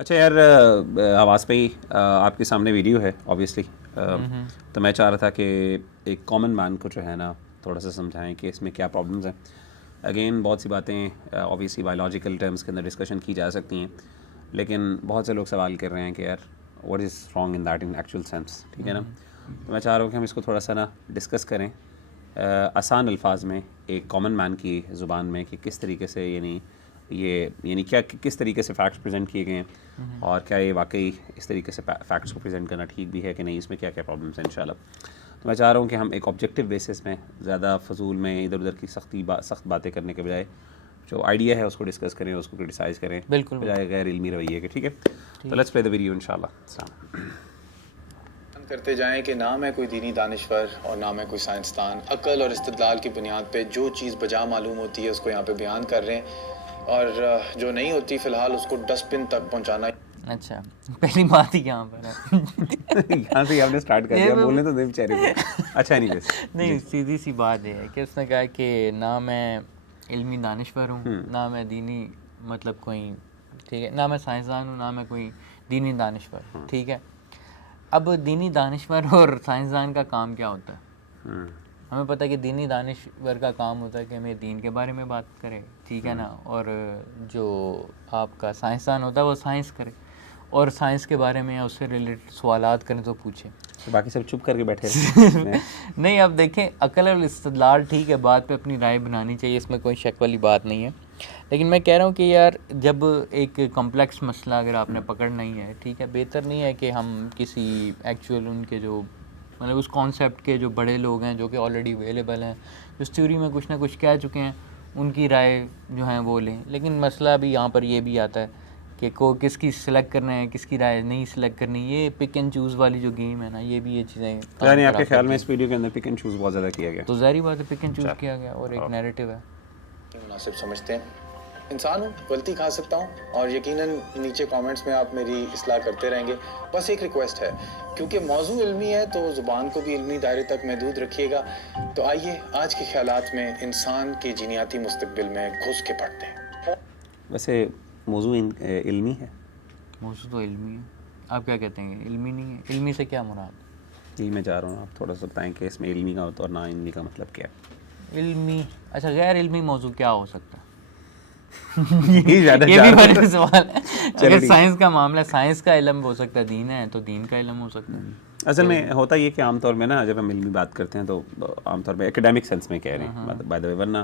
اچھا یار، آواز پہ ہی آپ کے سامنے ویڈیو ہے آبویسلی، تو میں چاہ رہا تھا کہ ایک کامن مین کو جو ہے نا تھوڑا سا سمجھائیں کہ اس میں کیا پرابلمز ہیں. اگین بہت سی باتیں آبویسلی بایولوجیکل ٹرمز کے اندر ڈسکشن کی جا سکتی ہیں، لیکن بہت سے لوگ سوال کر رہے ہیں کہ یار what is wrong in that in actual sense, ٹھیک ہے نا. تو میں چاہ رہا ہوں کہ ہم اس کو تھوڑا سا نا ڈسکس کریں آسان الفاظ میں، ایک کامن مین کی زبان میں، کہ کس طریقے سے یعنی کیا کس طریقے سے فیکٹس پریزنٹ کیے گئے ہیں، اور کیا یہ واقعی اس طریقے سے فیکٹس کو پریزنٹ کرنا ٹھیک بھی ہے کہ نہیں، اس میں کیا کیا پرابلمس ہیں انشاءاللہ. تو میں چاہ رہا ہوں کہ ہم ایک آبجیکٹیو بیسس میں، زیادہ فضول میں ادھر ادھر کی سخت باتیں کرنے کے بجائے جو آئیڈیا ہے اس کو ڈسکس کریں، اس کو کرٹیسائز کریں، بالکل بجائے غیر علمی رویے کے. ٹھیک ہے، تو لیٹس پلے دی ویڈیو انشاءاللہ. السلام کرتے جائیں کہ نہ میں کوئی دینی دانشور اور نہ میں کوئی سائنسدان. عقل اور استدلال کی بنیاد پہ جو چیز بجا معلوم ہوتی ہے اس کو یہاں پہ بیان کر رہے ہیں، اور جو نہیں ہوتی فی الحال اس کو ڈسٹ بن تک پہنچانا. اچھا، پہلی بات ہی یہاں پر ہے. یہاں سے آپ نے اسٹارٹ کر دیا بولنے تو دے بیچارے کو. اچھا نہیں بس نہیں، سیدھی سی بات یہ ہے کہ اس نے کہا کہ نہ میں علمی دانشور ہوں، نہ میں دینی مطلب کوئی، ٹھیک ہے، نہ میں سائنسدان ہوں، نہ میں کوئی دینی دانشور. ٹھیک ہے، اب دینی دانشور اور سائنسدان کا کام کیا ہوتا ہے؟ ہمیں پتہ ہے کہ دینی دانشور کا کام ہوتا ہے کہ ہمیں دین کے بارے میں بات کرے، ٹھیک ہے نا، اور جو آپ کا سائنسدان ہوتا ہے وہ سائنس کرے، اور سائنس کے بارے میں یا اس سے ریلیٹڈ سوالات کریں تو پوچھیں. باقی سب چپ کر کے بیٹھے رہے. نہیں، اب دیکھیں، عقل اور استدلال ٹھیک ہے، بات پہ اپنی رائے بنانی چاہیے، اس میں کوئی شک والی بات نہیں ہے، لیکن میں کہہ رہا ہوں کہ یار جب ایک کمپلیکس مسئلہ اگر آپ نے پکڑنا ہی ہے، ٹھیک ہے، بہتر نہیں ہے کہ ہم کسی ایکچوئل ان کے جو مطلب اس کانسیپٹ کے جو بڑے لوگ ہیں جو کہ آلریڈی اویلیبل ہیں، اس تھیوری میں کچھ نہ کچھ کہہ چکے ہیں، ان کی رائے جو ہیں وہ لیں. لیکن مسئلہ بھی یہاں پر یہ بھی آتا ہے کہ کس کی سلیکٹ کرنا ہے، کس کی رائے نہیں سلیکٹ کرنی. یہ پک اینڈ چوز والی جو گیم ہے نا، یہ بھی یہ چیزیں یعنی آپ کے خیال میں اس ویڈیو کے اندر پک اینڈ چوز بہت زیادہ کیا گیا؟ تو ظاہری بات ہے، پک اینڈ چوز کیا گیا اور ایک نیریٹو ہے. مناسب سمجھتے ہیں. انسان ہوں، غلطی کھا سکتا ہوں، اور یقیناً نیچے کامنٹس میں آپ میری اصلاح کرتے رہیں گے. بس ایک ریکویسٹ ہے، کیونکہ موضوع علمی ہے تو زبان کو بھی علمی دائرے تک محدود رکھیے گا. تو آئیے آج کے خیالات میں انسان کے جینیاتی مستقبل میں گھس کے پڑھتے ہیں. ویسے موضوع علمی ہے؟ موضوع تو علمی ہے. آپ کیا کہتے ہیں؟ علمی نہیں ہے؟ علمی سے کیا مراد؟ جی میں جا رہا ہوں، آپ تھوڑا سا بتائیں کہ اس میں علمی کا ہوتا ہے اور نا علمی کا مطلب کیا ہے؟ علمی، اچھا، غیر علمی موضوع کیا ہو سکتا ہے؟ یہ بھی بڑا سوال ہے. اگر سائنس کا معاملہ، سائنس کا علم ہو سکتا ہے، دین ہے تو دین کا علم ہو سکتا ہے. اصل میں ہوتا یہ کہ عام طور میں نا جب ہم علمی بات کرتے ہیں تو عام طور پہ ایکیڈیمک سینس میں کہہ رہے ہیں بائی دا وے، ورنہ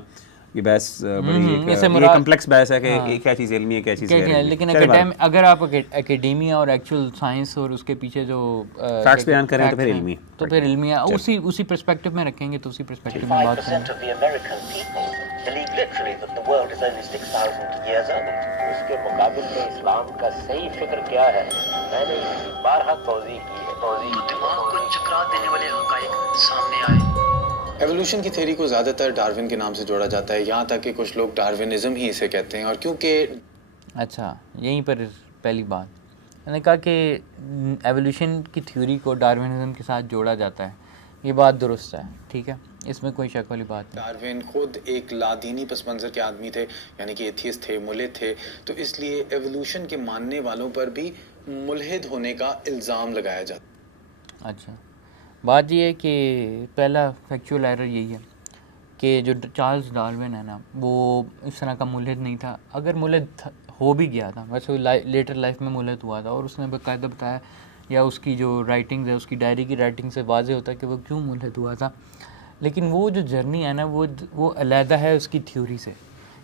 یہ بحث بڑی یہ کمپلیکس بحث ہے کہ کیا چیز علمی ہے کیا چیز غیر علمی. لیکن اگر آپ اکیڈیمیا اور ایکچوئل سائنس اور اس کے پیچھے جو فیکٹس بیان کریں تو پھر علمی ہے، تو پھر علمی ہے. اسی پرسپیکٹو میں رکھیں گے تو اسی پرسپیکٹو میں بات کریں گے. believe literally that the world is only 6,000 years old. اس کے مقابل میں اسلام کا صحیح فکر کیا ہے، میں نے اس کی بارہا توضیح کی ہے. دماغ کو چکرا دینے والے حقائق سامنے آئے. ایوولوشن کی تھیوری کو زیادہ تر ڈاروین کے نام سے جوڑا جاتا ہے، یہاں تک کہ کچھ لوگ ڈاروینزم ہی اسے کہتے ہیں. اور کیونکہ اچھا، یہیں پر پہلی بات میں نے کہا کہ ایوولوشن کی تھیوری کو ڈاروینزم کے ساتھ جوڑا جاتا ہے، یہ بات درست ہے، ٹھیک ہے، اس میں کوئی شک والی بات نہیں. ڈاروین خود ایک لادینی پس منظر کے آدمی تھے، یعنی کہ ایتھیسٹ تھے، ملحد تھے، تو اس لیے ایوولوشن کے ماننے والوں پر بھی ملحد ہونے کا الزام لگایا جاتا. اچھا، بات یہ ہے کہ پہلا فیکچوئل ایرر یہی ہے کہ جو چارلز ڈاروین ہے نا، وہ اس طرح کا ملحد نہیں تھا. اگر ملحد ہو بھی گیا تھا، ویسے لیٹر لائف میں ملحد ہوا تھا، اور اس نے باقاعدہ بتایا، یا اس کی جو رائٹنگز ہے، اس کی ڈائری کی رائٹنگ سے واضح ہوتا ہے کہ وہ کیوں ملحد ہوا تھا. لیکن وہ جو جرنی ہے نا، وہ علیحدہ ہے اس کی تھیوری سے،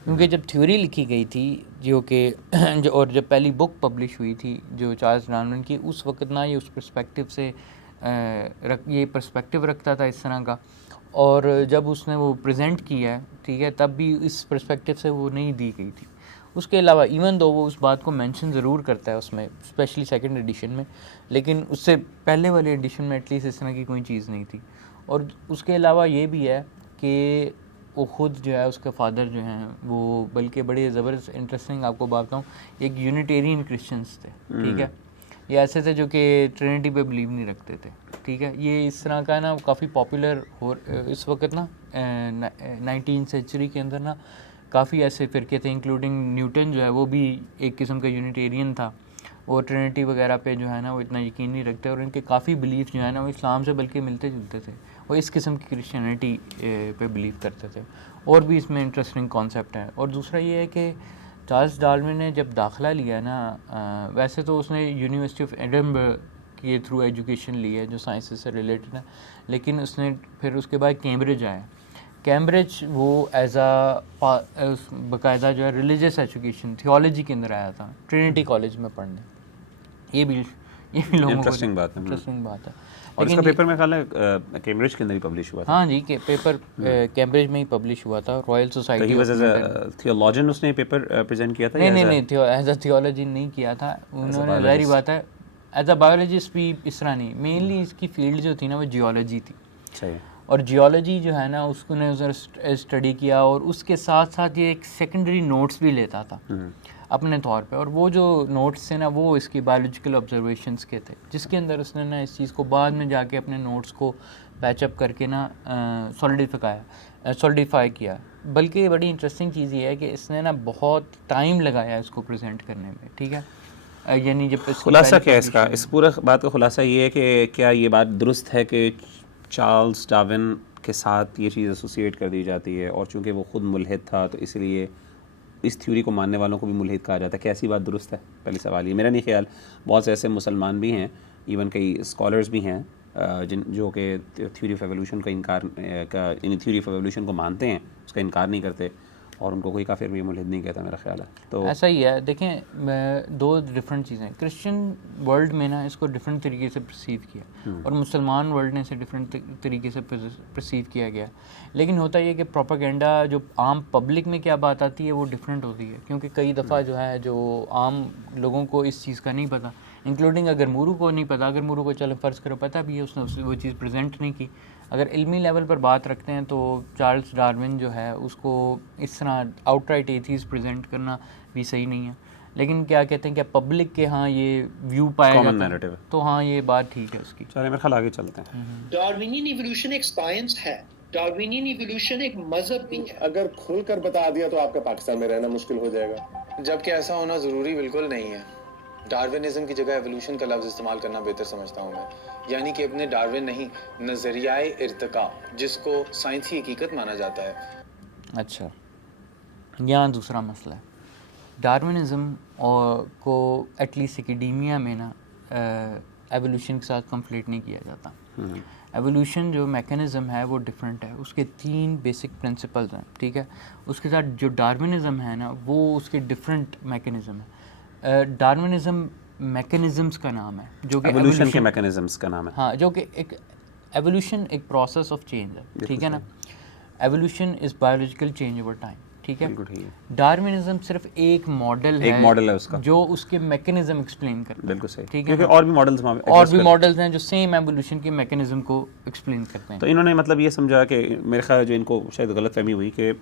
کیونکہ جب تھیوری لکھی گئی تھی جو کہ اور جب پہلی بک پبلش ہوئی تھی جو چارلز ڈاروین کی، اس وقت نہ یہ اس پرسپیکٹو سے یہ پرسپیکٹو رکھتا تھا اس طرح کا، اور جب اس نے وہ پریزنٹ کیا ہے، ٹھیک ہے، تب بھی اس پرسپیکٹو سے وہ نہیں دی گئی تھی. اس کے علاوہ ایون دو وہ اس بات کو مینشن ضرور کرتا ہے اس میں، اسپیشلی سیکنڈ ایڈیشن میں، لیکن اس سے پہلے والے ایڈیشن میں ایٹ لیسٹ اس طرح کی کوئی چیز نہیں تھی. اور اس کے علاوہ یہ بھی ہے کہ وہ خود جو ہے، اس کے فادر جو ہیں وہ بلکہ بڑے زبردست انٹرسٹنگ آپ کو بات بتاؤں، ایک یونیٹیرین کرسچنس تھے، ٹھیک ہے، یہ ایسے تھے جو کہ ٹرینٹی پہ بلیو نہیں رکھتے تھے، ٹھیک ہے. یہ اس طرح کا نا کافی پاپولر ہو اس وقت نا 19 سینچری کے اندر نا کافی ایسے فرقے تھے، انکلوڈنگ نیوٹن جو ہے وہ بھی ایک قسم کا یونیٹیرین تھا. وہ ٹرینٹی وغیرہ پہ جو ہے نا وہ اتنا یقین نہیں رکھتے, اور ان کے کافی بلیف جو ہے نا وہ اسلام سے بلکہ ملتے جلتے تھے, وہ اس قسم کی کرسچینٹی پہ بلیو کرتے تھے. اور بھی اس میں انٹرسٹنگ کانسیپٹ ہے. اور دوسرا یہ ہے کہ چارلس ڈارون نے جب داخلہ لیا نا, ویسے تو اس نے یونیورسٹی آف ایڈنبرگ کے تھرو ایجوکیشن لی ہے جو سائنسز سے ریلیٹڈ ہے, لیکن اس نے پھر اس کے بعد کیمبرج آیا. کیمبرج وہ ایز اے باقاعدہ جو ہے ریلیجیس ایجوکیشن تھیولوجی کے اندر آیا تھا ٹرینٹی کالج میں پڑھنے. یہ بھی لوگوں کو انٹرسٹنگ بات ہے. اور اس کا پیپر میں خیال ہے کیمبرج کے اندر ہی پبلش ہوا تھا. ہاں جی, کہ پیپر کیمبرج میں ہی پبلش ہوا تھا. رائل سوسائٹی تھیولوجن اس نے پیپر پریزنٹ کیا تھا. نہیں ایز اے تھیولوجی نہیں کیا تھا انہوں نے, ظاہری بات ہے ایز اے بایولوجسٹ بھی اس طرح نہیں. مینلی اس کی فیلڈ جو تھی نا وہ جیولوجی تھی, اور جیولوجی جو ہے نا اس کو نے اسٹڈی کیا, اور اس کے ساتھ ساتھ یہ ایک سیکنڈری نوٹس بھی لیتا تھا اپنے طور پہ. اور وہ جو نوٹس تھے نا وہ اس کی بایولوجیکل آبزرویشنس کے تھے, جس کے اندر اس نے نا اس چیز کو بعد میں جا کے اپنے نوٹس کو پیچ اپ کر کے نا سولیڈیفائی کیا. بلکہ یہ بڑی انٹرسٹنگ چیز یہ ہے کہ اس نے نا بہت ٹائم لگایا اس کو پریزنٹ کرنے میں. ٹھیک ہے, یعنی جب خلاصہ کیا اس کا, اس پورے بات کا خلاصہ یہ ہے کہ کیا یہ بات درست ہے کہ چارلس ڈارون کے ساتھ یہ چیز ایسوسیٹ کر دی جاتی ہے, اور چونکہ وہ خود ملحد تھا تو اس لیے اس تھیوری کو ماننے والوں کو بھی ملحد کہا جاتا ہے؟ کیا ایسی بات درست ہے؟ پہلی سوال یہ. میرا نہیں خیال, بہت سے ایسے مسلمان بھی ہیں, ایون کئی اسکالرز بھی ہیں جو کہ تھیوری آف ایولیوشن کا انکار یعنی تھیوری آف ایولیوشن کو مانتے ہیں, اس کا انکار نہیں کرتے, اور ان کو کوئی کافر بھی ملحد نہیں کہتا, میرا خیال ہے. تو ایسا ہی ہے. دیکھیں دو ڈفرینٹ چیزیں, کرسچن ورلڈ میں نا اس کو ڈفرینٹ طریقے سے پرسیو کیا, اور مسلمان ورلڈ نے اسے ڈفرینٹ طریقے سے پرسیو کیا گیا. لیکن ہوتا یہ کہ پروپیگنڈا جو عام پبلک میں کیا بات آتی ہے وہ ڈفرینٹ ہوتی ہے, کیونکہ کئی دفعہ جو ہے جو عام لوگوں کو اس چیز کا نہیں پتہ, انکلوڈنگ اگر مورو کو نہیں پتہ, اگر مورو کو چلو فرض کرو پتہ بھی ہے, اس نے وہ چیز پریزنٹ نہیں کی. اگر علمی لیول پر بات رکھتے ہیں تو چارلس ڈارون جو ہے اس کو اس طرح آؤٹ رائٹ ایتھیز پریزنٹ کرنا بھی صحیح نہیں ہے. لیکن کیا کہتے ہیں کہ پبلک کے ہاں یہ ویو پایا جاتا ہے, تو ہاں یہ بات ٹھیک ہے اس کی. چلیں میرے خیال آگے چلتے ہیں. ڈارونین ایوولوشن ایک سائنس ہے, ڈارونین ایوولوشن ایک مذہب بھی ہے. اگر کھل کر بتا دیا تو آپ کا پاکستان میں رہنا مشکل ہو جائے گا, جبکہ ایسا ہونا ضروری بالکل نہیں ہے. ڈارونزم کی جگہ ایولیوشن کا لفظ استعمال کرنا بہتر سمجھتا ہوں میں, یعنی کہ ابن ڈارون نہیں, نظریہ ارتقاء جس کو سائنسی حقیقت مانا جاتا ہے. اچھا, یہاں دوسرا مسئلہ ہے. ڈارونزم کو ایٹ لیسٹ اکیڈیمیا میں نا ایولیوشن کے ساتھ کنفلیٹ نہیں کیا جاتا. ایولیوشن جو میکینزم ہے وہ ڈفرینٹ ہے, اس کے 3 بیسک پرنسپلز ہیں. ٹھیک ہے, اس کے ساتھ جو ڈارونزم ہے نا وہ اس کے ڈفرینٹ میکینزم ہے. ڈارونزم میکینزمس کا نام ہے, جو کہ ایولیوشن کے میکینزمس کا نام ہے. ہاں, جو کہ ایک ایولیوشن ایک پروسیس آف چینج ہے. ٹھیک ہے نا, evolution is biological change over time. ٹھیک ہے, ڈارونزم صرف ایک ماڈل ہے اس کا جو اس کے میکینزم ایکسپلین کرتا ہے. بالکل صحیح, ٹھیک ہے, اور بھی ماڈلز ہیں جو سیم ایولیوشن کے میکینزم کو ایکسپلین کرتے ہیں. تو انہوں نے مطلب یہ سمجھا کہ میرے خیال جو ان کو شاید غلط فہمی ہوئی کہ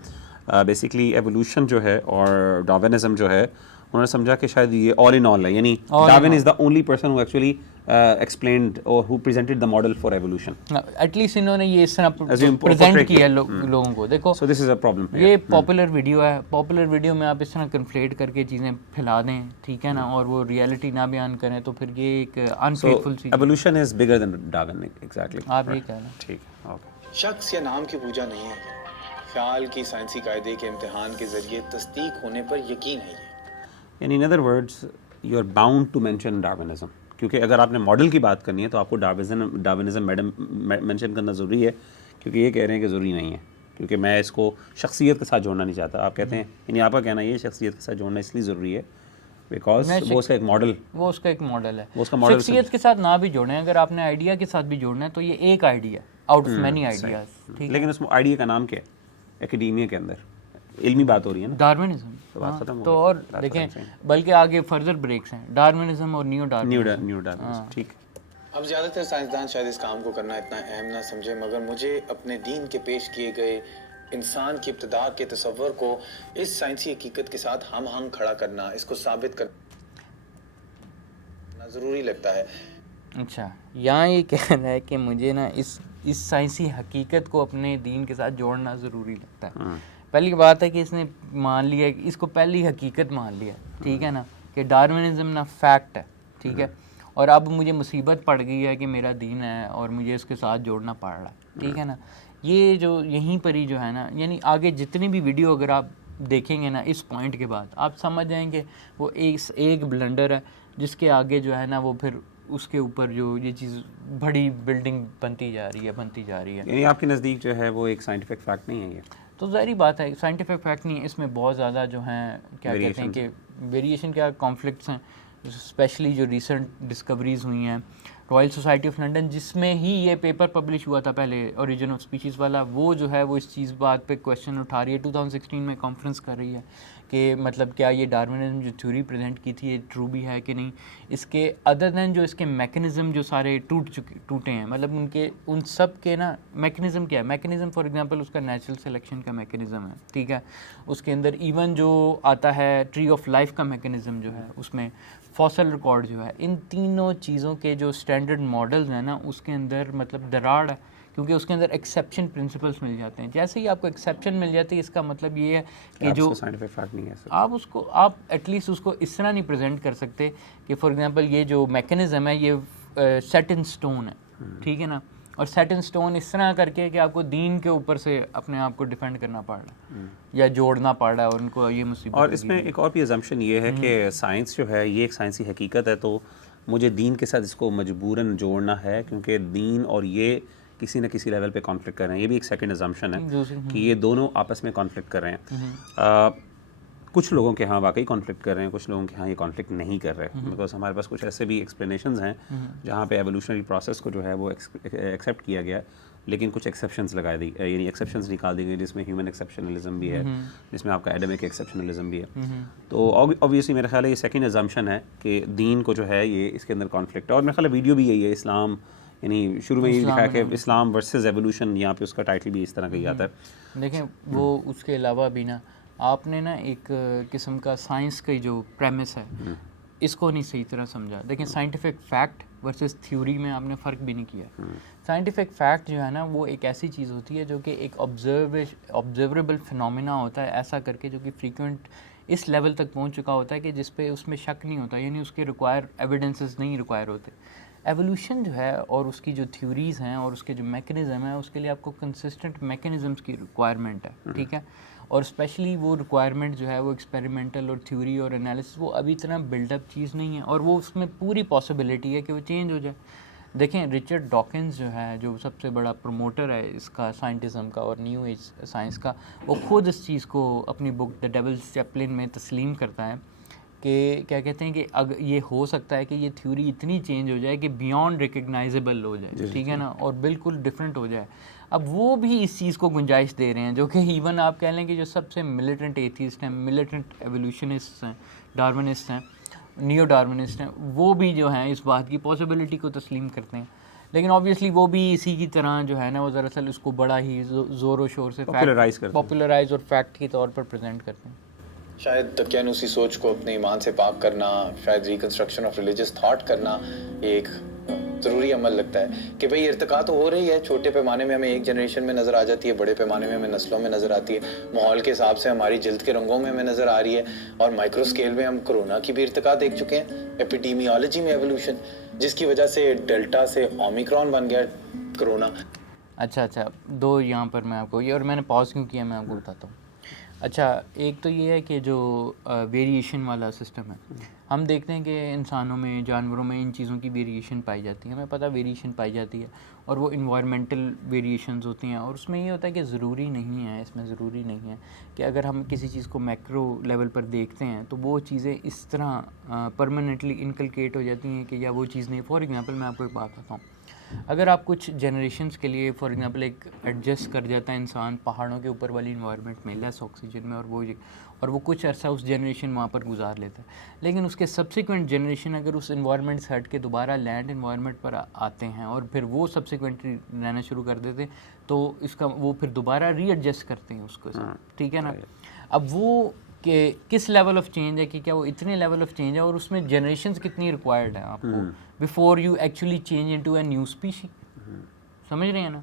بیسکلی ایولیوشن جو ہے اور ڈارونزم جو ہے انہوں نے سمجھا کہ شاید یہ آل ان آل ہے, یعنی Darwin is the only person who actually explained or who presented the model for evolution. At least انہوں نے یہ اس طرح پریزنٹ کیا لوگوں کو. دیکھو so this is a problem. یہ پاپولر ویڈیو ہے, پاپولر ویڈیو میں آپ اس طرح کنفلیٹ کر کے چیزیں پھیلا دیں, ٹھیک ہے نا, اور وہ ریئلٹی نہ بیان کریں تو پھر یہ ایک انفیتفل چیز. Evolution is bigger than Darwin. Exactly. آپ یہ کہہ رہے ہیں. ٹھیک ہے, اوکے. شخص یا نام کی پوجا نہیں ہے, خیال کی سائنسی قاعدے کے امتحان کے ذریعے تصدیق ہونے پر یقین ہے. یعنی in other words you are bound to mention Darwinism, کیونکہ اگر آپ نے ماڈل کی بات کرنی ہے تو آپ کو ڈارونزم مینشن کرنا ضروری ہے, کیونکہ یہ کہہ رہے ہیں کہ ضروری نہیں ہے, کیونکہ میں اس کو شخصیت کے ساتھ جوڑنا نہیں چاہتا. آپ کہتے ہیں, یعنی آپ کا کہنا یہ شخصیت کے ساتھ جوڑنا اس لیے ضروری ہے بیکاز وہ اس کا ایک ماڈل, وہ اس کا ایک ماڈل ہے. وہ اس کا ماڈل شخصیت کے ساتھ نہ بھی جوڑیں, اگر آپ نے آئیڈیا کے ساتھ بھی جوڑنا ہے تو یہ ایک idea out of many ideas. لیکن اس آئیڈیا کا نام کیا ہے ایکیڈیمیا کے اندر؟ علمی بات ہو رہی ہے نا, ڈارونزم. تو اور دیکھیں بلکہ آگے فردر بریکس ہیں, ڈارونزم اور نیو ڈارونزم. ٹھیک. اب زیادہ تر سائنسدان شاید اس کام کو کرنا اتنا اہم نہ سمجھے, مگر مجھے اپنے دین کے پیش کیے گئے انسان کی ابتدا کے تصور کو اس سائنسی حقیقت کے ساتھ ہم آہنگ کھڑا کرنا, اس کو ثابت کرنا ضروری لگتا ہے. اچھا, یہاں یہ کہنا ہے کہ مجھے نا اس سائنسی حقیقت کو اپنے دین کے ساتھ جوڑنا ضروری لگتا ہے. پہلی بات ہے کہ اس نے مان لیا, اس کو پہلی حقیقت مان لیا, ٹھیک ہے نا, کہ ڈارونزم نا فیکٹ ہے, ٹھیک ہے, اور اب مجھے مصیبت پڑ گئی ہے کہ میرا دین ہے اور مجھے اس کے ساتھ جوڑنا پڑ رہا ہے, ٹھیک ہے نا. یہ جو یہیں پر ہی جو ہے نا, یعنی آگے جتنی بھی ویڈیو اگر آپ دیکھیں گے نا اس پوائنٹ کے بعد آپ سمجھ جائیں گے وہ ایک بلنڈر ہے جس کے آگے جو ہے نا وہ پھر اس کے اوپر جو یہ چیز بڑی بلڈنگ بنتی جا رہی ہے. یعنی آپ کے نزدیک جو ہے وہ ایک سائنٹیفک فیکٹ نہیں ہے یہ؟ تو ظاہری بات ہے سائنٹیفک فیکٹ نہیں ہے, اس میں بہت زیادہ جو ہیں کیا کہتے ہیں کہ ویریشن, کیا کانفلکٹس ہیں, اسپیشلی جو ریسنٹ ڈسکوریز ہوئی ہیں. رائل سوسائٹی آف لنڈن جس میں ہی یہ پیپر پبلش ہوا تھا پہلے اوریجن آف اسپیشیز والا, وہ جو ہے وہ اس چیز بات پہ کویشچن اٹھا رہی ہے, 2016 میں کانفرنس کر رہی ہے کہ مطلب کیا یہ ڈارونزم جو تھیوری پریزنٹ کی تھی یہ ٹرو بھی ہے کہ نہیں. اس کے ادر دین جو اس کے میکنزم جو سارے ٹوٹے ہیں, مطلب ان سب کے نا میکنزم کیا ہے. میکنزم فار ایگزامپل اس کا نیچرل سلیکشن کا میکنزم ہے, ٹھیک ہے. اس کے اندر ایون جو آتا ہے ٹری آف لائف کا میکنزم جو ہے, اس میں فاسل ریکارڈ جو ہے, ان تینوں چیزوں کے جو اسٹینڈرڈ ماڈلز ہیں نا اس کے اندر مطلب دراڑ ہے, کیونکہ اس کے اندر ایکسیپشن پرنسپلس مل جاتے ہیں. جیسے ہی آپ کو ایکسیپشن مل جاتی ہے اس کا مطلب یہ ہے کہ جو آپ ایٹ لیسٹ اس کو اس طرح نہیں پریزنٹ کر سکتے کہ فار ایگزامپل یہ جو میکنزم ہے یہ سیٹ ان اسٹون ہے, ٹھیک ہے نا, اور سیٹ ان اسٹون اس طرح کر کے کہ آپ کو دین کے اوپر سے اپنے آپ کو ڈیفینڈ کرنا پڑ رہا ہے یا جوڑنا پڑ رہا ہے اور ان کو یہ مصیبت. اور اس میں ایک اور بھی ایزمپشن یہ ہے کہ سائنس جو ہے یہ ایک سائنسی حقیقت ہے, تو مجھے دین کے ساتھ اس کو مجبوراً جوڑنا ہے کیونکہ دین اور یہ کسی نہ کسی لیول پہ کانفلکٹ کر رہے ہیں. یہ بھی ایک سیکنڈ ایزمپشن ہے کہ یہ دونوں آپس میں کانفلکٹ کر رہے ہیں. کچھ لوگوں کے ہاں واقعی کانفلکٹ کر رہے ہیں, کچھ لوگوں کے ہاں یہ کانفلکٹ نہیں کر رہے, بیکاز ہمارے پاس کچھ ایسے بھی ایکسپلینیشنز ہیں جہاں پہ ایولیوشنری پروسیس کو جو ہے وہ ایکسیپٹ کیا گیا, لیکن کچھ ایکسیپشنز لگا دی, یعنی ایکسیپشنز نکال دی گئی, جس میں ہیومن ایکسیپشنلزم بھی ہے, جس میں آپ کا ایڈمک ایکسیپشنلزم بھی ہے. تو آبویسلی میرا خیال ہے یہ سیکنڈ ایزمپشن ہے کہ دین کو جو ہے یہ اس کے اندر کانفلکٹ ہے. اور میرا خیال ہے ویڈیو بھی یہی ہے, اسلام, یعنی شروع میں یہ دکھایا کہ اسلام ورسز ایولیوشن, یہاں پہ اس کا ٹائٹل بھی اس طرح کا ہی آتا ہے. دیکھیں وہ اس کے علاوہ بھی نا آپ نے نا ایک قسم کا سائنس کی جو پریمس ہے اس کو نہیں صحیح طرح سمجھا. دیکھیں سائنٹیفک فیکٹ ورسز تھیوری میں آپ نے فرق بھی نہیں کیا. سائنٹیفک فیکٹ جو ہے نا وہ ایک ایسی چیز ہوتی ہے جو کہ ایک آبزرویبل فنومینا ہوتا ہے, ایسا کر کے جو کہ فریکوینٹ اس لیول تک پہنچ چکا ہوتا ہے کہ جس پہ اس میں شک نہیں ہوتا, یعنی اس کے ایویڈنسز نہیں ریکوائر ہوتے. ایولیوشن جو ہے اور اس کی جو تھیوریز ہیں اور اس کے جو میکنزم ہیں اس کے لیے آپ کو کنسسٹنٹ میکنزمس کی ریکوائرمنٹ ہے, ٹھیک ہے. اور اسپیشلی وہ ریکوائرمنٹ جو ہے وہ ایکسپیریمنٹل اور تھیوری اور انالیسس وہ ابھی اتنا بلڈ اپ چیز نہیں ہے, اور وہ اس میں پوری پاسبلٹی ہے کہ وہ چینج ہو جائے. دیکھیں رچرڈ ڈاکنز جو ہے جو سب سے بڑا پروموٹر ہے اس کا سائنٹزم کا اور نیو ایج سائنس کا, وہ خود اس چیز کو اپنی بک دا ڈیولز چیپلن میں تسلیم کرتا ہے کہ کیا کہتے ہیں کہ اگر یہ ہو سکتا ہے کہ یہ تھیوری اتنی چینج ہو جائے کہ بیانڈ ریکگنائزیبل ہو جائے, ٹھیک ہے نا, اور بالکل ڈفرینٹ ہو جائے. اب وہ بھی اس چیز کو گنجائش دے رہے ہیں جو کہ ایون آپ کہہ لیں کہ جو سب سے ملیٹنٹ ایتھیسٹ ہیں, ملیٹنٹ ایولیوشنسٹ ہیں, ڈارونسٹ ہیں, نیو ڈارونسٹ ہیں, وہ بھی جو ہیں اس بات کی پاسبلٹی کو تسلیم کرتے ہیں. لیکن آبویسلی وہ بھی اسی کی طرح جو ہے نا وہ دراصل اس کو بڑا ہی زور و شور سے پاپولرائز اور فیکٹ کے طور پر پریزنٹ کرتے ہیں. شاید دقیانوسی سوچ کو اپنے ایمان سے پاک کرنا, شاید ریکنسٹرکشن آف ریلیجس تھاٹ کرنا, یہ ایک ضروری عمل لگتا ہے کہ بھئی ارتقاء تو ہو رہی ہے, چھوٹے پیمانے میں ہمیں ایک جنریشن میں نظر آ جاتی ہے, بڑے پیمانے میں ہمیں نسلوں میں نظر آتی ہے, ماحول کے حساب سے ہماری جلد کے رنگوں میں ہمیں نظر آ رہی ہے, اور مائکرو اسکیل میں ہم کرونا کی بھی ارتقاء دیکھ چکے ہیں, ایپیڈیمیالوجی میں ایولیوشن جس کی وجہ سے ڈیلٹا سے اومیکرون بن گیا کرونا. اچھا دو یہاں پر میں آپ کو یہ, اور میں نے پاز کیوں کیا میں آپ کو بتاتا ہوں. اچھا ایک تو یہ ہے کہ جو ویریشن والا سسٹم ہے, ہم دیکھتے ہیں کہ انسانوں میں, جانوروں میں ان چیزوں کی ویریشن پائی جاتی ہے, ہمیں پتہ ویریشن پائی جاتی ہے, اور وہ انوائرمنٹل ویریشنز ہوتی ہیں, اور اس میں یہ ہوتا ہے کہ ضروری نہیں ہے, اس میں ضروری نہیں ہے کہ اگر ہم کسی چیز کو میکرو لیول پر دیکھتے ہیں تو وہ چیزیں اس طرح پرماننٹلی انکلکیٹ ہو جاتی ہیں کہ یا وہ چیز نہیں. فار ایگزامپل میں آپ کو ایک بات بتاؤں, اگر آپ کچھ جنریشنز کے لیے فار ایگزامپل ایک ایڈجسٹ کر جاتا ہے انسان پہاڑوں کے اوپر والی انوائرمنٹ میں لیس آکسیجن میں, اور وہ کچھ عرصہ اس جنریشن وہاں پر گزار لیتا ہے, لیکن اس کے سبسیکوینٹ جنریشن اگر اس انوائرمنٹ سے ہٹ کے دوبارہ لینڈ انوائرمنٹ پر آتے ہیں اور پھر وہ سبسیکوینٹلی رہنا شروع کر دیتے ہیں تو اس کا وہ پھر دوبارہ ری ایڈجسٹ کرتے ہیں اس کو, ٹھیک ہے نا. اب وہ کہ کس لیول آف چینج ہے, کہ کیا وہ اتنے لیول آف چینج ہے, اور اس میں جنریشنز کتنی ریکوائرڈ ہیں آپ کو before you actually change into a new species. سمجھ رہے ہیں نا.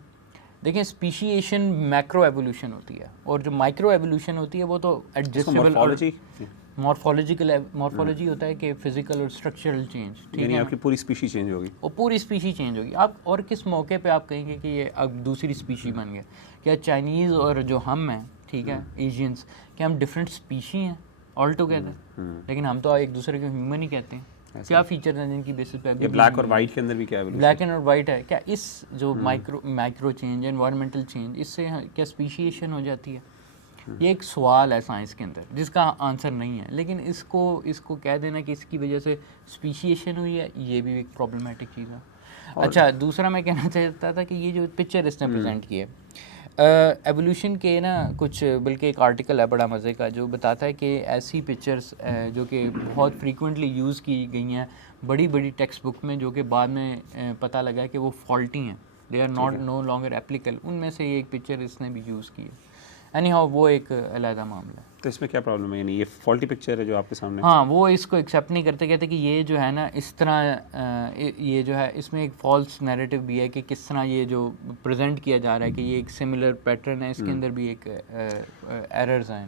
دیکھیں اسپیشیشن میکرو ایولیوشن ہوتی ہے, اور جو مائکرو ایولیوشن ہوتی ہے وہ تو ایڈجسٹیبل. مورفولوجی ہوتا ہے کہ فزیکل اور اسٹرکچرل چینج, ٹھیک یعنی ہے, آپ کی پوری اسپیشی چینج ہوگی, وہ پوری اسپیشی چینج ہوگی. آپ اور کس موقع پہ آپ کہیں گے کہ یہ اب دوسری اسپیشی بن گیا؟ کیا چائنیز اور جو ہم ہیں, ٹھیک ہے, ایشینس, کیا ہم ڈفرینٹ اسپیشی ہیں آل ٹوگیدر؟ لیکن ہم تو ایک دوسرے کو ہیومن ہی کہتے ہیں. کیا فیچر ہیں جن کی بیسس پہ بلیک اور وائٹ کے اندر بھی کیا ہے, بلیک اینڈ اور وائٹ ہے, کیا اس جو مائکرو چینج, انوائرمنٹل چینج, اس سے کیا اسپیشیشن ہو جاتی ہے؟ یہ ایک سوال ہے سائنس کے اندر جس کا آنسر نہیں ہے, لیکن اس کو کہہ دینا کہ اس کی وجہ سے اسپیشیشن ہوئی ہے, یہ بھی ایک پرابلمٹک چیز ہے. اچھا, دوسرا میں کہنا چاہتا تھا کہ یہ جو پکچر اس نے پریزنٹ کی ہے ایولیوشن کے نا کچھ, بلکہ ایک آرٹیکل ہے بڑا مزے کا جو بتاتا ہے کہ ایسی پکچرس جو کہ بہت فریکوینٹلی یوز کی گئی ہیں بڑی بڑی ٹیکسٹ بک میں, جو کہ بعد میں پتہ لگا کہ وہ فالٹی ہیں, they are not no longer applicable, ان میں سے ایک پکچر اس نے بھی یوز کی ہے. اینی ہاؤ وہ ایک علیحدہ معاملہ ہے. تو اس میں کیا پرابلم ہے, یعنی یہ فالٹی پکچر ہے جو آپ کے سامنے؟ ہاں, وہ اس کو ایکسیپٹ نہیں کرتے, کہتے کہ یہ جو ہے نا اس طرح یہ جو ہے اس میں ایک فالس نیریٹو بھی ہے کہ کس طرح یہ جو پریزنٹ کیا جا رہا ہے کہ یہ ایک سملر پیٹرن ہے, اس کے اندر بھی ایک ایررز ہیں.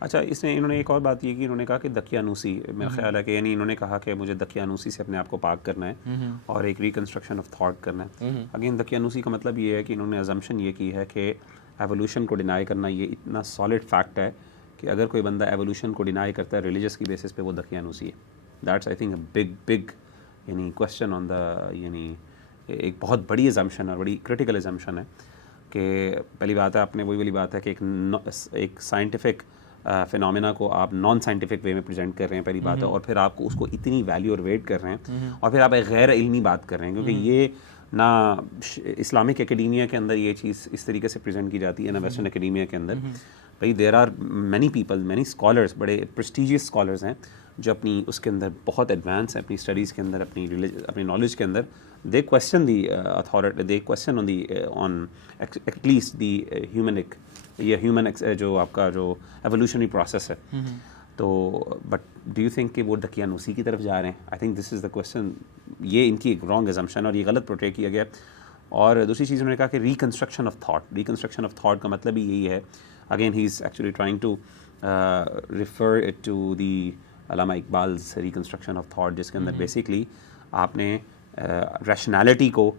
اچھا, اس میں انہوں نے ایک اور بات یہ کی, انہوں نے کہا کہ دقیانوسی, میرا خیال ہے کہ یعنی انہوں نے کہا کہ مجھے دقیانوسی سے اپنے آپ کو پاک کرنا ہے اور ایک ریکنسٹرکشن آف تھاٹ کرنا ہے. اگین دقیانوسی کا مطلب یہ ہے کہ انہوں نے ازمپشن یہ کی ہے کہ ایولیوشن کو ڈینائی کرنا یہ اتنا سالڈ فیکٹ ہے کہ اگر کوئی بندہ ایولیوشن کو ڈینائی کرتا ہے ریلیجس کی بیسس پہ, وہ دقیانوسی ہے. That's I think a big یعنی کوشچن آن دا, یعنی ایک بہت بڑی ازمپشن اور بڑی کرٹیکل ازمپشن ہے کہ پہلی بات ہے آپ نے وہی والی بات ہے کہ ایک سائنٹیفک فینومینا کو آپ نان سائنٹیفک وے میں پریزنٹ کر رہے ہیں, پہلی بات ہے, اور پھر آپ کو اس کو اتنی ویلیو اور ویٹ کر رہے ہیں, اور پھر آپ ایک غیر علمی بات کر رہے ہیں, کیونکہ یہ نہ اسلامک اکیڈیمیا کے اندر یہ چیز اس طریقے سے پریزنٹ کی جاتی ہے, نہ ویسٹرن اکیڈیمیا کے اندر. بھائی there are many people, many scholars, بڑے پریسٹیجیس اسکالرس ہیں جو اپنی اس کے اندر بہت ایڈوانس ہیں اپنی اسٹڈیز کے اندر, اپنی نالج کے اندر. They question the authority, they question on at least the human جو آپ کا جو ایولیوشنری پروسیس ہے. تو بٹ ڈو یو تھنک کہ وہ دقیانوسی کی طرف جا رہے ہیں؟ آئی think this is the question. یہ ان کی ایک رانگ ایزمپشن اور یہ غلط پورٹری کیا گیا. اور دوسری چیز انہوں نے کہا کہ reconstruction of thought, reconstruction of thought کا مطلب ہی یہی ہے. Again he is actually trying to refer it to the Allama Iqbal's reconstruction of thought, جس کے اندر بیسکلی آپ نے ریشنالٹی کو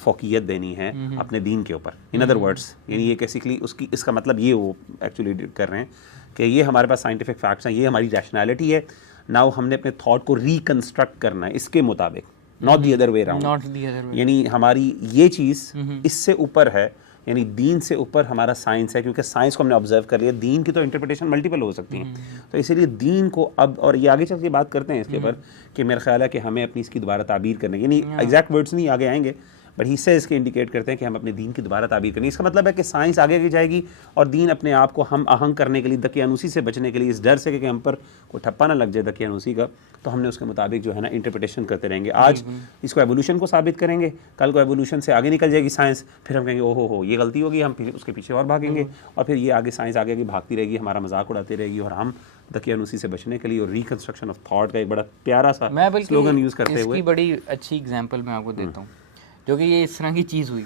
فوقیت دینی ہے اپنے دین کے اوپر. ان ادر ورڈس یعنی یہ بیسکلی اس کا مطلب یہ وہ ایکچولی کر رہے ہیں کہ یہ ہمارے پاس سائنٹیفک فیکٹس ہیں, یہ ہماری ریشنالٹی ہے, ناؤ ہم نے اپنے تھاٹ کو ریکنسٹرکٹ کرنا ہے اس کے مطابق, not the other way around. یعنی ہماری یہ چیز اس سے اوپر ہے, یعنی دین سے اوپر ہمارا سائنس ہے, کیونکہ سائنس کو ہم نے آبزرو کر لیا. دین کی تو انٹرپریٹیشن ملٹیپل ہو سکتی ہیں, تو اسی لیے دین کو اب, اور یہ آگے چل کے بات کرتے ہیں اس کے اوپر کہ میرا خیال ہے کہ ہمیں اپنی اس کی دوبارہ تعبیر کرنے, یعنی ایگزیکٹ ورڈس نہیں آگے آئیں گے بٹ ہی سے اس کے انڈیکیٹ کرتے ہیں کہ ہم اپنے دین کی دوبارہ تعبیر کریں. اس کا مطلب ہے کہ سائنس آگے کی جائے گی اور دین اپنے آپ کو ہم آہنگ کرنے کے لیے, دقیانوسی سے بچنے کے لیے, اس ڈر سے کہ ہم پر کوئی ٹھپا نہ لگ جائے دقیانوسی کا, تو ہم نے اس کے مطابق جو ہے نا انٹرپریٹیشن کرتے رہیں گے. آج اس کو ایولیوشن کو ثابت کریں گے, کل کو ایولیوشن سے آگے نکل جائے گی سائنس, پھر ہم کہیں گے او ہو یہ غلطی ہوگی, ہم پھر اس کے پیچھے اور بھاگیں گے, اور پھر یہ آگے سائنس آگے کی بھاگتی رہے گی, ہمارا مذاق اڑاتی رہے گی, اور ہم دقیانوسی سے بچنے کے لیے اور ریکنسٹرکشن آف تھاٹ کا ایک بڑا پیارا سا سلوگن یوز کرتے ہوئے. اس کی بڑی اچھی اگزامپل میں آپ کو دیتا ہوں جو کہ یہ اس طرح کی چیز ہوئی.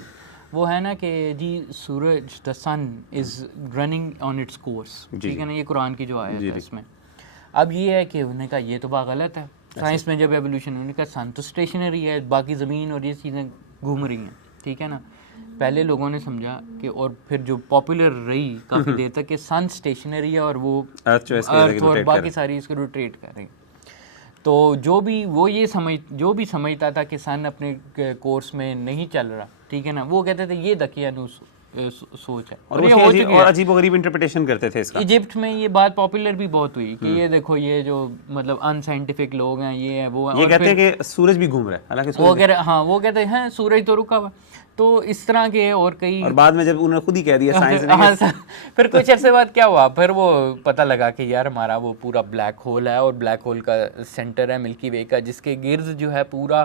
وہ ہے نا کہ جی سورج, the sun is running on its course, ٹھیک ہے نا, یہ قرآن کی جو آیت ہے اس میں. اب یہ ہے کہ انہوں نے کہا یہ تو بات غلط ہے. سائنس میں جب ایولیوشن, انہوں نے کہا سن تو اسٹیشنری ہے, باقی زمین اور یہ چیزیں گھوم رہی ہیں, ٹھیک ہے نا. پہلے لوگوں نے سمجھا کہ, اور پھر جو پاپولر رہی کافی دیر تک کہ سن اسٹیشنری ہے اور وہ ارتھ اور باقی ساری اس کو روٹیٹ کر رہی ہیں. تو جو بھی سمجھتا تھا کہ سن اپنے کورس میں نہیں چل رہا, ٹھیک ہے نا, وہ کہتے تھے یہ دقیانوس سوچ ہے, اور عجیب و غریب انٹرپریٹیشن کرتے تھے اس کا. ایجپٹ میں یہ بات پاپولر بھی بہت ہوئی کہ یہ دیکھو یہ جو مطلب ان سائنٹیفک لوگ ہیں, یہ ہے وہ, یہ کہتے ہیں کہ سورج بھی گھوم رہا ہے, حالانکہ وہ کہہ رہے ہاں, وہ کہتے ہیں سورج تو رکا ہوا. تو اس طرح کے اور کئی, اور بعد میں جب انہوں نے خود ہی کہہ دیا سائنس نے, پھر کچھ عرصے بعد کیا ہوا, پھر وہ پتہ لگا کہ یار ہمارا وہ پورا بلیک ہول ہے, اور بلیک ہول کا سینٹر ہے ملکی وے کا, جس کے گرد جو ہے پورا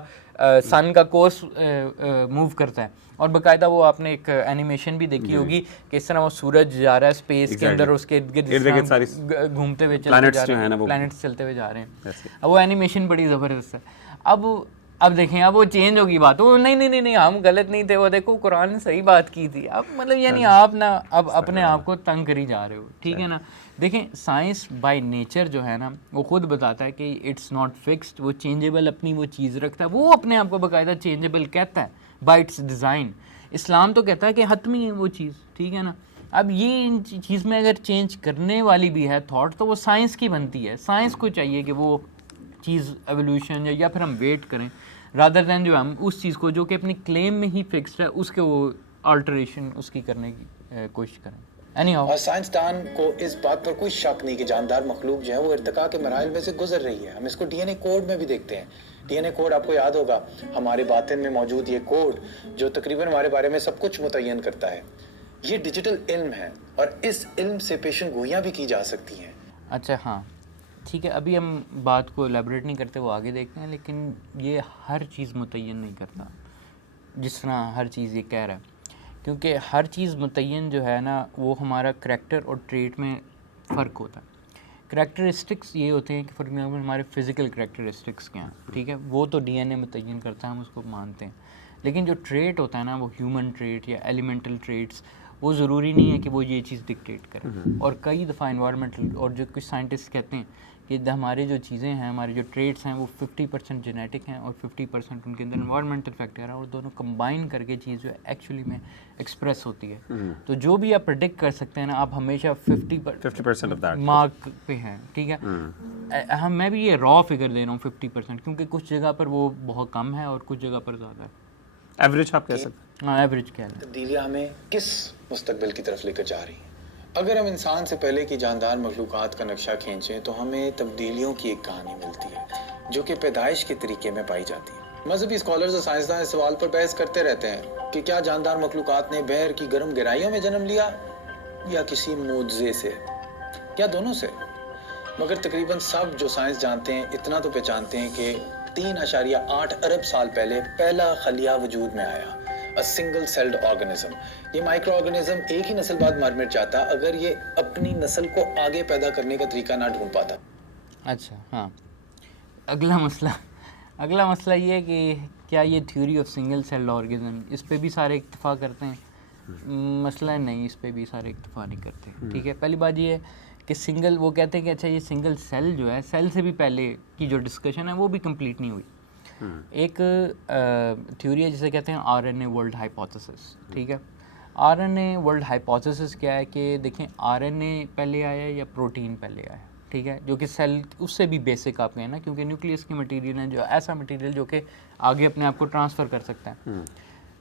سن کا کورس موو کرتا ہے. اور باقاعدہ وہ آپ نے ایک اینیمیشن بھی دیکھی ہوگی کہ اس طرح وہ سورج جا رہا ہے اسپیس کے اندر, اس کے گرد گھومتے ہوئے پلانٹس چلتے ہوئے جا رہے ہیں. اب وہ اینیمیشن بڑی زبردست ہے. اب اب دیکھیں اب وہ چینج ہوگی بات, وہ نہیں ہم غلط نہیں تھے, وہ دیکھو قرآن نے صحیح بات کی تھی. اب مطلب یعنی آپ نا اب اپنے آپ کو تنگ کری جا رہے ہو, ٹھیک ہے نا. دیکھیں سائنس بائی نیچر جو ہے نا وہ خود بتاتا ہے کہ اٹس ناٹ فکسڈ, وہ چینجیبل اپنی وہ چیز رکھتا ہے, وہ اپنے آپ کو باقاعدہ چینجیبل کہتا ہے بائی اٹس ڈیزائن. اسلام تو کہتا ہے کہ حتمی ہے وہ چیز, ٹھیک ہے نا. اب یہ ان چیز میں اگر چینج کرنے والی بھی ہے تھاٹ تو وہ سائنس کی بنتی ہے. سائنس کو چاہیے کہ وہ چیز ایولیوشن یا پھر ہم ویٹ کریں رادر دین جو ہم اس چیز کو جو کہ اپنی کلیم میں ہی فکسڈ ہے اس کے وہ آلٹریشن اس کی کرنے کی کوشش کریں. اور سائنسدان کو اس بات پر کوئی شک نہیں کہ جاندار مخلوق جو ہے وہ ارتقاء کے مراحل میں سے گزر رہی ہے. ہم اس کو ڈی این اے کوڈ میں بھی دیکھتے ہیں. ڈی این اے کوڈ آپ کو یاد ہوگا, ہمارے باطن میں موجود یہ کوڈ جو تقریباً ہمارے بارے میں سب کچھ متعین کرتا ہے. یہ ڈیجیٹل علم ہے اور اس علم سے پیشن گوئیاں بھی کی جا سکتی ہیں. اچھا ہاں ٹھیک ہے, ابھی ہم بات کو ایلیبریٹ نہیں کرتے, وہ آگے دیکھتے ہیں. لیکن یہ ہر چیز متعین نہیں کرتا جس طرح ہر چیز یہ کہہ رہا ہے, کیونکہ ہر چیز متعین جو ہے نا وہ ہمارا کریکٹر اور ٹریٹ میں فرق ہوتا ہے. کریکٹرسٹکس یہ ہوتے ہیں کہ فار ایگزامپل ہمارے فزیکل کریکٹرسٹکس کیا ہیں, ٹھیک ہے, وہ تو ڈی این اے متعین کرتا ہے, ہم اس کو مانتے ہیں. لیکن جو ٹریٹ ہوتا ہے نا وہ ہیومن ٹریٹ یا ایلیمنٹل ٹریٹس, وہ ضروری نہیں ہے کہ وہ یہ چیز ڈکٹیٹ کرے. اور کئی دفعہ انوائرمنٹل اور جو کچھ سائنٹسٹ کہتے ہیں کہ ہمارے جو چیزیں ہیں, ہمارے جو ٹریٹس ہیں وہ 50% جینیٹک ہیں اور 50% ان کے اندر انوائرمنٹل فیکٹر ہیں, اور دونوں کمبائن کر کے چیز جو ہے ایکچولی میں ایکسپریس ہوتی ہے. تو جو بھی آپ پریڈکٹ کر سکتے ہیں نا, آپ ہمیشہ 50% مارک پہ ہیں, ٹھیک ہے. میں بھی یہ را فگر دے رہا ہوں 50%, کیونکہ کچھ جگہ پر وہ بہت کم ہے اور کچھ جگہ پر زیادہ ہے. ایوریج آپ کہہ سکتے ہیں. ہاں ایوریج کیا ہے. تبدیلیاں ہمیں کس مستقبل کی طرف لے کر جا رہی ہیں؟ اگر ہم انسان سے پہلے کی جاندار مخلوقات کا نقشہ کھینچیں تو ہمیں تبدیلیوں کی ایک کہانی ملتی ہے جو کہ پیدائش کے طریقے میں پائی جاتی ہے. مذہبی اسکالرز اور سائنسدان اس سوال پر بحث کرتے رہتے ہیں کہ کیا جاندار مخلوقات نے بحر کی گرم گہرائیوں میں جنم لیا یا کسی معجزے سے, کیا دونوں سے؟ مگر تقریباً سب جو سائنس جانتے ہیں اتنا تو پہچانتے ہیں کہ 3.8 ارب سال پہلے پہلا خلیہ وجود میں آیا, سنگل سیلڈ آرگنزم. یہ مائکرو آرگنزم ایک ہی نسل بعد مر مٹ جاتا اگر یہ اپنی نسل کو آگے پیدا کرنے کا طریقہ نہ ڈھونڈ پاتا. اچھا ہاں, اگلا مسئلہ یہ ہے کہ کیا یہ theory of single celled organism, اس پہ بھی سارے اتفاق کرتے ہیں؟ مسئلہ نہیں, اس پہ بھی سارے اتفاق نہیں کرتے, ٹھیک ہے. پہلی بات یہ ہے کہ سنگل, وہ کہتے ہیں کہ اچھا یہ سنگل سیل جو ہے, سیل سے بھی پہلے کی جو ڈسکشن ہے وہ بھی کمپلیٹ نہیں ہوئی. ایک تھیوری ہے جسے کہتے ہیں R N A world hypothesis, ٹھیک ہے. R N A world hypothesis کیا ہے کہ دیکھیں آر این اے پہلے آیا یا پروٹین پہلے آیا, ٹھیک ہے, جو کہ سیل اس سے بھی بیسک آپ کہیں نا, کیونکہ نیوکلیس کی مٹیریل ہے جو ایسا مٹیریل جو کہ آگے اپنے آپ کو ٹرانسفر کر سکتا ہے.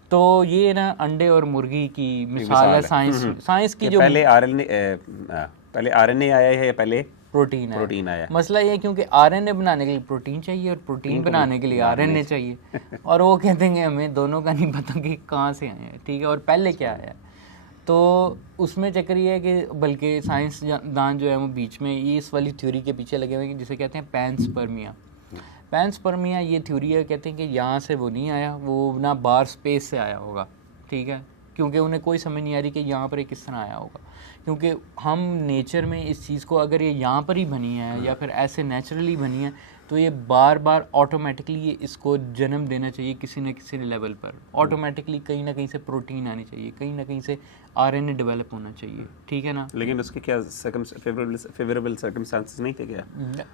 تو یہ نا انڈے اور مرغی کی مثال ہے سائنس کی, جو پہلے آر این اے آیا ہے یا پہلے پروٹین آیا. مسئلہ یہ کیونکہ آر این اے بنانے کے لیے پروٹین چاہیے اور پروٹین بنانے کے لیے آر این اے چاہیے, اور وہ کہتے ہیں کہ ہمیں دونوں کا نہیں پتہ کہ کہاں سے آئے ہیں, ٹھیک ہے, اور پہلے کیا آیا. تو اس میں چکر یہ ہے کہ بلکہ سائنس دان جو ہے وہ بیچ میں یہ اس والی تھیوری کے پیچھے لگے ہوئے ہیں جسے کہتے ہیں پینسپرمیا. پینسپرمیا یہ تھیوری ہے, کہتے ہیں کہ یہاں سے وہ نہیں آیا, وہ نہ باہر اسپیس سے آیا ہوگا, ٹھیک ہے, کیونکہ انہیں کوئی سمجھ نہیں آ رہی کہ یہاں پر یہ کس طرح آیا ہوگا. کیونکہ ہم نیچر میں اس چیز کو اگر یہ یہاں پر ہی بنی ہے یا پھر ایسے نیچرلی بنی ہے تو یہ بار بار آٹومیٹکلی اس کو جنم دینا چاہیے کسی نہ کسی لیول پر. آٹومیٹکلی کہیں نہ کہیں سے پروٹین آنی چاہیے, کہیں نہ کہیں سے آر این اے ڈیولپ ہونا چاہیے, ٹھیک ہے نا. لیکن اس کے کیا فیوریبل سرکمسٹانسز نہیں تھے کیا؟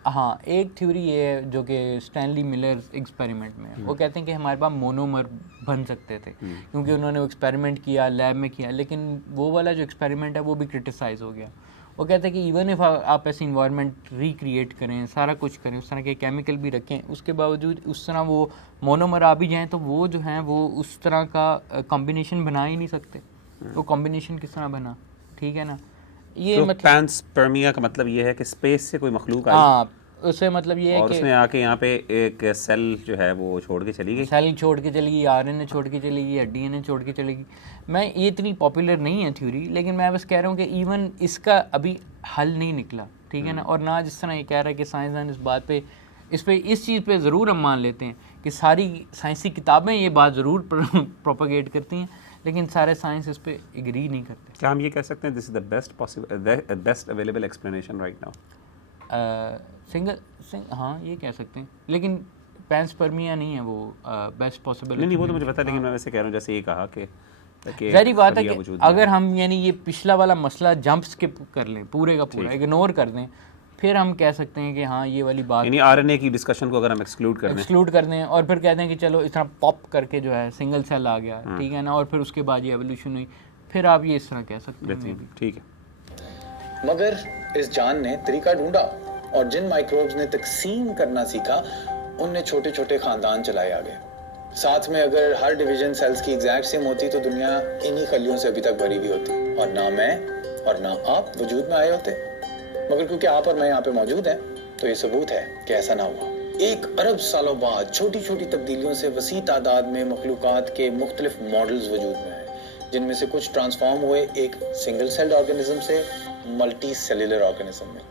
ہاں, ایک تھیوری یہ ہے جو کہ اسٹینلی ملر ایکسپیریمنٹ میں, وہ کہتے ہیں کہ ہمارے پاس مونومر بن سکتے تھے کیونکہ انہوں نے وہ ایکسپیریمنٹ کیا لیب میں کیا, لیکن وہ والا جو ایکسپیریمنٹ ہے وہ بھی کرٹیسائز ہو گیا. وہ کہتے ہیں کہ ایون اف آپ ایسی انوائرمنٹ ریکریٹ کریں, سارا کچھ کریں, اس طرح کے کیمیکل بھی رکھیں, اس کے باوجود اس طرح وہ مونومر آ بھی جائیں تو وہ جو ہیں وہ اس طرح کا کمبینیشن بنا ہی نہیں سکتے. وہ کمبینیشن کس طرح بنا, ٹھیک ہے نا. یہ پینسپرمیا کا مطلب یہ ہے کہ اسپیس سے کوئی مخلوق آئی, ہاں, اس سے مطلب یہ ہے اور کہ اس نے آ کے یہاں پہ ایک سیل جو ہے وہ چھوڑ کے چلی گئی, سیل چھوڑ کے چلی گئی, آر این اے چھوڑ کے چلی گئی, ڈی این اے چھوڑ کے چلے گی. میں یہ اتنی پاپولر نہیں ہے تھیوری, لیکن میں بس کہہ رہا ہوں کہ ایون اس کا ابھی حل نہیں نکلا, ٹھیک ہے نا. اور نہ جس طرح یہ کہہ رہا ہے کہ سائنسدان اس بات پہ اس چیز پہ ضرور ہم مان لیتے ہیں کہ ساری سائنسی کتابیں یہ بات ضرور پروپیگیٹ کرتی ہیں, لیکن سارے سائنس اس پہ اگری نہیں کرتے. کیا ہم یہ کہہ سکتے ہیں this is the best available explanation right now? ہاں یہ کہہ سکتے ہیں, لیکن پینسپرمیا نہیں ہے وہ بیسٹ پاسبل. نہیں وہ تو مجھے پتا ہے, لیکن میں ویسے کہہ رہا ہوں جیسے یہ کہا کہ ظاہری بات ہے کہ اگر ہم یعنی یہ پچھلا والا مسئلہ جمپ اسکپ کر لیں, پورے کا پورا اگنور کر دیں, پھر ہم کہہ سکتے ہیں کہ ہاں یہ والی بات یعنی آر این اے کی ڈسکشن کو اگر ہم ایکسکلوڈ کر دیں اور پھر کہتے ہیں کہ چلو اس طرح پاپ کر کے جو ہے سنگل سیل آ گیا, ٹھیک ہے نا, اور پھر اس کے بعد یہ ایولیوشن ہوئی, پھر آپ یہ اس طرح کہہ سکتے ہیں. ٹھیک ہے. مگر اس جان نے طریقہ ڈھونڈا اور جن مائکروبز نے تقسیم کرنا سیکھا ان نے چھوٹے چھوٹے خاندان چلائے آگے. ساتھ میں اگر ہر ڈویژن سیلز کی ایگزیکٹ سیم ہوتی تو دنیا انہی خلیوں سے ابھی تک بھری ہوئی ہوتی, اور نہ میں اور نہ آپ وجود میں آئے ہوتے. مگر کیونکہ آپ اور میں یہاں پہ موجود ہیں تو یہ ثبوت ہے کہ ایسا نہ ہوا. 1 ارب سالوں بعد چھوٹی چھوٹی تبدیلیوں سے وسیع تعداد میں مخلوقات کے مختلف ماڈلز وجود میں آئے, جن میں سے کچھ ٹرانسفارم ہوئے ایک سنگل سیلڈ آرگنزم سے ملٹی سیلولر آرگنزم میں.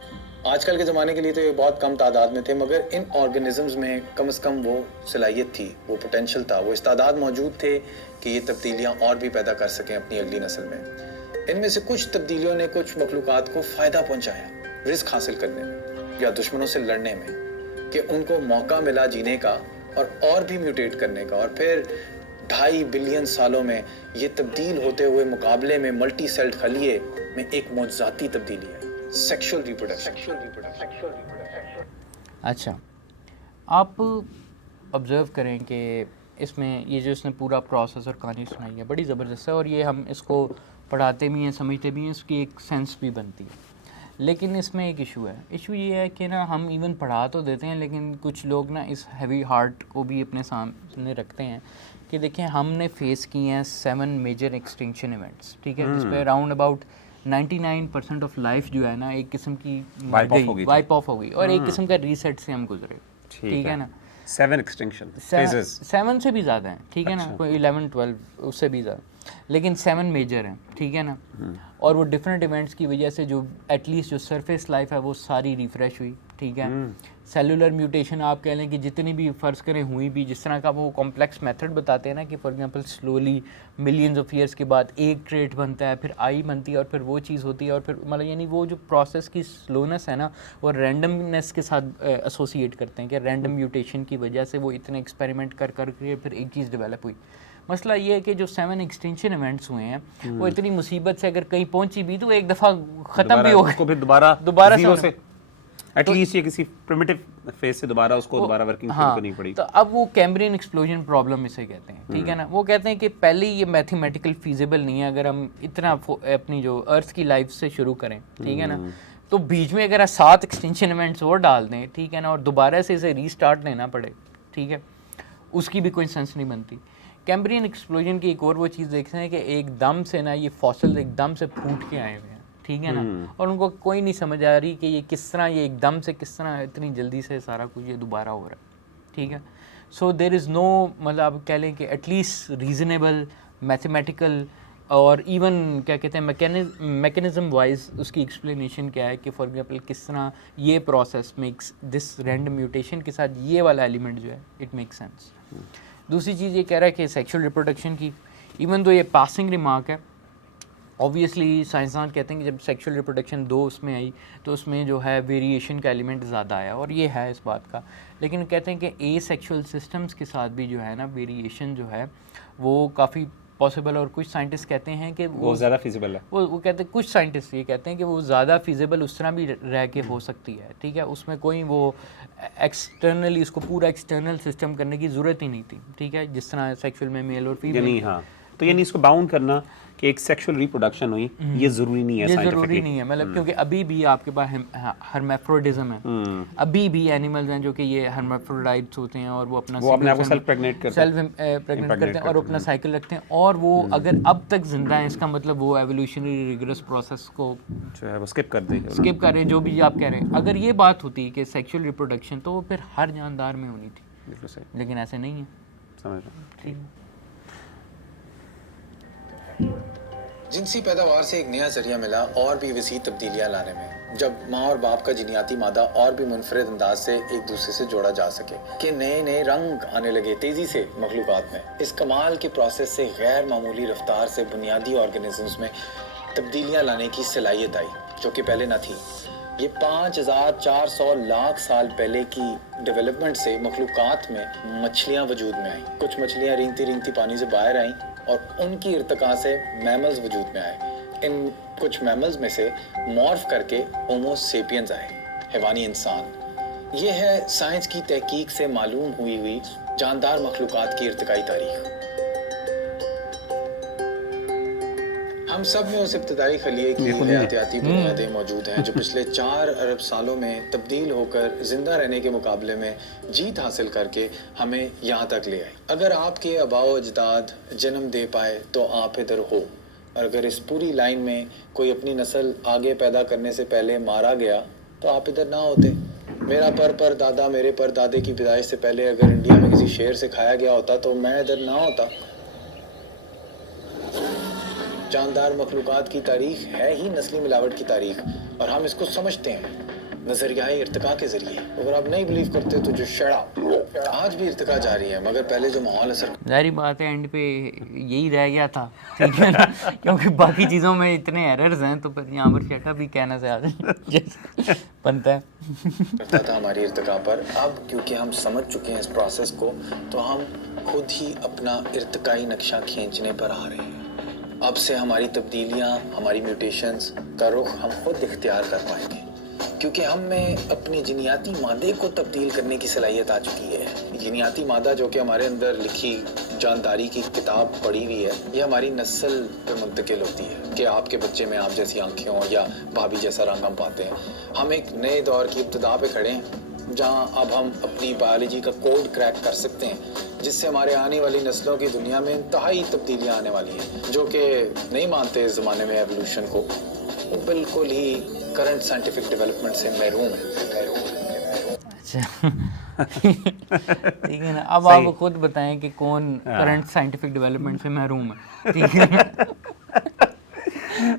آج کل کے زمانے کے لیے تو یہ بہت کم تعداد میں تھے, مگر ان آرگنزمز میں کم از کم وہ صلاحیت تھی, وہ پوٹینشل تھا, وہ استعداد موجود تھے کہ یہ تبدیلیاں اور بھی پیدا کر سکیں اپنی اگلی نسل میں. ان میں سے کچھ تبدیلیوں نے کچھ مخلوقات کو فائدہ پہنچایا رزق حاصل کرنے میں یا دشمنوں سے لڑنے میں, کہ ان کو موقع ملا جینے کا اور بھی میوٹیٹ کرنے کا, اور پھر 2.5 بلین سالوں میں یہ تبدیل ہوتے ہوئے مقابلے میں ملٹی سیلڈ خلیے میں ایک معجزاتی تبدیلی ہے, سیکشل ریپروڈکشن. اچھا, آپ آبزرو کریں کہ اس میں یہ جو اس نے پورا پروسیس اور کہانی سنائی ہے بڑی زبردست ہے, اور یہ ہم اس کو پڑھاتے بھی ہیں, سمجھتے بھی ہیں, اس کی ایک سینس بھی بنتی ہے. لیکن اس میں ایک ایشو یہ ہے کہ نا ہم ایون پڑھا تو دیتے ہیں, لیکن کچھ لوگ نا اس ہیوی ہارٹ کو بھی اپنے سامنے رکھتے ہیں کہ دیکھیں ہم نے فیس کی ہیں 7 میجر ایکسٹنکشن ایونٹس, ٹھیک ہے, جس پہ اراؤنڈ اباؤٹ 99% آف لائف جو ہے نا ایک قسم کی وائپ آف ہو گئی, اور ایک قسم کا ریسیٹ سے ہم گزرے, ٹھیک ہے نا. 7 ایکسٹنکشن فیزز 7 سے بھی زیادہ ہیں, ٹھیک ہے نا, کوئی 11-12 اس سے بھی زیادہ, لیکن 7 میجر ہیں, ٹھیک ہے نا. اور وہ ڈفرینٹ ایونٹس کی وجہ سے جو ایٹ لیسٹ جو سرفیس لائف ہے وہ ساری ریفریش ہوئی, ٹھیک ہے. سیلولر میوٹیشن آپ کہہ لیں کہ جتنی بھی فرض کریں ہوئی بھی, جس طرح کا وہ کمپلیکس میتھڈ بتاتے ہیں نا کہ for example slowly millions of years کے بعد ایک ٹریٹ بنتا ہے, پھر آئی بنتی ہے, اور پھر وہ چیز ہوتی ہے, اور پھر مطلب یعنی وہ جو پروسیس کی سلونیس ہے نا وہ رینڈمنیس کے ساتھ ایسوسیٹ کرتے ہیں کہ رینڈم میوٹیشن کی وجہ سے وہ اتنے ایکسپیریمنٹ کر کے پھر ایک چیز ڈیولپ ہوئی. مسئلہ یہ ہے کہ جو 7 ایکسٹینشن ایونٹس ہوئے ہیں وہ اتنی مصیبت سے اگر کہیں پہنچی بھی تو ایک دفعہ ختم بھی ہو گئے, دوبارہ سے ایٹ لیسٹ یہ کسی پریمیٹیو فیز سے دوبارہ اس کو دوبارہ ورکنگ شروع کرنی پڑی. تو اب وہ کیمبرین ایکسپلوژن پرابلم اسے کہتے ہیں, ٹھیک ہے نا. وہ کہتے ہیں کہ پہلے یہ میتھمیٹیکل فیزیبل نہیں ہے اگر ہم اتنا اپنی جو ارتھ کی لائف سے شروع کریں, ٹھیک ہے نا, تو بیچ میں اگر 7 ایکسٹینشن ایونٹس اور ڈال دیں, ٹھیک ہے نا, اور دوبارہ سے اسے ری اسٹارٹ لینا پڑے, ٹھیک ہے, اس کی بھی کوئی سینس نہیں بنتی. کیمبرین ایکسپلوژن کی ایک اور وہ چیز دیکھتے ہیں کہ ایک دم سے نا یہ فاسل ایک دم سے پھوٹ کے آئے ہوئے ہیں, ٹھیک ہے نا, اور ان کو کوئی نہیں سمجھ آ رہی کہ یہ کس طرح, یہ ایک دم سے کس طرح اتنی جلدی سے سارا کچھ یہ دوبارہ ہو رہا ہے, ٹھیک ہے. سو دیر از نو, مطلب کہہ لیں کہ ایٹ لیسٹ ریزنیبل میتھمیٹیکل اور ایون کیا کہتے ہیں میکینزم وائز اس کی ایکسپلینیشن کیا ہے کہ فار ایگزامپل کس طرح یہ process makes this random mutation کے ساتھ یہ والا ایلیمنٹ جو ہے اٹ میک سینس. دوسری چیز یہ کہہ رہا ہے کہ سیکشل ریپروڈکشن کی, ایون دو یہ پاسنگ ریمارک ہے, اوبویسلی سائنسدان کہتے ہیں کہ جب سیکشل ریپروڈکشن 2 اس میں آئی تو اس میں جو ہے ویریشن کا ایلیمنٹ زیادہ آیا, اور یہ ہے اس بات کا. لیکن کہتے ہیں کہ اے سیکشل سسٹمز کے ساتھ بھی جو ہے نا ویریشن جو ہے وہ کافی پاسبل, اور کچھ سائنٹسٹ کہتے ہیں کہ وہ زیادہ فیزیبل ہے. وہ کہتے ہیں, کچھ سائنٹسٹ یہ کہتے ہیں کہ وہ زیادہ فیزیبل اس طرح بھی رہ کے ہو سکتی ہے, ٹھیک ہے, اس میں کوئی وہ ایکسٹرنلی اس کو پورا ایکسٹرنل سسٹم کرنے کی ضرورت ہی نہیں تھی, ٹھیک ہے, جس طرح سیکشل میں میل اور فیمیل. ہاں, تو یعنی اس کو باؤنڈ کرنا کہ ایک سیکشول ریپروڈکشن ہوئی یہ ضروری نہیں ہے, یہ ضروری نہیں ہے, مطلب کیونکہ ابھی بھی آپ کے پاس ہرمیفروڈزم ہے, ابھی بھی اینیملز ہیں جو کہ یہ ہرمیفروڈائٹس ہوتے ہیں اور وہ اپنے آپ کو سیلف پریگنیٹ کرتے ہیں اور اپنا سائیکل رکھتے ہیں, اور وہ اگر اب تک زندہ ہیں اس کا مطلب وہ ایولیوشنری ریگرس پروسیس کو جو ہے وہ اسکپ کر دیں, اسکپ کر رہے ہیں, جو بھی آپ کہہ رہے ہیں. اگر یہ بات ہوتی کہ سیکشل ریپروڈکشن تو وہ پھر ہر جاندار میں ہونی تھی, بالکل صحیح, لیکن ایسے نہیں ہے. سمجھ رہا ہوں, ٹھیک. جنسی پیداوار سے ایک نیا ذریعہ ملا اور بھی وسیع تبدیلیاں لانے میں, جب ماں اور باپ کا جنیاتی مادہ اور بھی منفرد انداز سے ایک دوسرے سے جوڑا جا سکے, کہ نئے رنگ آنے لگے تیزی سے مخلوقات میں. اس کمال کے پروسیس سے غیر معمولی رفتار سے بنیادی آرگنزمز میں تبدیلیاں لانے کی صلاحیت آئی جو کہ پہلے نہ تھی. یہ 5400 لاکھ سال پہلے کی ڈیولپمنٹ سے مخلوقات میں مچھلیاں وجود میں آئیں. کچھ مچھلیاں رینگتی رینگتی پانی سے باہر آئیں اور ان کی ارتقاء سے میملز وجود میں آئے. ان کچھ میملز میں سے مورف کر کے ہومو سیپینز آئے, حیوانی انسان. یہ ہے سائنس کی تحقیق سے معلوم ہوئی جاندار مخلوقات کی ارتقائی تاریخ. ہم سب میں اس ابتدائی خلیے کی حیاتیاتی بنیادیں موجود ہیں جو پچھلے 4 ارب سالوں میں تبدیل ہو کر زندہ رہنے کے مقابلے میں جیت حاصل کر کے ہمیں یہاں تک لے آئی. اگر آپ کے آباء و اجداد جنم دے پائے تو آپ ادھر ہو, اور اگر اس پوری لائن میں کوئی اپنی نسل آگے پیدا کرنے سے پہلے مارا گیا تو آپ ادھر نہ ہوتے. میرا پر دادا میرے پر دادے کی پیدائش سے پہلے اگر انڈیا میں کسی شیر سے کھایا گیا ہوتا تو میں ادھر نہ ہوتا. جاندار مخلوقات کی تاریخ ہے ہی نسلی ملاوٹ کی تاریخ, اور ہم اس کو سمجھتے ہیں نظریہ ارتقاء کے ذریعے. اگر آپ نہیں بلیو کرتے تو جو آج بھی ارتقاء جاری ہے, مگر پہلے جو ماحول اثر. ظاہری بات ہے اینڈ پہ یہی رہ گیا تھا, ٹھیک ہے نا, کیونکہ باقی چیزوں میں اتنے ایررز ہیں تو پھر یہاں پر شٹا بھی کہنا سے بنتا ہے. کرتا تھا ہماری ارتقاء پر. اب کیونکہ ہم سمجھ چکے ہیں اس پروسیس کو, تو ہم خود ہی اپنا ارتقائی نقشہ کھینچنے پر آ رہے ہیں. اب سے ہماری تبدیلیاں, ہماری میوٹیشنز کا رخ ہم خود اختیار کر پائیں گے, کیونکہ ہم میں اپنے جینیاتی مادے کو تبدیل کرنے کی صلاحیت آ چکی ہے. جینیاتی مادہ جو کہ ہمارے اندر لکھی جانداری کی کتاب پڑھی ہوئی ہے, یہ ہماری نسل پہ منتقل ہوتی ہے کہ آپ کے بچے میں آپ جیسی آنکھیں ہوں یا بھابھی جیسا رنگ ہم پاتے ہیں. ہم ایک نئے دور کی ابتدا پہ کھڑے ہیں جہاں اب ہم اپنی بایولوجی کا کوڈ کریک کر سکتے ہیں, جس سے ہمارے آنے والی نسلوں کی دنیا میں انتہائی تبدیلیاں آنے والی ہیں. جو کہ نہیں مانتے اس زمانے میں ایوولوشن کو, وہ بالکل ہی کرنٹ سائنٹیفک ڈیولپمنٹ سے محروم ہے. اچھا ٹھیک ہے نا, اب آپ خود بتائیں کہ کون کرنٹ سائنٹیفک ڈیولپمنٹ سے محروم ہے, ٹھیک ہے.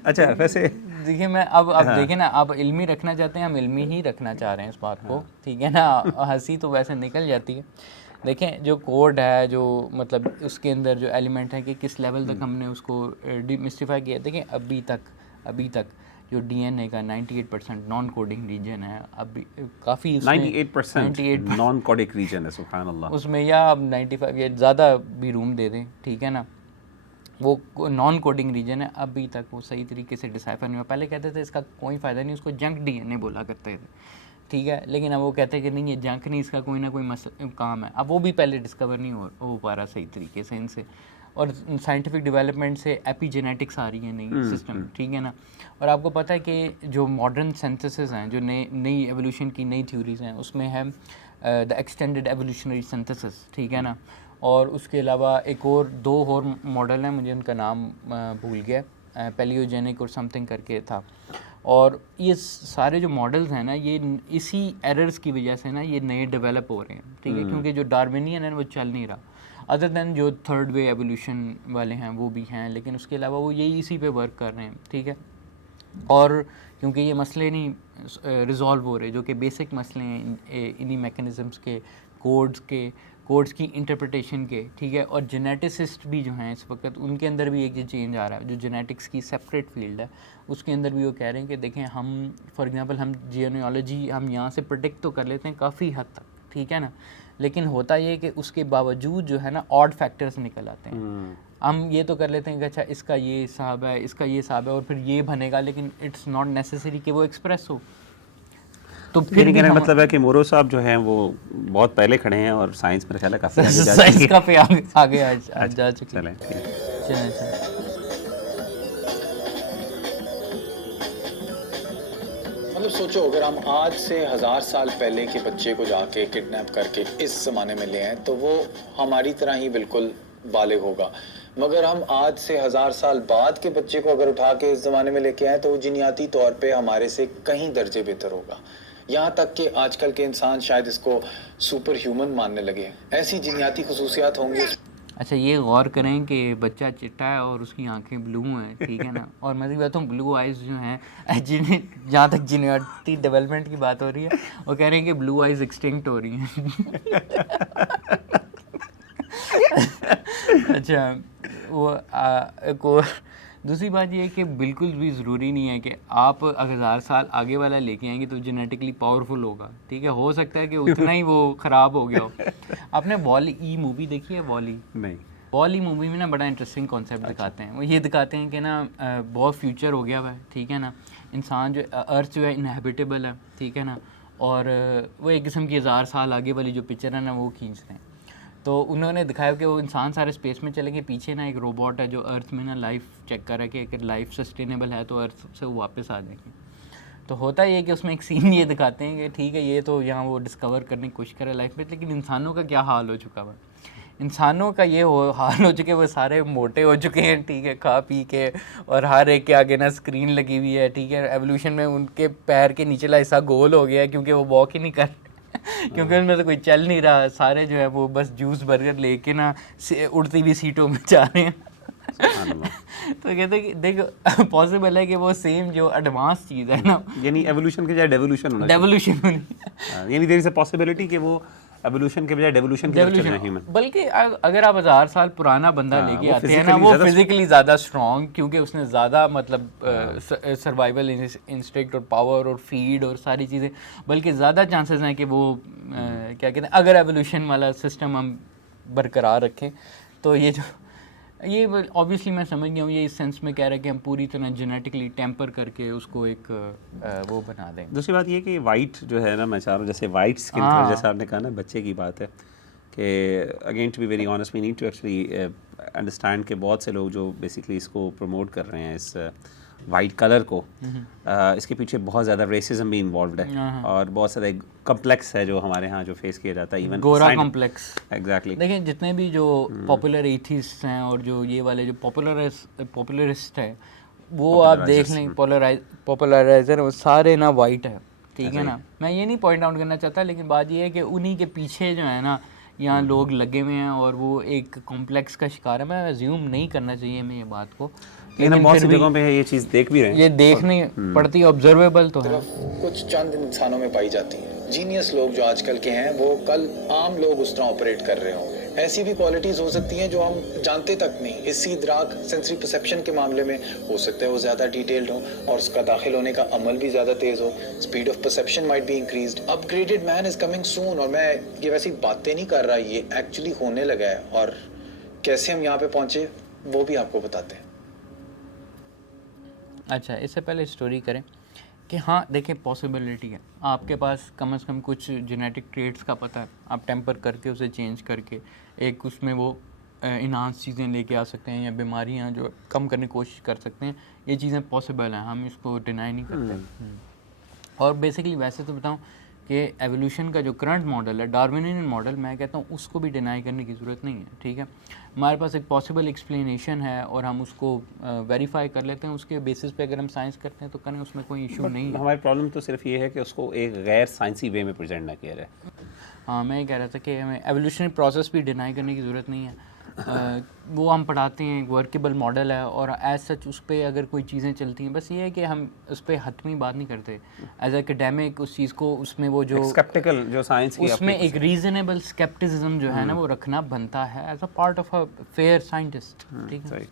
اچھا ویسے دیکھیے میں اب دیکھیں نا, آپ علمی رکھنا چاہتے ہیں, ہم علمی ہی رکھنا چاہ رہے ہیں اس بات کو, ٹھیک ہے نا. ہنسی تو ویسے نکل جاتی ہے. دیکھیں جو کوڈ ہے, جو مطلب اس کے اندر جو ایلیمنٹ ہے کہ کس لیول تک ہم نے اس کو ڈیمسٹیفائی کیا. دیکھیں ابھی تک جو ڈی این اے کا 98% نان کوڈنگ ریجن ہے, اب کافی 98% نان کوڈنگ ریجن ہے, سبحان اللہ. اس میں یا اب 95 یا زیادہ بھی روم دے دیں, ٹھیک ہے نا, وہ نان کوڈنگ ریجن ہے. ابھی تک وہ صحیح طریقے سے ڈسائفر نہیں ہوا. پہلے کہتے تھے اس کا کوئی فائدہ نہیں, اس کو جنک ڈی این اے بولا کرتے تھے, ٹھیک ہے, لیکن اب وہ کہتے ہیں کہ نہیں یہ جنک نہیں, اس کا کوئی نہ کوئی کام ہے. اب وہ بھی پہلے ڈسکور نہیں ہو پا رہا صحیح طریقے سے ان سے. اور سائنٹیفک ڈیولپمنٹ سے ایپی جینیٹکس آ رہی ہیں نئی سسٹم, ٹھیک ہے نا. اور آپ کو پتہ ہے کہ جو ماڈرن سینتھسز ہیں, جو نئی ایولیوشن کی نئی تھیوریز ہیں, اس میں ہے دا ایکسٹینڈڈ ایولیوشنری سینتھسز, ٹھیک ہے نا. اور اس کے علاوہ ایک اور 2 اور ماڈل ہیں, مجھے ان کا نام بھول گیا, پیلیوجینک اور سم تھنگ کر کے تھا. اور یہ سارے جو ماڈلز ہیں نا, یہ اسی ایررز کی وجہ سے نا یہ نئے ڈیولپ ہو رہے ہیں, ٹھیک ہے, کیونکہ جو ڈارونین ہے وہ چل نہیں رہا. ادر دین جو تھرڈ وے ایولیوشن والے ہیں وہ بھی ہیں, لیکن اس کے علاوہ وہ یہی اسی پہ ورک کر رہے ہیں, ٹھیک ہے. اور کیونکہ یہ مسئلے نہیں ریزالو ہو رہے, جو کہ بیسک مسئلے ہیں انہی میکانزمس کے, کوڈز کی انٹرپریٹیشن کے, ٹھیک ہے. اور جینیٹسسٹ بھی جو ہیں اس وقت, ان کے اندر بھی ایک یہ چینج آ رہا ہے. جو جینیٹکس کی سپریٹ فیلڈ ہے, اس کے اندر بھی وہ کہہ رہے ہیں کہ دیکھیں ہم فار ایگزامپل ہم جینیالوجی ہم یہاں سے پرڈکٹ تو کر لیتے ہیں کافی حد تک, ٹھیک ہے نا, لیکن ہوتا یہ کہ اس کے باوجود جو ہے نا آڈ فیکٹرز نکل آتے ہیں. ہم یہ تو کر لیتے ہیں کہ اچھا اس کا یہ حساب ہے, اس کا یہ حساب ہے, اور پھر یہ بنے گا, لیکن اٹس ناٹ نیسیسری کہ وہ ایکسپریس ہو. تو پھر کہنے کا مطلب ہے کہ مورو صاحب جو ہیں وہ بہت پہلے کھڑے ہیں, اور سائنس میرے خیال ہے کافی سائنس کافی آگے جا چکی ہے. چلیں مطلب سوچو, اگر ہم آج سے 1000 سال پہلے کے بچے کو جا کے کڈنیپ کر کے اس زمانے میں لے آئیں تو وہ ہماری طرح ہی بالکل بالغ ہوگا. مگر ہم آج سے 1000 سال بعد کے بچے کو اگر اٹھا کے اس زمانے میں لے کے آئیں تو وہ جینیاتی طور پہ ہمارے سے کہیں درجے بہتر ہوگا. یہاں تک کہ آج کل کے انسان شاید اس کو سپر ہیومن ماننے لگے. ایسی جینیاتی خصوصیات ہوں گی. اچھا یہ غور کریں کہ بچہ چٹا ہے اور اس کی آنکھیں بلو ہیں, ٹھیک ہے نا, اور میں بات ہوں بلو آئیز جو ہیں, جہاں تک جینیاتی ڈیولپمنٹ کی بات ہو رہی ہے, وہ کہہ رہے ہیں کہ بلو آئیز ایکسٹنکٹ ہو رہی ہیں. اچھا وہ ایک اور دوسری بات یہ ہے کہ بالکل بھی ضروری نہیں ہے کہ آپ اگر 1000 سال آگے والا لے کے آئیں گے تو جینیٹکلی پاورفل ہوگا, ٹھیک ہے, ہو سکتا ہے کہ اتنا ہی وہ خراب ہو گیا ہو. آپ نے والی ای مووی دیکھی ہے؟ والی نہیں. والی مووی میں نا بڑا انٹرسٹنگ کانسیپٹ دکھاتے ہیں. وہ یہ دکھاتے ہیں کہ نا بہت فیوچر ہو گیا ہوا ہے, ٹھیک ہے نا, انسان جو ارتھ جو ہے انہیبیٹیبل ہے, ٹھیک ہے نا, اور وہ ایک قسم کی 1000 سال آگے والی جو پکچر ہے نا وہ کھینچ رہے ہیں. تو انہوں نے دکھایا کہ وہ انسان سارے اسپیس میں چلے گئے, پیچھے نا ایک روبوٹ ہے جو ارتھ میں نا لائف چیک کر رہا ہے کہ اگر لائف سسٹینیبل ہے تو ارتھ سے وہ واپس آ جائیں گے. تو ہوتا یہ کہ اس میں ایک سین یہ دکھاتے ہیں کہ ٹھیک ہے یہ تو یہاں وہ ڈسکور کرنے کی کوشش کرے لائف میں, لیکن انسانوں کا کیا حال ہو چکا ہوا ہے. انسانوں کا یہ حال ہو چکے, وہ سارے موٹے ہو چکے ہیں, ٹھیک ہے, کھا پی کے, اور ہر ایک کے آگے نا اسکرین لگی ہوئی ہے, ٹھیک ہے. ایولیوشن میں ان کے پیر کے نیچلا حصہ گول ہو گیا ہے کیونکہ وہ واک ہی نہیں کر کیونکہ ان میں سے کوئی چل نہیں رہا, سارے جو ہے وہ بس جوس برگر لے کے نا اڑتی ہوئی سیٹوں میں جا رہے ہیں. تو کہتے ہیں کہ دیکھو پاسبل ہے کہ وہ سیم جو ایڈوانس چیز ہے نا, یعنی ایولیوشن کے جائے ڈیولیوشن ہونا, ڈیولیوشن ہونی, یعنی دیر از اے پاسبلٹی کہ وہ ایولیوشن کے بجائے ڈیولیوشن کی طرف چل رہے ہیں. بلکہ اگر آپ 1000 سال پرانا بندہ لے کے آتے ہیں نا, وہ فزیکلی زیادہ اسٹرانگ, کیونکہ اس نے زیادہ مطلب سروائیول انسٹنکٹ اور پاور اور فیڈ اور ساری چیزیں, بلکہ زیادہ چانسز ہیں کہ وہ کیا کہتے ہیں, اگر ایولیوشن والا سسٹم ہم برقرار رکھیں تو یہ جو یہ اوبیسلی میں سمجھ گیا ہوں, یہ اس سینس میں کہہ رہا ہے کہ ہم پوری طرح جینیٹکلی ٹیمپر کر کے اس کو ایک وہ بنا دیں. دوسری بات یہ کہ وائٹ جو ہے نا, میں چاہ رہا ہوں جیسے وائٹ اسکن کلر, جیسے آپ نے کہا نا بچے کی بات ہے, کہ again to be very honest we need to actually understand کہ بہت سے لوگ جو بیسکلی اس کو پروموٹ کر رہے ہیں اس وائٹ کلر کو, اس کے پیچھے بہت زیادہ ریسزم بھی انوالوڈ ہے, اور بہت زیادہ کمپلیکس ہے جو ہمارے ہاں جو فیس کیا جاتا ہے, ایون گورا کمپلیکس. ایگزیکٹر دیکھیں جتنے بھی جو پاپولر ایتھیسٹ ہیں اور جو یہ والے جو پاپولرسٹ ہے, وہ آپ دیکھ لیں پاپولرائزر, وہ سارے نا وائٹ ہے, ٹھیک ہے نا. میں یہ نہیں پوائنٹ آؤٹ کرنا چاہتا, لیکن بات یہ ہے کہ انہی کے پیچھے جو ہے نا یہاں لوگ لگے ہوئے ہیں, اور وہ ایک کمپلیکس کا شکار ہے. میں زیوم نہیں کرنا چاہیے ہمیں یہ بات کو, لیکن بہت سی جگہوں پہ یہ چیز دیکھ بھی رہے ہیں, یہ دیکھنی پڑتی ہے, آبزرویبل تو ہے. کچھ چند انسانوں میں پائی جاتی ہیں جینیس لوگ جو آج کل کے ہیں, وہ کل عام لوگ اس طرح آپریٹ کر رہے ہوں گے. ایسی بھی کوالٹیز ہو سکتی ہیں جو ہم جانتے تک نہیں. اسی ادراک سینسری پرسیپشن کے معاملے میں ہو سکتا ہے وہ زیادہ ڈیٹیلڈ ہو, اور اس کا داخل ہونے کا عمل بھی زیادہ تیز ہو. Speed of perception might be increased. Upgraded man is coming soon. اور میں یہ ویسی باتیں نہیں کر رہا, یہ ایکچولی ہونے لگا ہے, اور کیسے ہم یہاں پہ پہنچے وہ بھی آپ کو بتاتے ہیں. اچھا, اس سے پہلے اسٹوری کریں کہ ہاں دیکھیں پاسبلٹی ہے, آپ کے پاس کم از کم کچھ جینیٹک ٹریٹس کا پتہ ہے, آپ ٹیمپر کر کے اسے چینج کر کے ایک اس میں وہ انہانس چیزیں لے کے آ سکتے ہیں, یا بیماریاں جو کم کرنے کی کوشش کر سکتے ہیں. یہ چیزیں پاسبل ہیں, ہم اس کو ڈینائی نہیں کرتے. اور بیسکلی ویسے تو بتاؤں کہ ایولیوشن کا جو کرنٹ ماڈل ہے, ڈارونین ماڈل, میں کہتا ہوں اس کو بھی ڈینائی کرنے کی ضرورت نہیں ہے, ٹھیک ہے. ہمارے پاس ایک پاسبل ایکسپلینیشن ہے, اور ہم اس کو ویریفائی کر لیتے ہیں. اس کے بیسس پہ اگر ہم سائنس کرتے ہیں تو کریں, اس میں کوئی ایشو نہیں ہے. ہماری پرابلم تو صرف یہ ہے کہ اس کو ایک غیر سائنسی وے میں پریزنٹ نہ کیا جائے. ہاں, میں یہ کہہ رہا تھا کہ ہمیں ایولیوشنری پروسیس بھی ڈینائی کرنے کی ضرورت نہیں ہے. وہ ہم پڑھاتے ہیں, ورکیبل ماڈل ہے, اور ایز سچ اس پہ اگر کوئی چیزیں چلتی ہیں, بس یہ ہے کہ ہم اس پہ حتمی بات نہیں کرتے ایز اکیڈیمک. اس چیز کو اس میں وہ جو اسکیپٹیکل جو سائنس کی, اس میں ایک ریزنیبل اسکیپٹزم جو ہے نا وہ رکھنا بنتا ہے as a part of a fair scientist, ٹھیک ہے.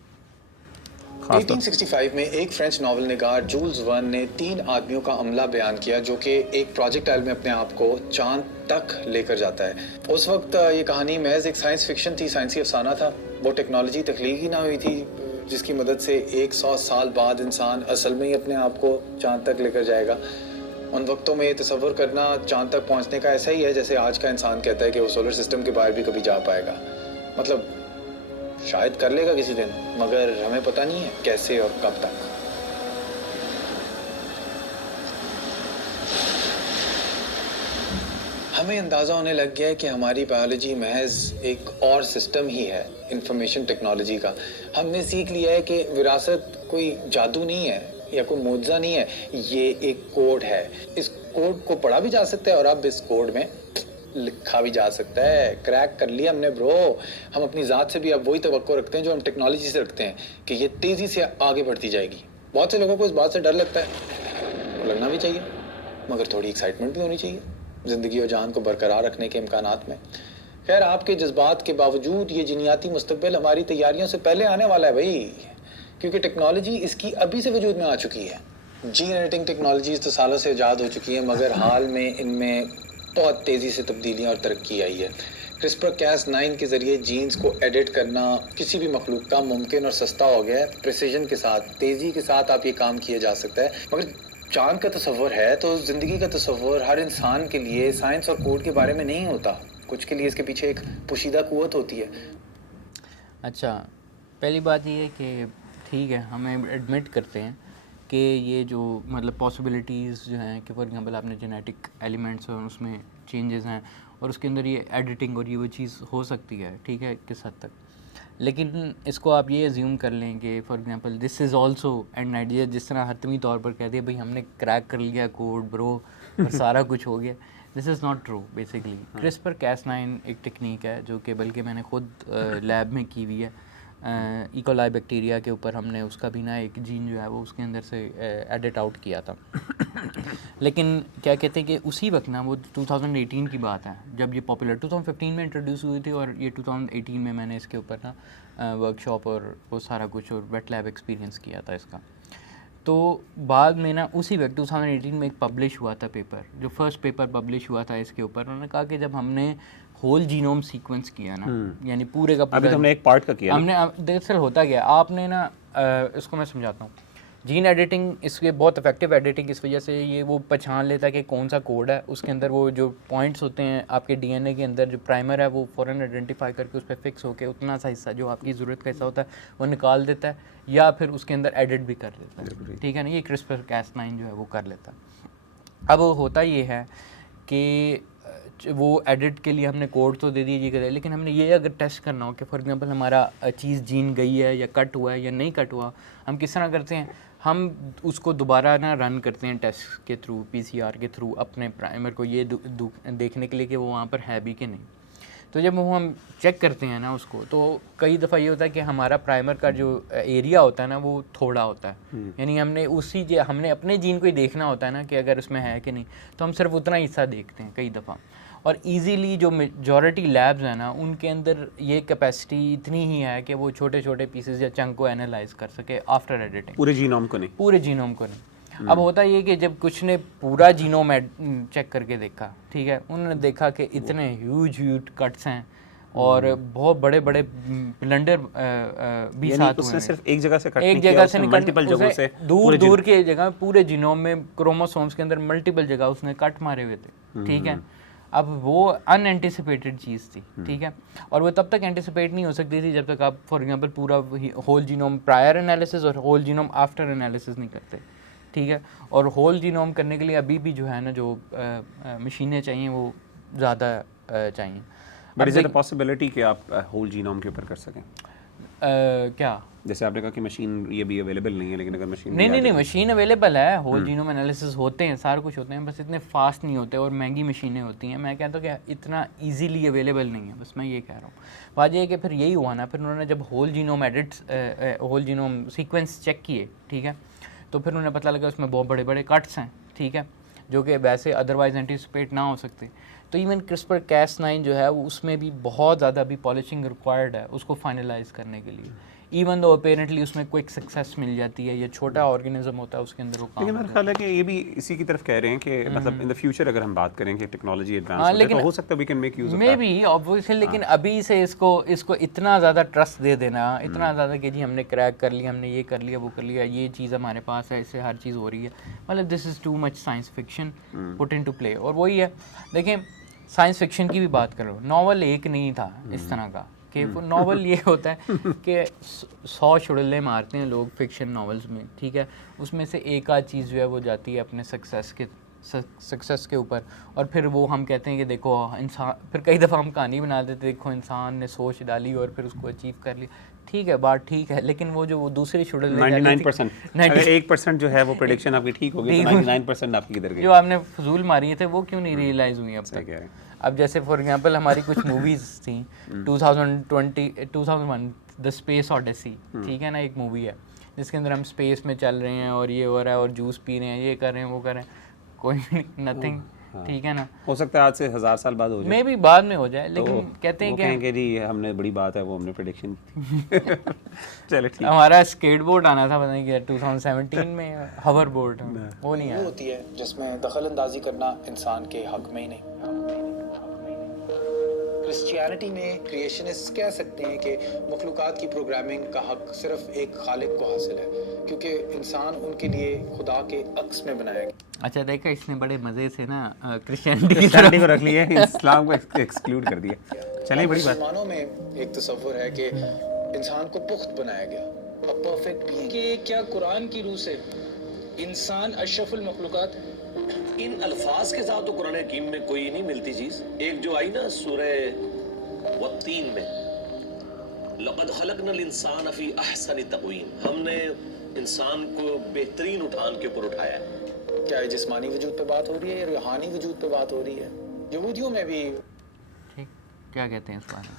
1865 میں ایک فرینچ ناول نگار جولز ورن نے 3 آدمیوں کا عملہ بیان کیا جو کہ ایک پروجیکٹائل میں اپنے آپ کو چاند تک لے کر جاتا ہے. اس وقت یہ کہانی محض ایک سائنس فکشن تھی, سائنسی افسانہ تھا. وہ ٹیکنالوجی تخلیق ہی نہ ہوئی تھی جس کی مدد سے 100 سال بعد انسان اصل میں ہی اپنے آپ کو چاند تک لے کر جائے گا. ان وقتوں میں یہ تصور کرنا چاند تک پہنچنے کا ایسا ہی ہے جیسے آج کا انسان کہتا ہے کہ وہ سولر سسٹم کے باہر بھی کبھی جا پائے گا. مطلب شاید کر لے گا کسی دن, مگر ہمیں پتہ نہیں ہے کیسے اور کب تک. ہمیں اندازہ ہونے لگ گیا ہے کہ ہماری بایولوجی محض ایک اور سسٹم ہی ہے انفارمیشن ٹیکنالوجی کا. ہم نے سیکھ لیا ہے کہ وراثت کوئی جادو نہیں ہے یا کوئی معجزہ نہیں ہے, یہ ایک کوڈ ہے. اس کوڈ کو پڑھا بھی جا سکتا ہے, اور اب اس کوڈ میں لکھا بھی جا سکتا ہے. کریک کر لیا ہم نے برو. ہم اپنی ذات سے بھی اب وہی توقع رکھتے ہیں جو ہم ٹیکنالوجی سے رکھتے ہیں, کہ یہ تیزی سے آگے بڑھتی جائے گی. بہت سے لوگوں کو اس بات سے ڈر لگتا ہے, لگنا بھی چاہیے, مگر تھوڑی ایکسائٹمنٹ بھی ہونی چاہیے زندگی اور جان کو برقرار رکھنے کے امکانات میں. خیر, آپ کے جذبات کے باوجود یہ جینیاتی مستقبل ہماری تیاریوں سے پہلے آنے والا ہے بھائی. کیونکہ ٹیکنالوجی اس کی ابھی سے وجود میں آ چکی ہے. جین ایڈیٹنگ ٹیکنالوجیز تو سالوں سے ایجاد ہو چکی ہیں, مگر حال میں ان میں بہت تیزی سے تبدیلیاں اور ترقی آئی ہے. CRISPR-Cas9 کے ذریعے جینز کو ایڈٹ کرنا کسی بھی مخلوق کا ممکن اور سستا ہو گیا ہے. پریسیجن کے ساتھ, تیزی کے ساتھ آپ یہ کام کیا جا سکتا ہے. مگر چاند کا تصور ہے تو زندگی کا تصور ہر انسان کے لیے سائنس اور کوڈ کے بارے میں نہیں ہوتا. کچھ کے لیے اس کے پیچھے ایک پوشیدہ قوت ہوتی ہے. اچھا, پہلی بات یہ ہے کہ ٹھیک ہے, ہمیں ایڈمٹ کرتے ہیں کہ یہ جو مطلب پاسبلٹیز جو ہیں کہ فار ایگزامپل آپ نے جینیٹک ایلیمنٹس اور اس میں چینجز ہیں اور اس کے اندر یہ ایڈیٹنگ اور یہ وہ چیز ہو سکتی ہے, ٹھیک ہے, کس حد تک. لیکن اس کو آپ یہ ایزیوم کر لیں کہ for example this is also and idea, جس طرح حتمی طور پر کہہ دیا بھائی ہم نے کریک کر لیا کوڈ برو اور سارا کچھ ہو گیا. This is not true. Basically CRISPR-Cas9 ایک ٹیکنیک ہے جو کہ بلکہ میں نے خود لیب میں کی ہوئی ہے. ایکولائی بیکٹیریا کے اوپر ہم نے اس کا بھی نا ایک جین جو ہے وہ اس کے اندر سے ایڈٹ آؤٹ کیا تھا. لیکن کیا کہتے ہیں کہ اسی وقت نا وہ 2018 کی بات ہے جب یہ پاپولر 2015 میں انٹروڈیوس ہوئی تھی اور یہ 2018 میں نے اس کے اوپر نا ورک شاپ اور وہ سارا کچھ اور ویٹ لیب ایکسپیرینس کیا تھا اس کا. تو بعد میں نا اسی وقت 2018 میں ایک پبلش ہوا تھا پیپر, جو فرسٹ پیپر پبلش ہوا تھا اس کے اوپر. انہوں نے کہا کہ جب ہم نے ہول جینوم سیکوینس کیا نا, یعنی پورے کا ابھی تو ہم نے ایک پارٹ کا کیا, ہم نے دراصل ہوتا گیا آپ نے نا اس کو میں سمجھاتا ہوں. جین ایڈیٹنگ اس کے بہت افیکٹو ایڈیٹنگ اس وجہ سے یہ وہ پہچان لیتا ہے کہ کون سا کوڈ ہے اس کے اندر. وہ جو پوائنٹس ہوتے ہیں آپ کے ڈی این اے کے اندر جو پرائمر ہے وہ فوراً آئیڈینٹیفائی کر کے اس پہ فکس ہو کے اتنا سا حصہ جو آپ کی ضرورت کا حصہ ہوتا ہے وہ نکال دیتا ہے یا پھر اس کے اندر ایڈٹ بھی کر دیتا ہے, ٹھیک ہے نا. یہ CRISPR-Cas9 جو ہے وہ کر لیتا ہے. اب ہوتا یہ ہے کہ وہ ایڈٹ کے لیے ہم نے کوڈ تو دے دیجیے گا, لیکن ہم نے یہ اگر ٹیسٹ کرنا ہو کہ فار ایگزامپل ہمارا چیز جین گئی ہے یا کٹ ہوا ہے یا نہیں کٹ ہوا, ہم کس طرح کرتے ہیں, ہم اس کو دوبارہ نا رن کرتے ہیں ٹیسٹ کے تھرو, PCR کے تھرو اپنے پرائمر کو یہ دیکھنے کے لیے کہ وہ وہاں پر ہے بھی کہ نہیں. تو جب وہ ہم چیک کرتے ہیں نا اس کو, تو کئی دفعہ یہ ہوتا ہے کہ ہمارا پرائمر کا جو ایریا ہوتا ہے نا وہ تھوڑا ہوتا ہے, یعنی ہم نے ہم نے اپنے جین کو ہی دیکھنا ہوتا ہے نا کہ اگر اس میں ہے کہ نہیں, تو ہم صرف اتنا حصہ دیکھتے ہیں کئی دفعہ. اور ایزیلی جو میجورٹی لیبز ہیں نا ان کے اندر یہ کیپیسٹی اتنی ہی ہے کہ وہ چھوٹے چھوٹے پیسز یا چنک کو انالائز کر سکے آفٹر ایڈیٹنگ, پورے جینوم کو نہیں, پورے جینوم کو نہیں. اب ہوتا یہ کہ جب کچھ نے پورا جینوم چیک کر کے دیکھا, ٹھیک ہے, انہوں نے دیکھا کہ اتنے ہیوج کٹس ہیں اور بہت بڑے بڑے بلنڈر بھی ساتھ ہوئے ہیں. صرف ایک جگہ سے کٹ ایک جگہ سے ملٹیپل جگہوں سے دور دور کے جگہ پورے جینوم میں کروموسومز کے اندر ملٹیپل جگہ اس نے کٹ مارے ہوئے تھے, ٹھیک ہے. اب وہ ان اینٹیسپیٹڈ چیز تھی, ٹھیک ہے, اور وہ تب تک اینٹیسپیٹ نہیں ہو سکتی تھی جب تک آپ فار ایگزامپل پورا ہول جینوم پرائر انالیسس اور ہول جینوم آفٹر انالیسس نہیں کرتے, ٹھیک ہے. اور ہول جینوم کرنے کے لیے ابھی بھی جو ہے نا جو مشینیں چاہیے وہ زیادہ چاہیے. But is it a possibility کہ آپ ہول جینوم کے اوپر کر سکیں؟ کیا جیسے آپ نے کہا کہ مشین یہ بھی اویلیبل نہیں ہے, لیکن اگر مشین نہیں مشین اویلیبل ہے, ہول جینوم انالیسس ہوتے ہیں, سارا کچھ ہوتے ہیں, بس اتنے فاسٹ نہیں ہوتے اور مہنگی مشینیں ہوتی ہیں. میں کہتا ہوں کہ اتنا ایزیلی اویلیبل نہیں ہے, بس میں یہ کہہ رہا ہوں. بات یہ ہے کہ پھر یہی ہوا نا, پھر انہوں نے جب ہول جینوم سیکوینس چیک کیے, ٹھیک ہے, تو پھر انہیں پتہ لگا اس میں بہت بڑے بڑے کٹس ہیں, ٹھیک ہے, جو کہ ویسے ادروائز اینٹیسپیٹ نہ ہو سکتے. تو ایون CRISPR-Cas9 جو ہے وہ اس میں بھی بہت زیادہ ابھی پالشنگ ریکوائرڈ ہے اس کو فائنلائز کرنے کے لیے. ایون دو اپیرنٹلی اس میں کوئک سکسیس مل جاتی ہے, یہ چھوٹا آرگینزم ہوتا ہے اس کے اندر وہ کام. لیکن میرا خیال ہے کہ یہ بھی اسی کی طرف کہہ رہے ہیں کہ مطلب ان دا فیوچر اگر ہم بات کریں کہ ٹیکنالوجی ایڈوانس ہو جائے تو ہو سکتا ہے we can make use of میں بھی obviously, لیکن ابھی سے اس کو اتنا زیادہ ٹرسٹ دے دینا, اتنا زیادہ کہ جی ہم نے کریک کر لیا, ہم نے یہ کر لیا, وہ کر لیا, یہ چیز ہمارے پاس ہے, اس سے ہر چیز ہو رہی ہے, مطلب this is too much science fiction put into play. اور وہی ہے, دیکھیں سائنس فکشن کی بھی بات کرو, ناول ایک نہیں تھا اس طرح کا کہ ناول یہ ہوتا ہے کہ 100 چڑلے مارتے ہیں لوگ فکشن ناولز میں, ٹھیک ہے, اس میں سے ایک آدھ چیز جو ہے وہ جاتی ہے اپنے سکسیس کے اوپر, اور پھر وہ ہم کہتے ہیں کہ دیکھو انسان, پھر کئی دفعہ ہم کہانی بنا دیتے دیکھو انسان نے سوچ ڈالی اور پھر اس کو اچیو کر لیا. ٹھیک ہے, بات ٹھیک ہے, لیکن وہ جو وہ دوسری چڑل 99% جو ہے وہ پریڈکشن آپ کی ٹھیک ہوگی, 99% آپ کی کدھر گئی, جو آپ نے فضول ماری تھے وہ کیوں نہیں ریئلائز ہوئی اب تک. اب جیسے فار ایگزامپل ہماری کچھ موویز تھیں 2001 دا اسپیس اوڈیسی, ٹھیک ہے نا, ایک مووی ہے جس کے اندر ہم اسپیس میں چل رہے ہیں اور یہ ہو رہا ہے اور جوس پی رہے ہیں, یہ کر رہے ہیں, وہ کر رہے ہیں, کوئی نتھنگ ٹھیک ہے نا, ہو سکتا ہے آج سے 1000 سال بعد ہو جائے, میں بھی بعد میں ہو جائے, لیکن کہتے ہیں کہ جی ہم نے بڑی بات ہے وہ ہم نے پریڈکشن چلے ٹھیک. ہمارا اسکیٹ بورڈ آنا تھا, پتہ نہیں کیا 2017 میں, ہاور بورڈ وہ نہیں آیا. ہوتی ہے جس میں دخل اندازی کرنا انسان کے حق میں ہی نہیں. کرسچیانٹی میں کریشنسٹ کہہ سکتے ہیں کہ مخلوقات کی پروگرامنگ کا حق صرف ایک خالق کو حاصل ہے, کیونکہ انسان ان کے لیے خدا کے عکس میں بنایا گیا. اچھا دیکھا, اس نے بڑے مزے سے نا کرسچینٹی کو رکھ لیا, اسلام کو ایکسکلوڈ کر دیا. چلیں بڑی بات. مسلمانوں میں ایک تصور ہے کہ انسان کو پخت بنایا گیا, پرفیکٹ بینگ. کہ کیا قرآن کی روح سے انسان اشرف المخلوقات؟ ان الفاظ کے ساتھ تو قرآن حکیم میں کوئی نہیں ملتی چیز. ایک جو آئی نا سورہ والتین میں, لقد خلقنا الانسان فی احسن تقویم, ہم نے انسان کو بہترین اٹھان کے اوپر اٹھایا ہے. کیا یہ جسمانی وجود پہ بات ہو رہی ہے یا روحانی وجود پہ بات ہو رہی ہے؟ یہودیوں میں بھی کیا کہتے ہیں اس بارے میں؟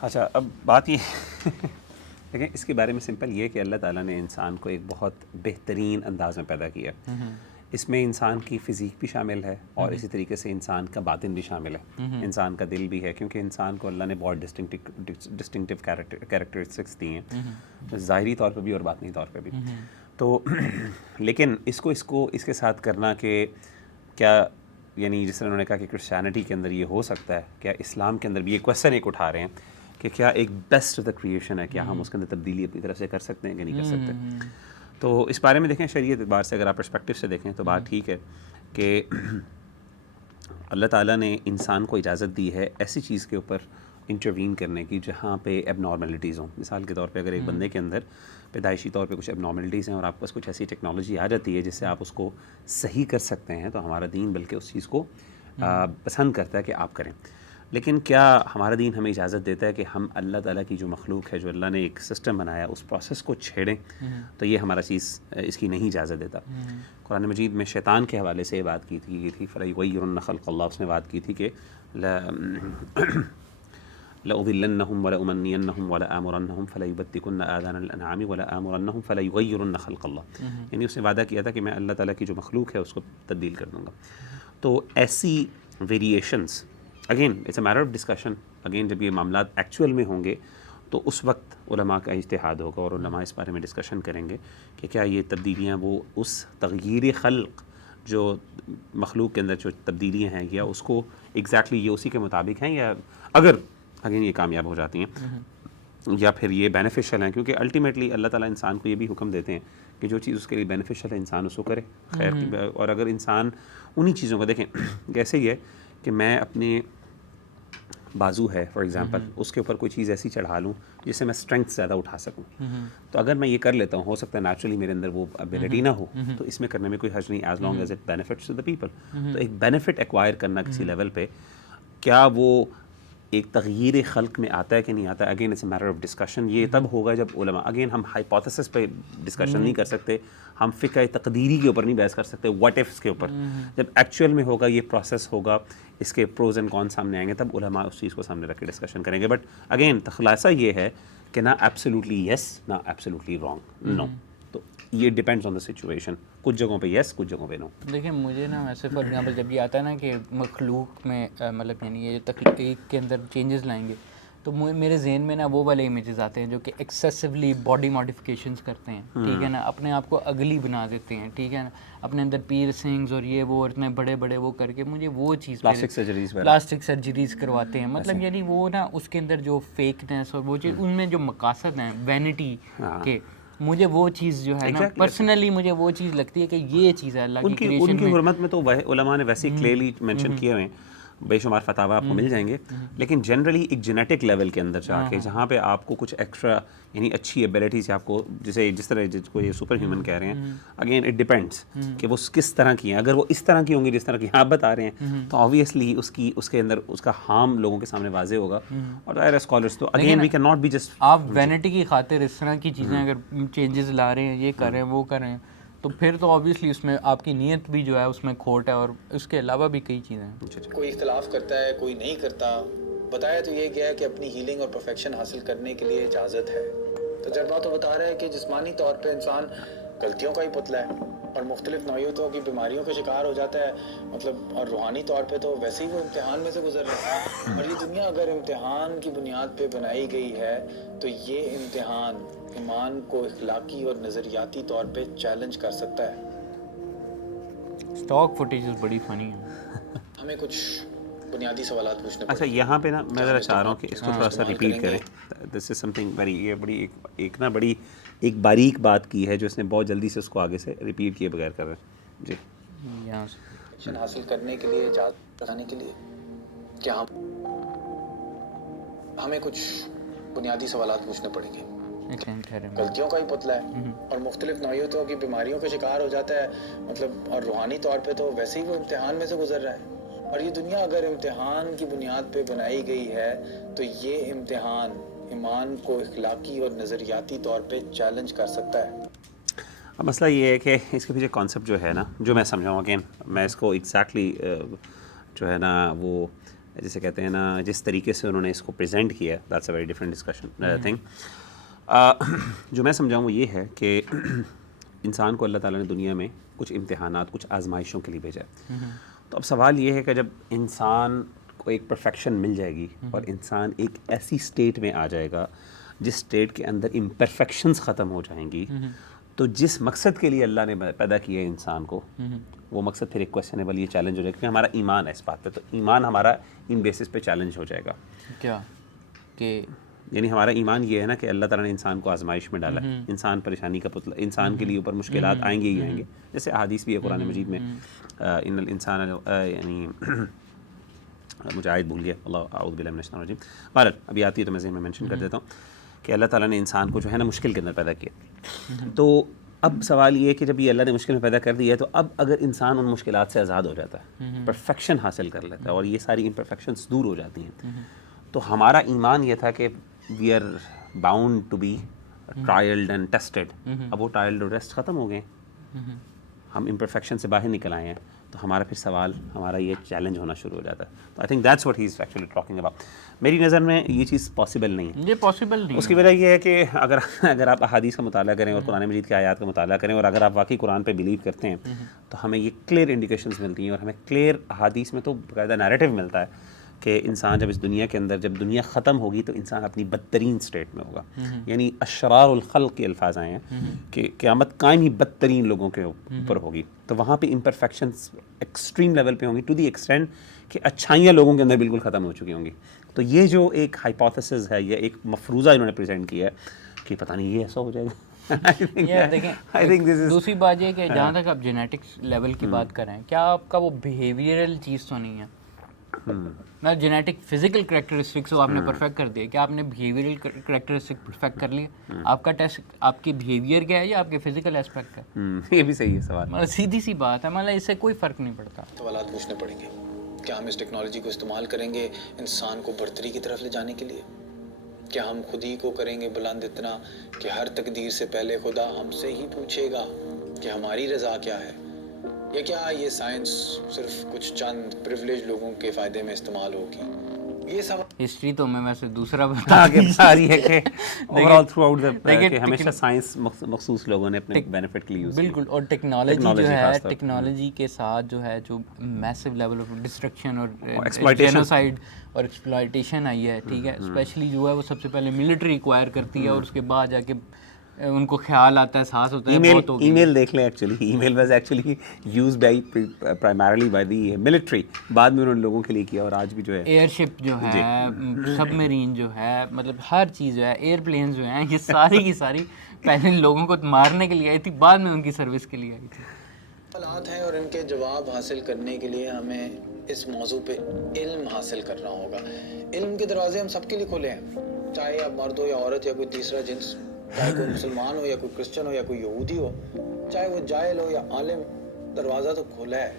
اچھا اب بات یہ دیکھیں, اس کے بارے میں سمپل یہ کہ اللہ تعالیٰ نے انسان کو ایک بہت بہترین انداز میں پیدا کیا. اس میں انسان کی فزیک بھی شامل ہے اور اسی طریقے سے انسان کا باطن بھی شامل ہے, انسان کا دل بھی ہے, کیونکہ انسان کو اللہ نے بہت ڈسٹنکٹیو کیریکٹرسٹکس دی ہیں, ظاہری طور پہ بھی اور باطنی طور پہ بھی. تو لیکن اس کو اس کے ساتھ کرنا کہ کیا, یعنی جس طرح انہوں نے کہا کہ کرسچینٹی کے اندر یہ ہو سکتا ہے, کیا اسلام کے اندر بھی یہ کویسچن ایک اٹھا رہے ہیں کہ کیا ایک بیسٹ آف دا کریشن ہے, کیا ہم اس کے اندر تبدیلی اپنی طرف سے کر سکتے ہیں کہ نہیں کر سکتے. تو اس بارے میں دیکھیں شریعت اعتبار سے اگر آپ پرسپیکٹیو سے دیکھیں تو بات ٹھیک ہے کہ اللہ تعالیٰ نے انسان کو اجازت دی ہے ایسی چیز کے اوپر انٹروین کرنے کی جہاں پہ ایب نارملٹیز ہوں. مثال کے طور پہ اگر ایک بندے کے اندر پیدائشی طور پہ کچھ ایب نارملٹیز ہیں اور آپ کے پاس کچھ ایسی ٹیکنالوجی آ جاتی ہے جس سے آپ اس کو صحیح کر سکتے ہیں, تو ہمارا دین بلکہ اس چیز کو پسند کرتا ہے کہ آپ کریں. لیکن کیا ہمارا دین ہمیں اجازت دیتا ہے کہ ہم اللہ تعالیٰ کی جو مخلوق ہے, جو اللہ نے ایک سسٹم بنایا, اس پروسیس کو چھیڑیں؟ تو یہ ہمارا چیز اس کی نہیں اجازت دیتا. قرآن مجید میں شیطان کے حوالے سے یہ بات کی تھی فَلَيُغَيِّرُنَّ خَلْقَ اللَّهِ, اس نے بات کی تھی کہ لَأُضِلَّنَّهُمْ وَلَأُمَنِّيَنَّهُمْ وَلَآمُرَنَّهُمْ فَلَيُبَتِّكُنَّ آذَانَ الْأَنْعَامِ وَلَآمُرَنَّهُمْ فَلَيُغَيِّرُنَّ خَلْقَ اللَّهِ, یعنی اس نے وعدہ کیا تھا کہ میں اللہ تعالیٰ کی جو مخلوق ہے اس کو تبدیل کر دوں گا. تو ایسی variations again it's a matter of discussion. Again جب یہ معاملات ایکچوئل میں ہوں گے تو اس وقت علماء کا اجتہاد ہوگا اور علماء اس بارے میں ڈسکشن کریں گے کہ کیا یہ تبدیلیاں وہ اس تغییر خلق جو مخلوق کے اندر جو تبدیلیاں ہیں یا اس کو ایگزیکٹلی یہ اسی کے مطابق ہیں, یا اگر اگین یہ کامیاب ہو جاتی ہیں یا پھر یہ بینیفیشل ہیں, کیونکہ الٹیمیٹلی اللہ تعالیٰ انسان کو یہ بھی حکم دیتے ہیں کہ جو چیز اس کے لیے بینیفیشل ہے انسان اس کو کرے خیر کی. اور اگر انسان انہی چیزوں کو دیکھیں, کیسے ہی ہے کہ میں اپنے بازو ہے فار ایگزامپل, اس کے اوپر کوئی چیز ایسی چڑھا لوں جس سے میں اسٹرینگتھ زیادہ اٹھا سکوں, تو اگر میں یہ کر لیتا ہوں, ہو سکتا ہے نیچرلی میرے اندر وہ ابیلٹی نہ ہو, تو اس میں کرنے میں کوئی حرج نہیں, as long as it benefits to the people. تو ایک بینیفٹ ایکوائر کرنا کسی لیول پہ, کیا وہ ایک تغییر خلق میں آتا ہے کہ نہیں آتا ہے؟ Again it's a matter of discussion. یہ تب ہوگا جب علماء, اگین ہم ہائپوتھیسس پہ ڈسکشن نہیں کر سکتے, ہم فقہ تقدیری کے اوپر نہیں بحث کر سکتے, واٹ ایفس کے اوپر. جب ایکچوئل میں ہوگا, یہ پروسیس ہوگا, اس کے پروز اینڈ کون سامنے آئیں گے, تب علماء اس چیز کو سامنے رکھ کے ڈسکشن کریں گے. بٹ اگین خلاصہ یہ ہے کہ نہ ایبسلیوٹلی یس نہ ایبسلیوٹلی رانگ, نو. تو یہ ڈپینڈز آن دا سچویشن, کچھ جگہوں پہ یس کچھ جگہوں پہ نو. دیکھیں مجھے نا ویسے فار ایگزامپل جب یہ آتا ہے نا کہ مخلوق میں مطلب یعنی یہ تخلیق کے اندر چینجز لائیں گے, تو میرے ذہن میں نا وہ والے امیجز آتے ہیں جو کہ ایکسیسولی باڈی ماڈیفیکیشنز کرتے ہیں, ٹھیک ہے نا, اپنے آپ کو اگلی بنا دیتے ہیں, ٹھیک ہے نا, اپنے اندر پیئرسنگز اور یہ وہ اتنے بڑے بڑے وہ کر کے مجھے وہ چیز پلاسٹک سرجریز کرواتے ہیں. مطلب یعنی وہ نا اس کے اندر جو فیکنیس اور وہ چیز, ان میں جو مقاصد ہیں وینٹی کے, مجھے وہ چیز جو ہے نا پرسنلی مجھے وہ چیز لگتی ہے کہ یہ چیز ہے اللہ کی کریشن میں. ان کی حرمت میں تو علماء نے ویسے کلیئرلی مینشن کیے ہوئے ہیں, بے شمار فتاوی آپ کو مل جائیں گے, لیکن جنرلی ایک جینیٹک لیول کے اندر جا کے جہاں پہ آپ کو کچھ ایکسٹرا یعنی اچھی ایبیلٹیز آپ کو, جس طرح جس کو یہ سپر ہیومن کہہ رہے ہیں, اگین اٹ ڈیپینڈس کہ وہ کس طرح کی ہیں. اگر وہ اس طرح کی ہوں گی جس طرح کی آپ بتا رہے ہیں, تو آبویسلی اس کے اندر اس کا ہارم لوگوں کے سامنے واضح ہوگا. اور ظاہر ہے اسکالرس تو again we can not be just, آپ وینٹی کی خاطر اس طرح کی چیزیں اگر چینجز لا رہے ہیں, یہ کر رہے ہیں وہ کر رہے ہیں, تو پھر تو آبویسلی اس میں آپ کی نیت بھی جو ہے اس میں کھوٹ ہے, اور اس کے علاوہ بھی کئی چیزیں ہیں. کوئی اختلاف کرتا ہے, کوئی نہیں کرتا. بتایا تو یہ گیا ہے کہ اپنی ہیلنگ اور پرفیکشن حاصل کرنے کے لیے اجازت ہے. تجربہ تو بتا رہا ہے کہ جسمانی طور پہ انسان غلطیوں کا ہی پتلا ہے. اور مختلف نوعیتوں کی بیماریوں کا شکار ہو جاتا ہے, مطلب اور روحانی طور پہ تو ویسے ہی وہ امتحان میں سے گزر رہا ہے. اور یہ دنیا اگر امتحان کی بنیاد پہ بنائی گئی ہے تو یہ امتحان ایمان کو اخلاقی اور نظریاتی طور پہ چیلنج کر سکتا ہے. اسٹاک فوٹیجز بڑی فنی ہیں. ہمیں کچھ بنیادی سوالات پوچھنے اچھا یہاں پہ نا میں ذرا چاہ رہا ہوں کہ اس کو تھوڑا سا ریپیٹ کریں. دس از سم تھنگ ویری, یہ بڑی ایک نا بڑی ایک باریک بات کی ہے جو اس نے بہت جلدی سے اس کو آگے سے ریپیٹ کیے بغیر کر رہے ہیں. جی یہاں پوزیشن حاصل کرنے کے لیے, اجازت بتانے کے لیے کیا ہمیں کچھ بنیادی سوالات پوچھنے پڑیں گے. غلطیوں کا ہی پتلا ہے اور مختلف نوعیتوں کی بیماریوں کا شکار ہو جاتا ہے, مطلب اور روحانی طور پہ تو ویسے ہی وہ امتحان میں سے گزر رہا ہے. اور یہ دنیا اگر امتحان کی بنیاد پہ بنائی گئی ہے تو یہ امتحان ایمان کو اخلاقی اور نظریاتی طور پہ چیلنج کر سکتا ہے. اب مسئلہ یہ ہے کہ اس کے پیچھے کانسیپٹ جو ہے نا, جو میں سمجھاؤں اگین میں اس کو ایگزیکٹلی جو ہے نا وہ جیسے کہتے ہیں نا جس طریقے سے انہوں نے اس کو پریزنٹ کیا, that's a very different discussion thing. جو میں سمجھاؤں وہ یہ ہے کہ انسان کو اللہ تعالیٰ نے دنیا میں کچھ امتحانات, کچھ آزمائشوں کے لیے بھیجا ہے. تو اب سوال یہ ہے کہ جب انسان کو ایک پرفیکشن مل جائے گی اور انسان ایک ایسی اسٹیٹ میں آ جائے گا جس اسٹیٹ کے اندر امپرفیکشنز ختم ہو جائیں گی, تو جس مقصد کے لیے اللہ نے پیدا کیا ہے انسان کو, وہ مقصد پھر ایک کویسچنیبل, یہ چیلنج ہو جائے گا کیونکہ ہمارا ایمان ہے اس بات پہ. تو ایمان ہمارا ان بیسس پہ چیلنج ہو جائے گا. کیا کہ یعنی ہمارا ایمان یہ ہے نا کہ اللہ تعالیٰ نے انسان کو آزمائش میں ڈالا ہے, انسان پریشانی کا پتلا, انسان کے لیے اوپر مشکلات آئیں گے ہی آئیں گے, جیسے احادیث بھی ہے قرآن مجید میں. ان الانسان یعنی مجھے آیت بھول گیا, اللہ اعوذ باللہ من الشیطان الرجیم. بہرحال ابھی آتی ہے تو میں ذہن میں مینشن کر دیتا ہوں کہ اللہ تعالیٰ نے انسان کو جو ہے نا مشکل کے اندر پیدا کیا. تو اب سوال یہ ہے کہ جب یہ اللہ نے مشکل میں پیدا کر دیا ہے تو اب اگر انسان ان مشکلات سے آزاد ہو جاتا ہے, پرفیکشن حاصل کر لیتا ہے اور یہ ساری امپرفیکشنس دور ہو جاتی ہیں, تو ہمارا ایمان یہ تھا کہ we are bound to be trialled and tested. اب وہ ٹرائلڈ اور ٹیسٹ ختم ہو گئے, ہم امپرفیکشن سے باہر نکل آئے ہیں, تو ہمارا پھر سوال ہمارا یہ چیلنج ہونا شروع ہو جاتا ہے. تو I think that's what he is actually talking about. میری نظر میں یہ چیز پاسبل نہیں ہے. یہ پاسبل نہیں. اس کی وجہ یہ ہے کہ اگر آپ احادیث کا مطالعہ کریں اور قرآن مجید کی آیات کا مطالعہ کریں, اور اگر آپ واقعی قرآن پہ بلیو کرتے ہیں, تو ہمیں یہ کلیئر انڈیکیشنز ملتی ہیں اور ہمیں کلیئر احادیث میں تو باقاعدہ نیریٹو ملتا ہے کہ انسان جب اس دنیا کے اندر, جب دنیا ختم ہوگی تو انسان اپنی بدترین اسٹیٹ میں ہوگا. یعنی اشرار الخلق کے الفاظ آئے ہیں کہ قیامت قائم ہی بدترین لوگوں کے اوپر ہوگی. تو وہاں پہ امپرفیکشنز ایکسٹریم لیول پہ ہوں گی, ٹو دی ایکسٹینٹ کہ اچھائیاں لوگوں کے اندر بالکل ختم ہو چکی ہوں گی. تو یہ جو ایک ہائپوتھیسس ہے یا ایک مفروضہ انہوں نے پریزنٹ کیا ہے کہ پتہ نہیں یہ ایسا ہو جائے گا. دیکھیں دوسری بات یہ کہ جہاں تک آپ جینیٹکس لیول کی بات کریں, کیا آپ کا وہ بیہیویئرل چیز تو نہیں ہے, میں جینیٹک فزیکل کریکٹرسٹکس آپ نے پرفیکٹ کر دیا, کیا آپ نے بیہیویئرل کریکٹرسٹک پرفیکٹ کر لیا؟ آپ کا ٹیسٹ آپ کی بیہیویئر کیا ہے یا آپ کے فزیکل اسپیکٹ کا؟ یہ بھی صحیح ہے سوال. مطلب سیدھی سی بات ہے, مطلب اس سے کوئی فرق نہیں پڑتا. سوالات پوچھنے پڑیں گے. کیا ہم اس ٹیکنالوجی کو استعمال کریں گے انسان کو برتری کی طرف لے جانے کے لیے؟ کیا ہم خود ہی کو کریں گے بلند اتنا کہ ہر تقدیر سے پہلے خدا ہم سے ہی پوچھے گا کہ ہماری رضا کیا ہے؟ یا کیا یہ سائنس صرف کچھ چند پریویلیج لوگوں کے فائدے میں استعمال ہوگی؟ یہ سب ہسٹری تو میں ویسے دوسرا بتا رہی ہے کہ اوور آل تھرو آؤٹ کہ ہمیشہ سائنس مخصوص لوگوں نے اپنے بینیفٹ کے لیے یوز. بالکل. اور ٹیکنالوجی جو ہے, ٹیکنالوجی کے ساتھ جو ہے جو میسو لیول آف ڈسٹرکشن اور جینوسائڈ اور ایکسپلائٹیشن آئی ہے, ٹھیک ہے, اسپیشلی جو ہے وہ سب سے پہلے ملٹری ایکوائر کرتی ہے اور اس کے بعد جا کے ان کو خیال آتا ہے, احساس ہوتا ہے بہت ہو گئی. ای میل دیکھ لیں, actually email was actually use by primarily by the military, بعد میں انہوں نے لوگوں کے لیے کیا. اور آج بھی جو ہے ایئر شپ جو ہے, سب میرین جو ہے, مطلب ہر چیز جو ہے, ایئر پلینز جو ہیں, یہ ساری کی ساری پہلے لوگوں کو مارنے کے لیے آئی تھی, بعد میں ان کی سروس کے لیے آئی تھی. سوالات ہیں اور ان کے جواب حاصل کرنے کے لیے ہمیں اس موضوع پہ علم حاصل کرنا ہوگا. علم کے دروازے ہم سب کے لیے کھلے ہیں, چاہے آپ مرد ہو یا عورت یا کوئی تیسرا جنس, چاہے کوئی مسلمان ہو یا کوئی کرسچن ہو یا کوئی یہودی ہو, چاہے وہ جاہل ہو یا عالم, دروازہ تو کھلا ہے.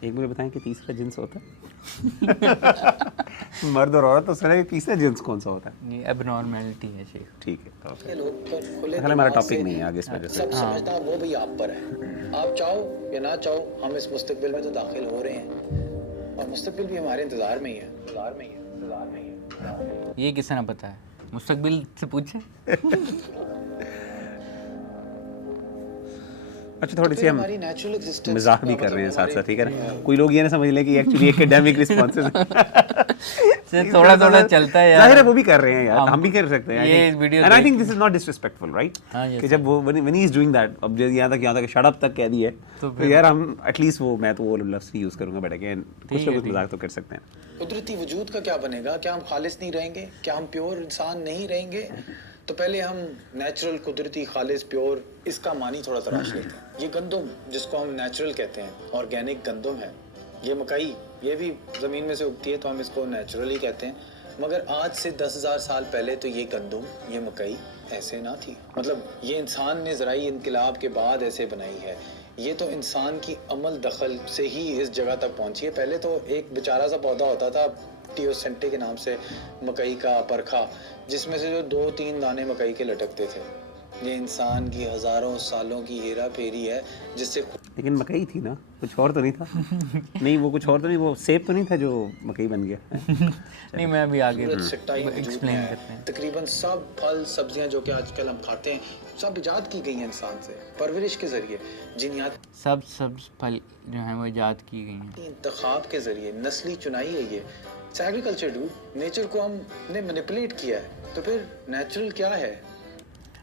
ایک مجھے بتائیں کہ تیسرا جنس ہوتا ہے مرد اور عورت, تو سنا تیسرا جنس کون سا ہوتا ہے؟ یہ اب نارملٹی ہے شیخ. ٹھیک ہے, کھلے ہمارا ٹاپک نہیں ہے آگے اس وجہ سے. سب سمجھنا وہ بھی آپ پر ہے, آپ چاہو یا نہ چاہو ہم اس مستقبل میں تو داخل ہو رہے ہیں, اور مستقبل بھی ہمارے انتظار میں ہی ہے. یہ کس نے پتا ہے؟ مستقبل سے پوچھیں. اچھا تھوڑی سی ہم ہماری نیچرل ایگزسٹنس مزاح بھی کر رہے ہیں ساتھ ساتھ, ٹھیک ہے نا, کوئی لوگ یہ نہ سمجھ لیں کہ ایکچولی ایکیڈیمک رسپانسز تھوڑا تھوڑا چلتا ہے ظاہر ہے, وہ بھی کر رہے ہیں یار, ہم بھی کر سکتے ہیں. یہ video and I think this is not disrespectful right, کہ جب وہ when he is doing that, اب یہاں تک شٹ اپ تک کہہ دی ہے تو یار ہم ایٹ لیسٹ وہ, میں تو وہ لفظ یوز کروں گا بیٹا کہ کچھ لوگ مذاق تو کر سکتے ہیں. قدرتی وجود کا کیا بنے گا؟ کیا ہم خالص نہیں رہیں گے؟ کیا ہم پیور انسان نہیں رہیں گے؟ تو پہلے ہم نیچرل, قدرتی, خالص, پیور, اس کا معنی تھوڑا تراش لیتے ہیں. یہ گندم جس کو ہم نیچرل کہتے ہیں, آرگینک گندم ہے. یہ مکئی, یہ بھی زمین میں سے اگتی ہے تو ہم اس کو نیچرل ہی کہتے ہیں. مگر آج سے 10,000 سال پہلے تو یہ گندم, یہ مکئی ایسے نہ تھی. مطلب یہ انسان نے زرعی انقلاب کے بعد ایسے بنائی ہے. یہ تو انسان کی عمل دخل سے ہی اس جگہ تک پہنچی ہے. پہلے تو ایک بیچارہ سا پودا ہوتا تھا ٹیوسینٹے کے نام سے, مکئی کا پرکھا, جس میں سے جو 2-3 دانے مکئی کے لٹکتے تھے. یہ انسان کی ہزاروں سالوں کی ہیرا پھیری ہے جس سے. لیکن مکئی تھی نا, کچھ اور تو نہیں تھا. نہیں وہ کچھ اور تو نہیں, وہ سیب تو نہیں تھا جو مکئی بن گیا. نہیں میں ابھی آگے ایکسپلین کرتے ہیں. تقریباً سب پھل سبزیاں جو کہ آج کل ہم کھاتے ہیں سب ایجاد کی گئی ہیں انسان سے, پرورش کے ذریعے, جینیات, سب پھل جو ہیں وہ ایجاد کی گئی ہیں انتخاب کے ذریعے, نسلی چنائی ہے. یہ ایگریکلچر ڈوڈ, نیچر کو ہم نے مینیپولیٹ کیا ہے. تو پھر نیچرل کیا ہے؟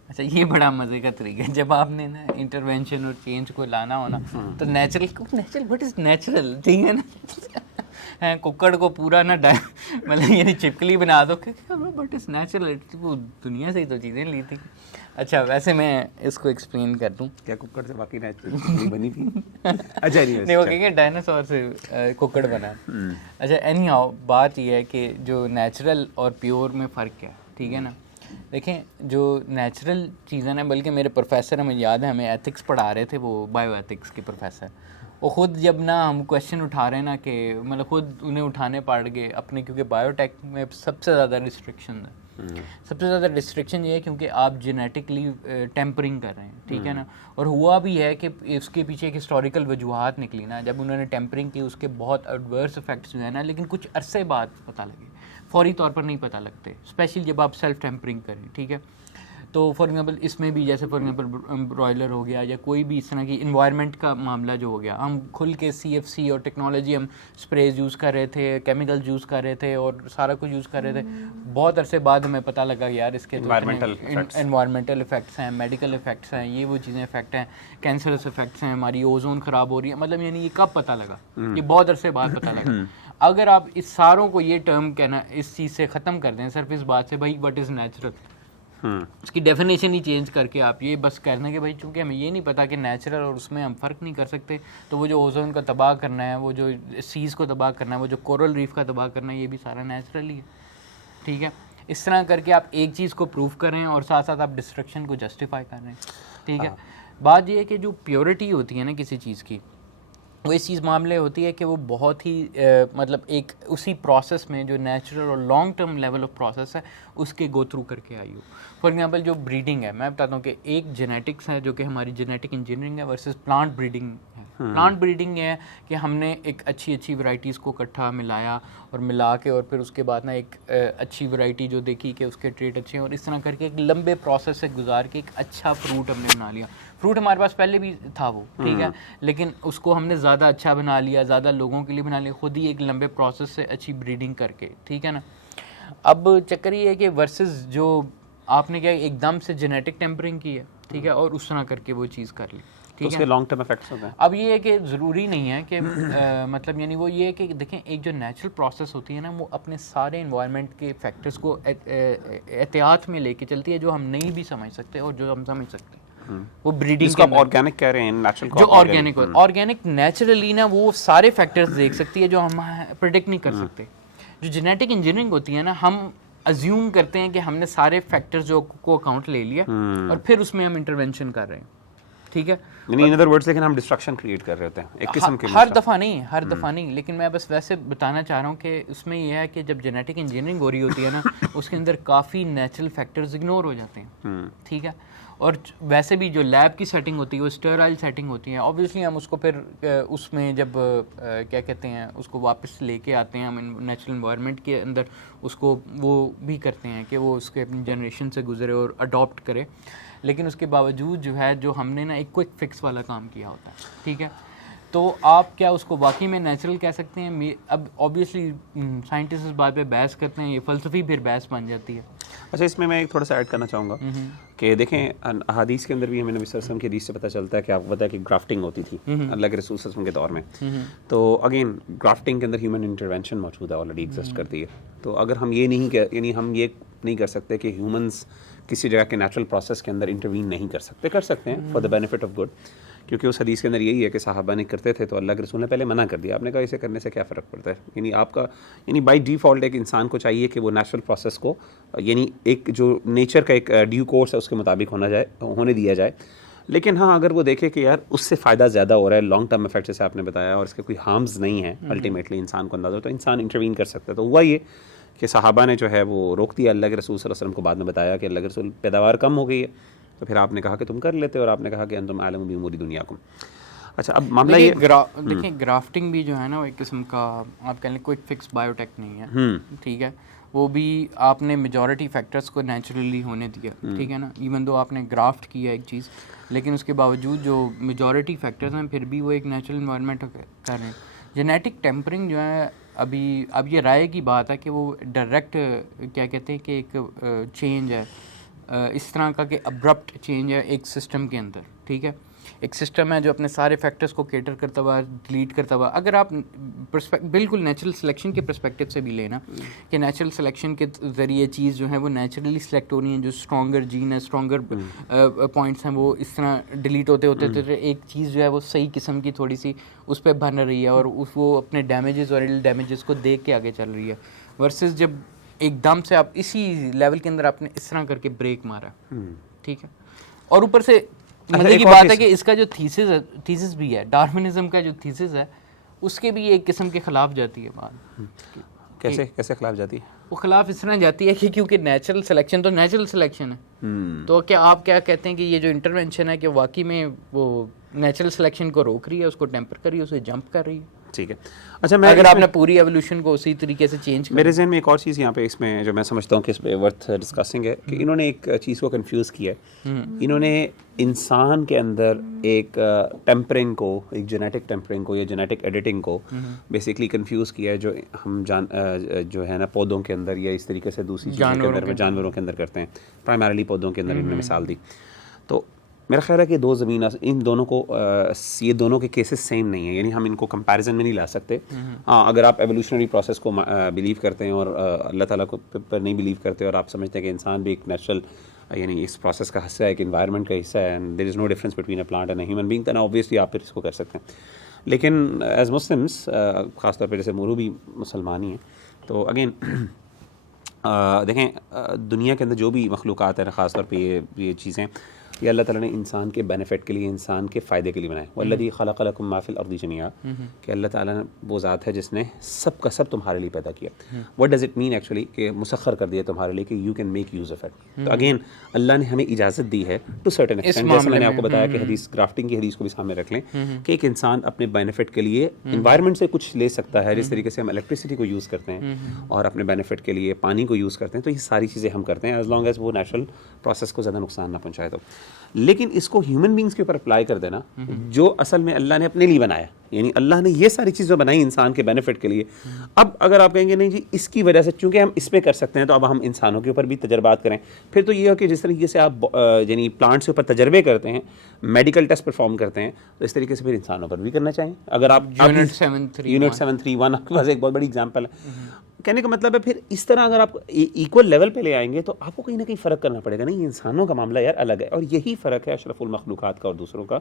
اچھا یہ بڑا مزے کا طریقہ ہے, جب آپ نے نا انٹرونشن اور چینج کو لانا ہونا تو نیچرل وٹ از نیچرل, ٹھیک ہے نا, ککڑ کو پورا نا مطلب یعنی چپکلی بنا دو کہ بٹ از نیچرل, وہ دنیا سے ہی تو چیزیں لی تھی. اچھا ویسے میں اس کو ایکسپلین کر دوں, کیا ککڑ سے باقی نیچرل بنی تھی؟ اچھا نہیں وہ کہیں گے ڈائناسور سے ککڑ بنا. اچھا اینی ہاؤ بات یہ ہے کہ جو نیچرل اور پیور میں فرق کیا ہے, ٹھیک ہے نا. دیکھیں جو نیچرل چیزیں ہیں, بلکہ میرے پروفیسر ہمیں یاد ہے, ہمیں ایتھکس پڑھا رہے تھے, وہ بایو ایتھکس کے پروفیسر, وہ خود جب نا ہم کویشچن اٹھا رہے ہیں نا کہ مطلب خود انہیں اٹھانے پڑ گئے اپنے, کیونکہ بایو ٹیک میں سب سے زیادہ ریسٹرکشن ہے. سب سے زیادہ ریسٹرکشن یہ ہے کیونکہ آپ جینیٹکلی ٹیمپرنگ کر رہے ہیں, ٹھیک ہے نا. اور ہوا بھی ہے کہ اس کے پیچھے ایک ہسٹوریکل وجوہات نکلی نا, جب انہوں نے ٹیمپرنگ کی اس کے بہت ایڈورس افیکٹس جو ہیں نا, لیکن کچھ عرصے بعد پتہ لگے, فوری طور پر نہیں پتہ لگتے, اسپیشلی جب آپ سیلف ٹیمپرنگ کریں, ٹھیک ہے. تو فار ایگزامپل اس میں بھی جیسے فار ایگزامپل برائلر ہو گیا یا کوئی بھی اس طرح کی انوائرمنٹ کا معاملہ جو ہو گیا, ہم کھل کے CFC اور ٹیکنالوجی, ہم اسپریز یوز کر رہے تھے, کیمیکل یوز کر رہے تھے اور سارا کچھ یوز کر رہے تھے. بہت عرصے بعد ہمیں پتہ لگا کہ یار اس کے انوائرمنٹل افیکٹس ہیں, میڈیکل افیکٹس ہیں, یہ وہ چیزیں افیکٹ ہیں, کینسرس افیکٹس ہیں, ہماری اوزون خراب ہو رہی ہے. مطلب یعنی یہ کب پتہ لگا؟ یہ بہت عرصے بعد پتہ لگا. اگر آپ اس ساروں کو یہ ٹرم کہنا اس چیز سے ختم کر دیں, صرف اس بات سے بھائی وٹ از نیچرل, اس کی ڈیفینیشن ہی چینج کر کے آپ یہ بس کہنا کہ بھائی چونکہ ہمیں یہ نہیں پتا کہ نیچرل اور اس میں ہم فرق نہیں کر سکتے, تو وہ جو اوزون کا تباہ کرنا ہے, وہ جو سیز کو تباہ کرنا ہے, وہ جو کورل ریف کا تباہ کرنا ہے, یہ بھی سارا نیچرل ہی ہے, ٹھیک ہے. اس طرح کر کے آپ ایک چیز کو پروف کر رہے ہیں اور ساتھ ساتھ آپ ڈسٹرکشن کو جسٹیفائی کر رہے ہیں, ٹھیک ہے. بات یہ ہے کہ جو پیورٹی ہوتی ہے نا کسی چیز کی, وہ اس چیز معاملے ہوتی ہے کہ وہ بہت ہی مطلب ایک اسی پروسیس میں جو نیچرل اور long term level of process ہے اس کے گو تھرو کر کے آئی ہو. فار ایگزامپل جو بریڈنگ ہے, میں بتاتا ہوں کہ ایک جینیٹکس ہے جو کہ ہماری جینیٹک انجینئرنگ ہے ورسز پلانٹ بریڈنگ ہے. پلانٹ بریڈنگ یہ ہے کہ ہم نے ایک اچھی ورائٹیز کو اکٹھا ملایا اور ملا کے اور پھر اس کے بعد نا ایک اچھی ورائٹی جو دیکھی کہ اس کے ٹریٹ اچھے ہیں, اور اس طرح کر کے ایک لمبے پروسیس سے گزار کے ایک اچھا فروٹ ہم نے بنا لیا. فروٹ ہمارے پاس پہلے بھی تھا وہ, ٹھیک ہے, لیکن اس کو ہم نے زیادہ اچھا بنا لیا, زیادہ لوگوں کے لیے بنا لیا, خود ہی ایک لمبے پروسیس سے اچھی بریڈنگ کر کے, ٹھیک ہے نا. اب چکر یہ ہے کہ ورسز جو آپ نے کیا ایک دم سے جینیٹک ٹیمپرنگ کی ہے, ٹھیک ہے, اور اس طرح کر کے وہ چیز کر لی, اس کے لانگ ٹرم ایفیکٹس ہوتے ہیں. اب یہ ہے کہ ضروری نہیں ہے کہ مطلب یعنی وہ یہ ہے کہ دیکھیں ایک جو نیچرل پروسیس ہوتی ہے نا, وہ اپنے سارے انوائرمنٹ کے فیکٹرز کو احتیاط میں لے کے چلتی ہے, جو ہم نہیں بھی سمجھ سکتے اور جو ہم سمجھ سکتے ہیں. وہ بریڈنگ کو آرگینک کہہ رہے ہیں, نیچرل کو جو آرگینک نیچرلی نا وہ سارے فیکٹرز دیکھ سکتی ہے جو ہم پریڈکٹ نہیں کر سکتے. جو جینیٹک انجینئرنگ ہوتی ہے نا, ہم ازیوم کرتے ہیں کہ ہم نے سارے فیکٹرز جو کو اکاؤنٹ لے لیا اور پھر اس میں ہم انٹرونشن کر رہے ہیں, ٹھیک ہے. یعنی ان ادر ورڈز لیکن ہم ڈسٹرکشن کریٹ کر رہے ہوتے ہیں ایک قسم کے, ہر دفعہ نہیں, لیکن میں بس ویسے بتانا چاہ رہا ہوں کہ اس میں یہ ہے کہ جب جینیٹک انجینئرنگ ہو رہی ہوتی ہے نا, اس کے اندر کافی نیچرل فیکٹرز اگنور ہو جاتے ہیں, ٹھیک ہے. اور ویسے بھی جو لیب کی سیٹنگ ہوتی ہے وہ اسٹیرائل سیٹنگ ہوتی ہے. آبویسلی ہم اس کو پھر اس میں جب کیا کہتے ہیں اس کو واپس لے کے آتے ہیں ہم نیچرل انوائرمنٹ کے اندر اس کو وہ بھی کرتے ہیں کہ وہ اس کے اپنی جنریشن سے گزرے اور اڈاپٹ کرے, لیکن اس کے باوجود جو ہے جو ہم نے نا ایک کوئک فکس والا کام کیا ہوتا ہے, ٹھیک ہے. تو آپ کیا اس کو واقعی میں نیچرل کہہ سکتے ہیں؟ اب آبویسلی سائنٹسٹ اس بات پہ بحث کرتے ہیں, یہ فلسفی پھر بحث بن جاتی ہے. اچھا, اس میں میں ایک تھوڑا سا ایڈ کرنا چاہوں گا کہ دیکھیں احادیث کے اندر بھی ہمیں نبی صلی اللہ علیہ وسلم کی حدیث سے پتہ چلتا ہے کہ آپ کو پتہ ہے کہ گرافٹنگ ہوتی تھی اللہ کے رسول صلی اللہ علیہ وسلم کے دور میں. تو اگین گرافٹنگ کے اندر ہیومن انٹرونشن موجود ہے, آلریڈی ایگزسٹ کرتی ہے. تو اگر ہم یہ یعنی ہم یہ نہیں کر سکتے کہ ہیومنس کسی جگہ کے نیچرل پروسیس کے اندر انٹروین نہیں کر سکتے ہیں for the benefit of good, کیونکہ اس حدیث کے اندر یہی ہے کہ صحابہ نے کرتے تھے تو اللہ کے رسول نے پہلے منع کر دیا. آپ نے کہا اسے کرنے سے کیا فرق پڑتا ہے, یعنی آپ کا بائی ڈیفالٹ ایک انسان کو چاہیے کہ وہ نیچرل پروسیس کو یعنی ایک جو نیچر کا ایک ڈیو کورس ہے اس کے مطابق ہونے دیا جائے. لیکن ہاں اگر وہ دیکھے کہ یار اس سے فائدہ زیادہ ہو رہا ہے, لانگ ٹرم افیکٹ جیسے آپ نے بتایا, اور اس کے کوئی ہارمز نہیں ہیں الٹیمیٹلی انسان کو اندازہ, تو انسان انٹروین کر سکتا ہے. تو ہوا یہ کہ صحابہ نے جو ہے وہ روک دیا, اللہ کے رسول صلی اللہ علیہ وسلم کو بعد میں بتایا کہ اللہ کے رسول پیداوار کم ہو گئی ہے, تو پھر آپ نے کہا کہ تم کر لیتے, اور آپ نے کہا کہ انتم عالم بامور دنیاکم. اچھا, اب معاملہ یہ دیکھیں گرافٹنگ بھی جو ہے نا وہ ایک قسم کا آپ کہہ لیں کوئک فکس بایوٹیک نہیں ہے, ٹھیک ہے. وہ بھی آپ نے میجورٹی فیکٹرز کو نیچرلی ہونے دیا, ٹھیک ہے نا. ایون دو آپ نے گرافٹ کیا ایک چیز, لیکن اس کے باوجود جو میجورٹی فیکٹرز ہیں پھر بھی وہ ایک نیچرل انوائرمنٹ کر رہے ہیں. جینیٹک ٹیمپرنگ جو ہے اب یہ رائے کی بات ہے کہ وہ ڈائریکٹ کیا کہتے ہیں کہ ایک چینج ہے اس طرح کا کہ ابرپٹ چینج ہے ایک سسٹم کے اندر, ٹھیک ہے. ایک سسٹم ہے جو اپنے سارے فیکٹرز کو کیٹر کرتا ہوا ڈیلیٹ کرتا ہوا. اگر آپ بالکل نیچرل سلیکشن کے پرسپیکٹیو سے بھی لینا کہ نیچرل سلیکشن کے ذریعے چیز جو ہے وہ نیچرلی سلیکٹ ہو رہی ہیں, جو اسٹرانگر جین ہے, اسٹرانگر پوائنٹس ہیں, وہ اس طرح ڈیلیٹ ہوتے ایک چیز جو ہے وہ صحیح قسم کی تھوڑی سی اس پہ بن رہی ہے اور وہ اپنے ڈیمیجز اور ڈیمیجز کو دیکھ کے آگے چل رہی ہے, ورسز جب ایک دم سے آپ اسی لیول کے اندر آپ نے اس طرح کر کے بریک مارا, ٹھیک ہے. اور اوپر سے مزے کی بات ہے کہ اس کا جو تھیسس بھی ہے, ڈارونزم کا جو تھیسس ہے اس کے بھی ایک قسم کے خلاف جاتی ہے بات. کیسے خلاف جاتی ہے؟ وہ خلاف اس طرح جاتی ہے کہ کیونکہ نیچرل سلیکشن تو نیچرل سلیکشن ہے, تو کیا آپ کیا کہتے ہیں کہ یہ جو انٹرونشن ہے کہ واقعی میں وہ نیچرل سلیکشن کو روک رہی ہے, اس کو ٹیمپر کر رہی ہے, اسے جمپ کر رہی ہے, ٹھیک ہے. اچھا, اگر آپ نے پوری ایولیوشن کو اسی طریقے سے چینج کیا. میرے ذہن میں ایک اور چیز یہاں پہ اس میں جو میں سمجھتا ہوں کہ اس پہ ورتھ ڈسکسنگ ہے کہ انہوں نے ایک چیز کو کنفیوز کیا ہے. انہوں نے انسان کے اندر ایک ٹیمپرنگ کو, ایک جینیٹک ٹیمپرنگ کو یا جینیٹک ایڈیٹنگ کو بیسکلی کنفیوز کیا ہے, جو ہم جو ہے نا پودوں کے اندر یا اس طریقے سے دوسری چیزوں کے اندر, جانوروں کے اندر کرتے ہیں, پرائمریلی پودوں کے اندر انہوں نے مثال دی. تو میرا خیال ہے کہ دو زمین ان دونوں کو یہ دونوں کے کیسز سیم نہیں ہیں, یعنی ہم ان کو کمپیریزن میں نہیں لا سکتے. ہاں, اگر آپ ایولیوشنری پروسیس کو بلیو کرتے ہیں اور اللہ تعالیٰ کو پر نہیں بلیو کرتے اور آپ سمجھتے ہیں کہ انسان بھی ایک نیچرل یعنی اس پروسیس کا حصہ ہے, ایک انوائرمنٹ کا حصہ ہے, and there is no difference between a plant and a human being, تو اوبویسلی آپ پھر اس کو کر سکتے ہیں. لیکن ایز مسلمس, خاص طور پہ جیسے مورو بھی مسلمان ہی ہیں, تو اگین دیکھیں دنیا کے اندر جو بھی مخلوقات ہیں, خاص طور پہ یہ چیزیں یہ اللہ تعالیٰ نے انسان کے بینیفٹ کے لیے, انسان کے فائدے کے لیے بنائے. والذی خلق لکم ما فی الارض جمیعا, کہ اللہ تعالیٰ نے وہ ذات ہے جس نے سب کا سب تمہارے لیے پیدا کیا. What does it mean actually, کہ مسخر کر دیا تمہارے لیے کہ you can make use of it. تو اگین اللہ نے ہمیں اجازت دی ہے ٹو سرٹن ایکسٹینٹ, جیسے میں نے آپ کو بتایا کہ حدیث گرافٹنگ کی حدیث کو بھی سامنے رکھ لیں کہ ایک انسان اپنے بینیفٹ کے لیے انوائرمنٹ سے کچھ لے سکتا ہے, جس طریقے سے ہم الیکٹریسٹی کو یوز کرتے ہیں اور اپنے بینیفٹ کے لیے پانی کو یوز کرتے ہیں. تو یہ ساری چیزیں ہم کرتے ہیں ایز لانگ ایز وہ نیچرل پروسیس کو زیادہ نقصان نہ پہنچائے. تو لیکن اس کو ہیومن بینگس کے اوپر اپلائی کر دینا جو اصل میں اللہ نے اپنے لیے بنایا, یعنی اللہ نے یہ ساری چیزیں بنائی انسان کے بینیفٹ کے لیے. اب اگر آپ کہیں گے نہیں جی اس کی وجہ سے چونکہ ہم اس پہ کر سکتے ہیں تو اب ہم انسانوں کے اوپر بھی تجربات کریں, پھر تو یہ ہو کہ جس طریقے سے آپ یعنی پلانٹس کے اوپر تجربے کرتے ہیں, میڈیکل ٹیسٹ پرفارم کرتے ہیں, تو اس طریقے سے پھر انسانوں پر بھی کرنا چاہیں. اگر آپ یونٹ 731 آپ کے پاس ایک بہت بڑی اگزامپل ہے. کہنے کا مطلب ہے پھر اس طرح اگر آپ ایکول لیول پہ لے آئیں گے تو آپ کو کہیں نہ کہیں فرق کرنا پڑے گا. نہیں, انسانوں کا معاملہ یار الگ ہے, اور یہی فرق ہے اشرف المخلوقات کا اور دوسروں کا,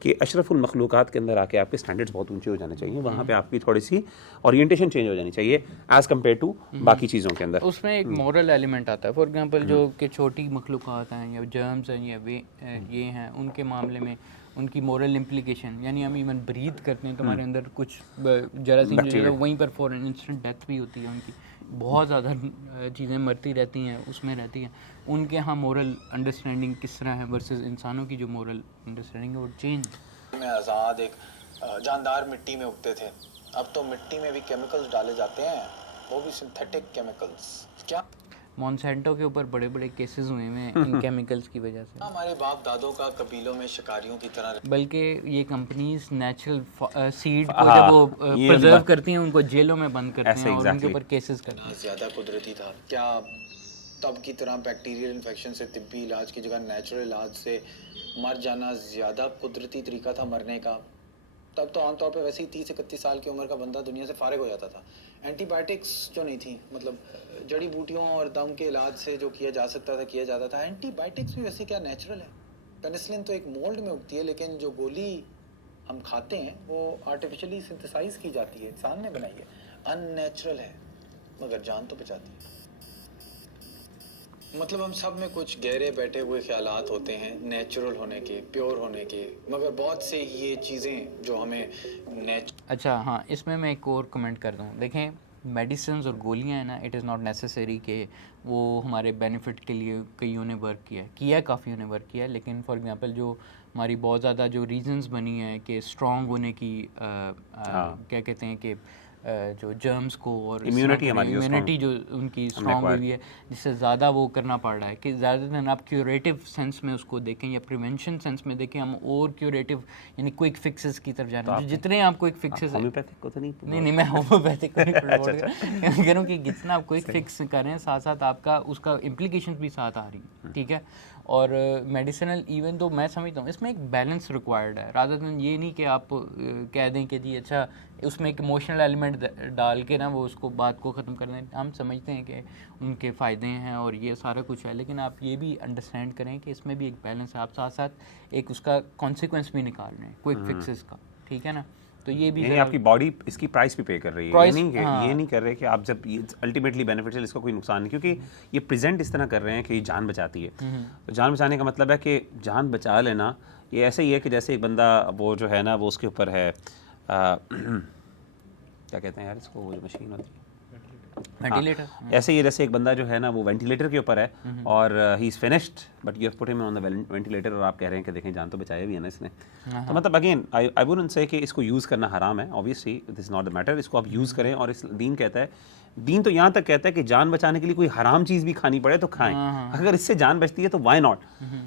کہ اشرف المخلوقات کے اندر آ کے آپ کے اسٹینڈرڈس بہت اونچے ہو جانے چاہیے. وہاں پہ آپ کی تھوڑی سی اورینٹیشن چینج ہو جانی چاہیے ایز کمپیئر ٹو باقی چیزوں کے اندر. اس میں ایک مورل ایلیمنٹ آتا ہے. فار ایگزامپل جو کہ چھوٹی مخلوقات ہیں یا جرمز ہیں یا یہ ہیں, ان کے معاملے میں ان کی مورل امپلیکیشن, یعنی ہم ایون بریتھ کرتے ہیں تو ہمارے اندر کچھ جراثیم جو ہے وہیں پر فور انسٹنٹ ڈیتھ بھی ہوتی ہے ان کی, بہت زیادہ چیزیں مرتی رہتی ہیں اس میں رہتی ہیں. ان کے ہاں مورل انڈرسٹینڈنگ کس طرح ہے ورسز انسانوں کی جو مورل انڈرسٹینڈنگ ہے وہ چینج. میں آزاد ایک جاندار مٹی میں اگتے تھے. اب تو مٹی میں بھی کیمیکلز ڈالے جاتے ہیں, وہ بھی سنتھیٹک کیمیکلز. کیا مونسینٹو کے اوپر بڑے بڑے کیسز ہوئے ہیں ان کیمیکلز کی وجہ سے. ہمارے باپ دادوں کا قبیلوں میں شکاریوں کی طرح, بلکہ یہ کمپنیز نیچرل سیڈ کو جب وہ پرزرو کرتی ہیں ان کو جیلوں میں بند کرتے ہیں اور ان کے اوپر کیسز کرتے ہیں. زیادہ قدرتی تھا. کیا تب کی طرح بیکٹیریل انفیکشن سے طبی علاج کی جگہ نیچرل علاج سے مر جانا زیادہ قدرتی طریقہ تھا مرنے کا؟ تب تو عام طور پہ ویسے ہی 30-31 سال کی عمر کا بندہ دنیا سے فارغ ہو جاتا تھا. اینٹی بائیوٹکس جو نہیں تھی, مطلب جڑی بوٹیوں اور دم کے علاج سے جو کیا جا سکتا تھا کیا جاتا تھا. اینٹی بائیوٹکس بھی ویسے کیا نیچرل ہے؟ پینسلن تو ایک مولڈ میں اگتی ہے, لیکن جو گولی ہم کھاتے ہیں وہ آرٹیفیشلی سنتھسائز کی جاتی ہے, انسان نے بنائی ہے, ان نیچرل ہے, مگر جان تو بچاتی ہے. مطلب ہم سب میں کچھ گہرے بیٹھے ہوئے خیالات ہوتے ہیں نیچرل ہونے کے, پیور ہونے کے, مگر بہت سے یہ چیزیں جو ہمیں اچھا ہاں اس میں ایک اور کمنٹ کر دوں. دیکھیں میڈیسنز اور گولیاں ہیں نا, اٹ از ناٹ نیسیسری کہ وہ ہمارے بینیفٹ کے لیے کئیوں نے ورک کیا ہے کافیوں نے ورک کیا ہے. لیکن فار ایگزامپل جو ہماری بہت زیادہ جو ریزنز بنی ہیں کہ اسٹرانگ ہونے کی کیا کہتے ہیں کہ جو جرمز کو اور امیونٹی جو ان کی اسٹرانگ ہوئی ہے, جس سے زیادہ وہ کرنا پڑ رہا ہے کہ زیادہ تر آپ کیوریٹو سینس میں اس کو دیکھیں یا پریونشن سینس میں دیکھیں, ہم اور کیوریٹو یعنی کوئک فکسز کی طرف جانا ہے. جتنے آپ کوئک فکسز نہیں میں ہومیوپیتھک کو نہیں کہہ رہا ہوں کہ جتنا آپ کوئک فکس کریں ساتھ ساتھ آپ کا اس کا امپلیکیشن بھی ساتھ آ رہی ہیں, ٹھیک ہے. اور میڈیسنل ایون تو میں سمجھتا ہوں اس میں ایک بیلنس ریکوائرڈ ہے, رادر دین یہ نہیں کہ آپ کہہ دیں کہ جی اچھا اس میں ایک ایموشنل ایلیمنٹ ڈال کے نا وہ اس کو بات کو ختم کر دیں. ہم سمجھتے ہیں کہ ان کے فائدے ہیں اور یہ سارا کچھ ہے, لیکن آپ یہ بھی انڈرسٹینڈ کریں کہ اس میں بھی ایک بیلنس ہے. آپ ساتھ ساتھ ایک اس کا کانسیکوینس بھی نکال رہے ہیں کوئک فکسز کا, ٹھیک ہے نا. تو یہ بھی آپ کی باڈی اس کی پرائس بھی پے کر رہی ہے, یہ نہیں کر رہے کہ آپ جب یہ الٹیمیٹلی بینیفیشل اس کا کوئی نقصان نہیں, کیونکہ یہ پریزنٹ اس طرح کر رہے ہیں کہ یہ جان بچاتی ہے. تو جان بچانے کا مطلب ہے کہ جان بچا لینا یہ ایسے ہی ہے کہ جیسے ایک بندہ وہ جو ہے نا وہ اس کے اوپر ہے کیا کہتے ہیں یار اس کو, وہ جو مشین ہوتی ہے وینٹیلیٹر, ایسے ہی جیسے ایک بندہ جو ہے نا وہ وینٹیلیٹر کے اوپر ہے اور he is finished but you have put him on the ventilator, اور آپ کہہ رہے ہیں کہ دیکھیں جان تو بچایا بھی ہے نا اس نے. تو مطلب اگین آئی ووڈنٹ سے کہ اس کو یوز کرنا حرام ہے, obviously this is not the matter, اس کو آپ یوز کریں. اور اس دین کہتا ہے, دین تو یہاں تک کہتا ہے کہ جان بچانے کے لیے کوئی حرام چیز بھی کھانی پڑے تو کھائیں, اگر اس سے جان بچتی ہے تو وائی ناٹ.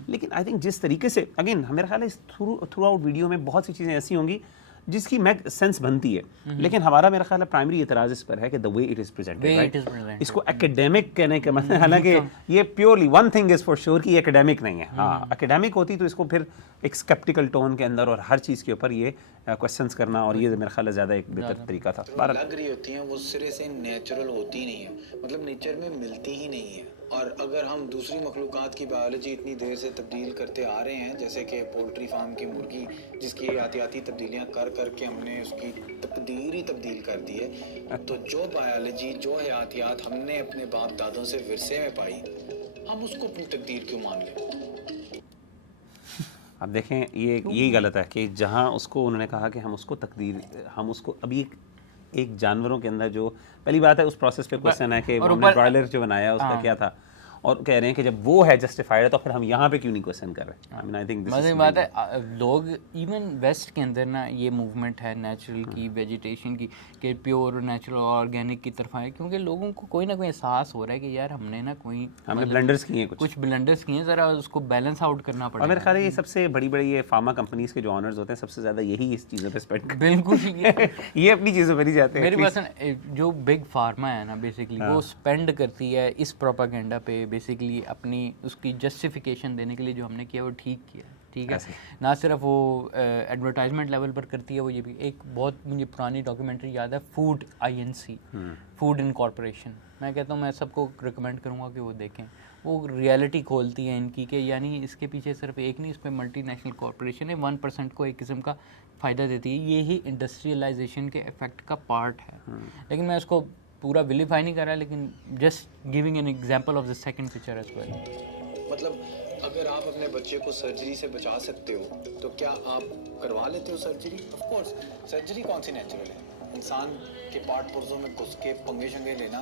لیکن آئی تھنک جس طریقے سے اگین میرا خیال ہے تھرو آؤٹ ویڈیو میں بہت سی چیزیں ایسی ہوں گی جس کی سینس بنتی ہے, لیکن ہمارا میرا خیال ہے پرائمری اعتراض اس پر ہے کہ دا وے اٹ از پریزنٹڈ, اس کو ایکیڈیمک کہنے کا مطلب, حالانکہ یہ purely one thing is for sure کہ یہ ایکیڈیمک نہیں ہے. ہاں ایکیڈیمک ہوتی تو اس کو پھر ایک اسکیپٹیکل ٹون کے اندر اور ہر چیز کے اوپر یہ کوشچنس کرنا, اور یہ میرا خیال ہے زیادہ ایک بہتر طریقہ تھا. لگ رہی ہوتی ہیں وہ سرے سے نیچرل ہوتی نہیں ہے, مطلب نیچر میں ملتی ہی نہیں ہے. اور اگر ہم دوسری مخلوقات کی بایولوجی اتنی دیر سے تبدیل کرتے آ رہے ہیں, جیسے کہ پولٹری فارم کی مرغی جس کی احتیاطی تبدیلیاں کر کے ہم نے اس کی تقدیر ہی تبدیل کر دی ہے, تو جو بایولوجی جو حیاتیات ہم نے اپنے باپ دادوں سے ورثے میں پائی, ہم اس کو اپنی تقدیر کیوں مان لیں؟ اب دیکھیں یہی غلط ہے کہ جہاں اس کو انہوں نے کہا کہ ہم اس کو تقدیر, ہم اس کو ابھی ایک جانوروں کے اندر جو پہلی بات ہے اس پروسیس پہ کوشچن ہے کہ وہ ہم نے برائلر جو بنایا اس کا کیا تھا, اور کہہ رہے ہیں کہ جب وہ ہے جسٹیفائڈ ہے تو پھر ہم یہاں پہ کیوں نہیں کوشچن کر رہے. آئی مین آئی تھنک مزے بات ہے لوگ ایون ویسٹ کے اندر نا یہ موومنٹ ہے نیچرل کی, ویجیٹیشن کی, کہ پیور نیچرل آرگینک کی طرف آئے, کیونکہ لوگوں کو کوئی نہ کوئی احساس ہو رہا ہے کہ یار ہم نے نا ہم نے بلنڈرز کیے ہیں, کچھ بلنڈرز کیے ہیں, ذرا اس کو بیلنس آؤٹ کرنا پڑے. اور میرے خیال ہے یہ سب سے بڑی یہ فارما کمپنیز کے جو آنرز ہوتے ہیں سب سے زیادہ یہی اس چیزوں پہ اسپینڈ کرتے ہیں. بالکل یہ اپنی چیزوں پہ نہیں جاتے ہیں. میری بات جو بگ فارما ہے نا بیسکلی وہ اسپینڈ کرتی ہے اس پروپاگینڈا پہ, بیسکلی اپنی اس کی جسٹیفیکیشن دینے کے لیے جو ہم نے کیا وہ ٹھیک کیا, ٹھیک ہے. نہ صرف وہ ایڈورٹائزمنٹ لیول پر کرتی ہے, وہ یہ بھی ایک بہت مجھے پرانی ڈاکیومنٹری یاد ہے, فوڈ INC, فوڈ انکارپوریشن. میں کہتا ہوں میں سب کو ریکمینڈ کروں گا کہ وہ دیکھیں, وہ ریئلٹی کھولتی ہے ان کی کہ یعنی اس کے پیچھے صرف ایک نہیں, اس پہ ملٹی نیشنل کارپوریشن ہے, 1% کو ایک قسم کا فائدہ دیتی ہے. یہی انڈسٹریلائزیشن کے افیکٹ کا پارٹ ہے. لیکن میں اس کو پورا ویلیفائی نہیں کر رہا, لیکن just giving an example of the second picture as well. مطلب اگر آپ اپنے بچے کو سرجری سے بچا سکتے ہو تو کیا آپ کروا لیتے ہو سرجری؟ Of course. سرجری کون سی نیچرل ہے؟ انسان کے پارٹ پرزوں میں گھس کے پنگے شنگے لینا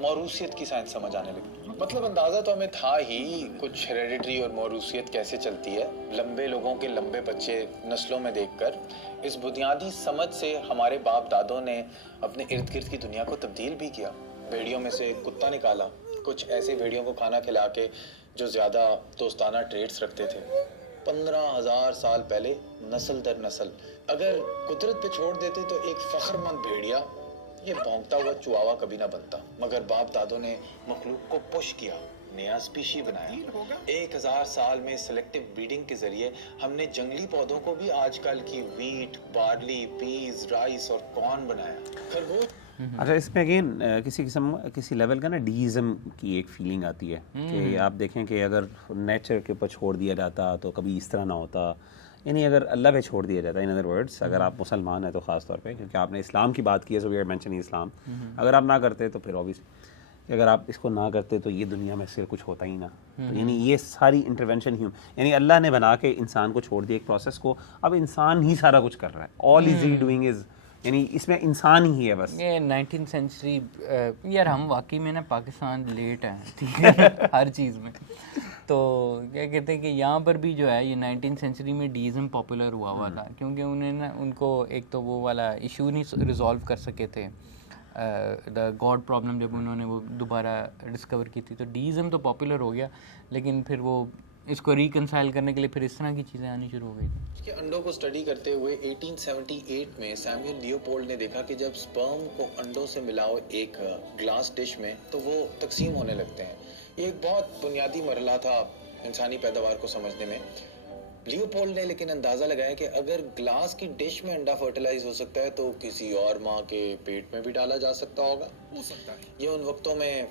موروثیت کی سائنس سمجھ آنے لگی. مطلب اندازہ تو ہمیں تھا ہی کچھ ہیریڈیٹری اور موروثیت کیسے چلتی ہے. لمبے لوگوں کے لمبے بچے نسلوں میں دیکھ کر اس بنیادی سمجھ سے ہمارے باپ دادوں نے اپنے ارد گرد کی دنیا کو تبدیل بھی کیا. بھیڑیوں میں سے کتا نکالا, کچھ ایسے بھیڑیوں کو کھانا کھلا کے جو زیادہ دوستانہ ٹریٹس رکھتے تھے. 15,000 سال پہلے نسل در نسل. اگر قدرت پہ چھوڑ دیتے تو ایک فخر مند بھیڑیا یہ بھونکتا ہوا چواوا کبھی نہ بنتا. مگر باپ دادوں نے مخلوق کو پش کیا, نیا اسپیشی بنایا. 1000 سال میں سلیکٹیو بریڈنگ کے ذریعے ہم نے جنگلی پودوں کو بھی آج کل کی ویٹ, بارلی, پیز, رائس اور کارن بنایا. خرگوش. اچھا, اس میں اگین کسی لیول کا نا ڈیزم کی ایک فیلنگ آتی ہے کہ آپ دیکھیں کہ اگر نیچر کے اوپر چھوڑ دیا جاتا تو کبھی اس طرح نہ ہوتا. یعنی اگر اللہ پہ چھوڑ دیا جاتا, ان ادر ورڈس اگر آپ مسلمان ہیں تو خاص طور پہ, کیونکہ آپ نے اسلام کی بات کی ہے, سو وی آر مینشننگ اسلام. اگر آپ نہ کرتے تو پھر اوبیسلی اگر آپ اس کو نہ کرتے تو یہ دنیا میں سے کچھ ہوتا ہی نہ. یعنی یہ ساری انٹروینشن یعنی اللہ نے بنا کے انسان کو چھوڑ دیا ایک پروسیس کو, اب انسان ہی سارا کچھ کر رہا ہے. آل از ہی ڈوئنگ از, یعنی اس میں انسان ہی ہے بس. یہ 19th سینچری یار, ہم واقعی میں نا پاکستان لیٹ ہیں ٹھیک ہے ہر چیز میں. تو کیا کہتے ہیں کہ یہاں پر بھی جو ہے یہ 19th سینچری میں ڈیزم پاپولر ہوا تھا, کیونکہ انہیں نا ان کو ایک تو وہ والا ایشو نہیں ریزالو کر سکے تھے, دا گاڈ پرابلم جب انہوں نے وہ دوبارہ ڈسکور کی تھی, تو ڈیزم تو پاپولر ہو گیا, لیکن پھر وہ اس کو ریکنسائل کرنے کے لیے پھر اس طرح کی چیزیں آنی شروع ہو گئی تھیں. اس کے انڈوں کو اسٹڈی کرتے ہوئے 1878 میں سیموئل لیوپولڈ نے دیکھا کہ جب سپرم کو انڈوں سے ملاؤ ایک گلاس ڈش میں تو وہ تقسیم ہونے لگتے ہیں. یہ ایک بہت بنیادی مرحلہ تھا انسانی پیداوار کو سمجھنے میں. لیوپولڈ نے لیکن اندازہ لگایا کہ اگر گلاس کی ڈش میں انڈا فرٹیلائز ہو سکتا ہے تو کسی اور ماں کے پیٹ میں بھی ڈالا جا سکتا ہوگا. یہ ان وقتوں میں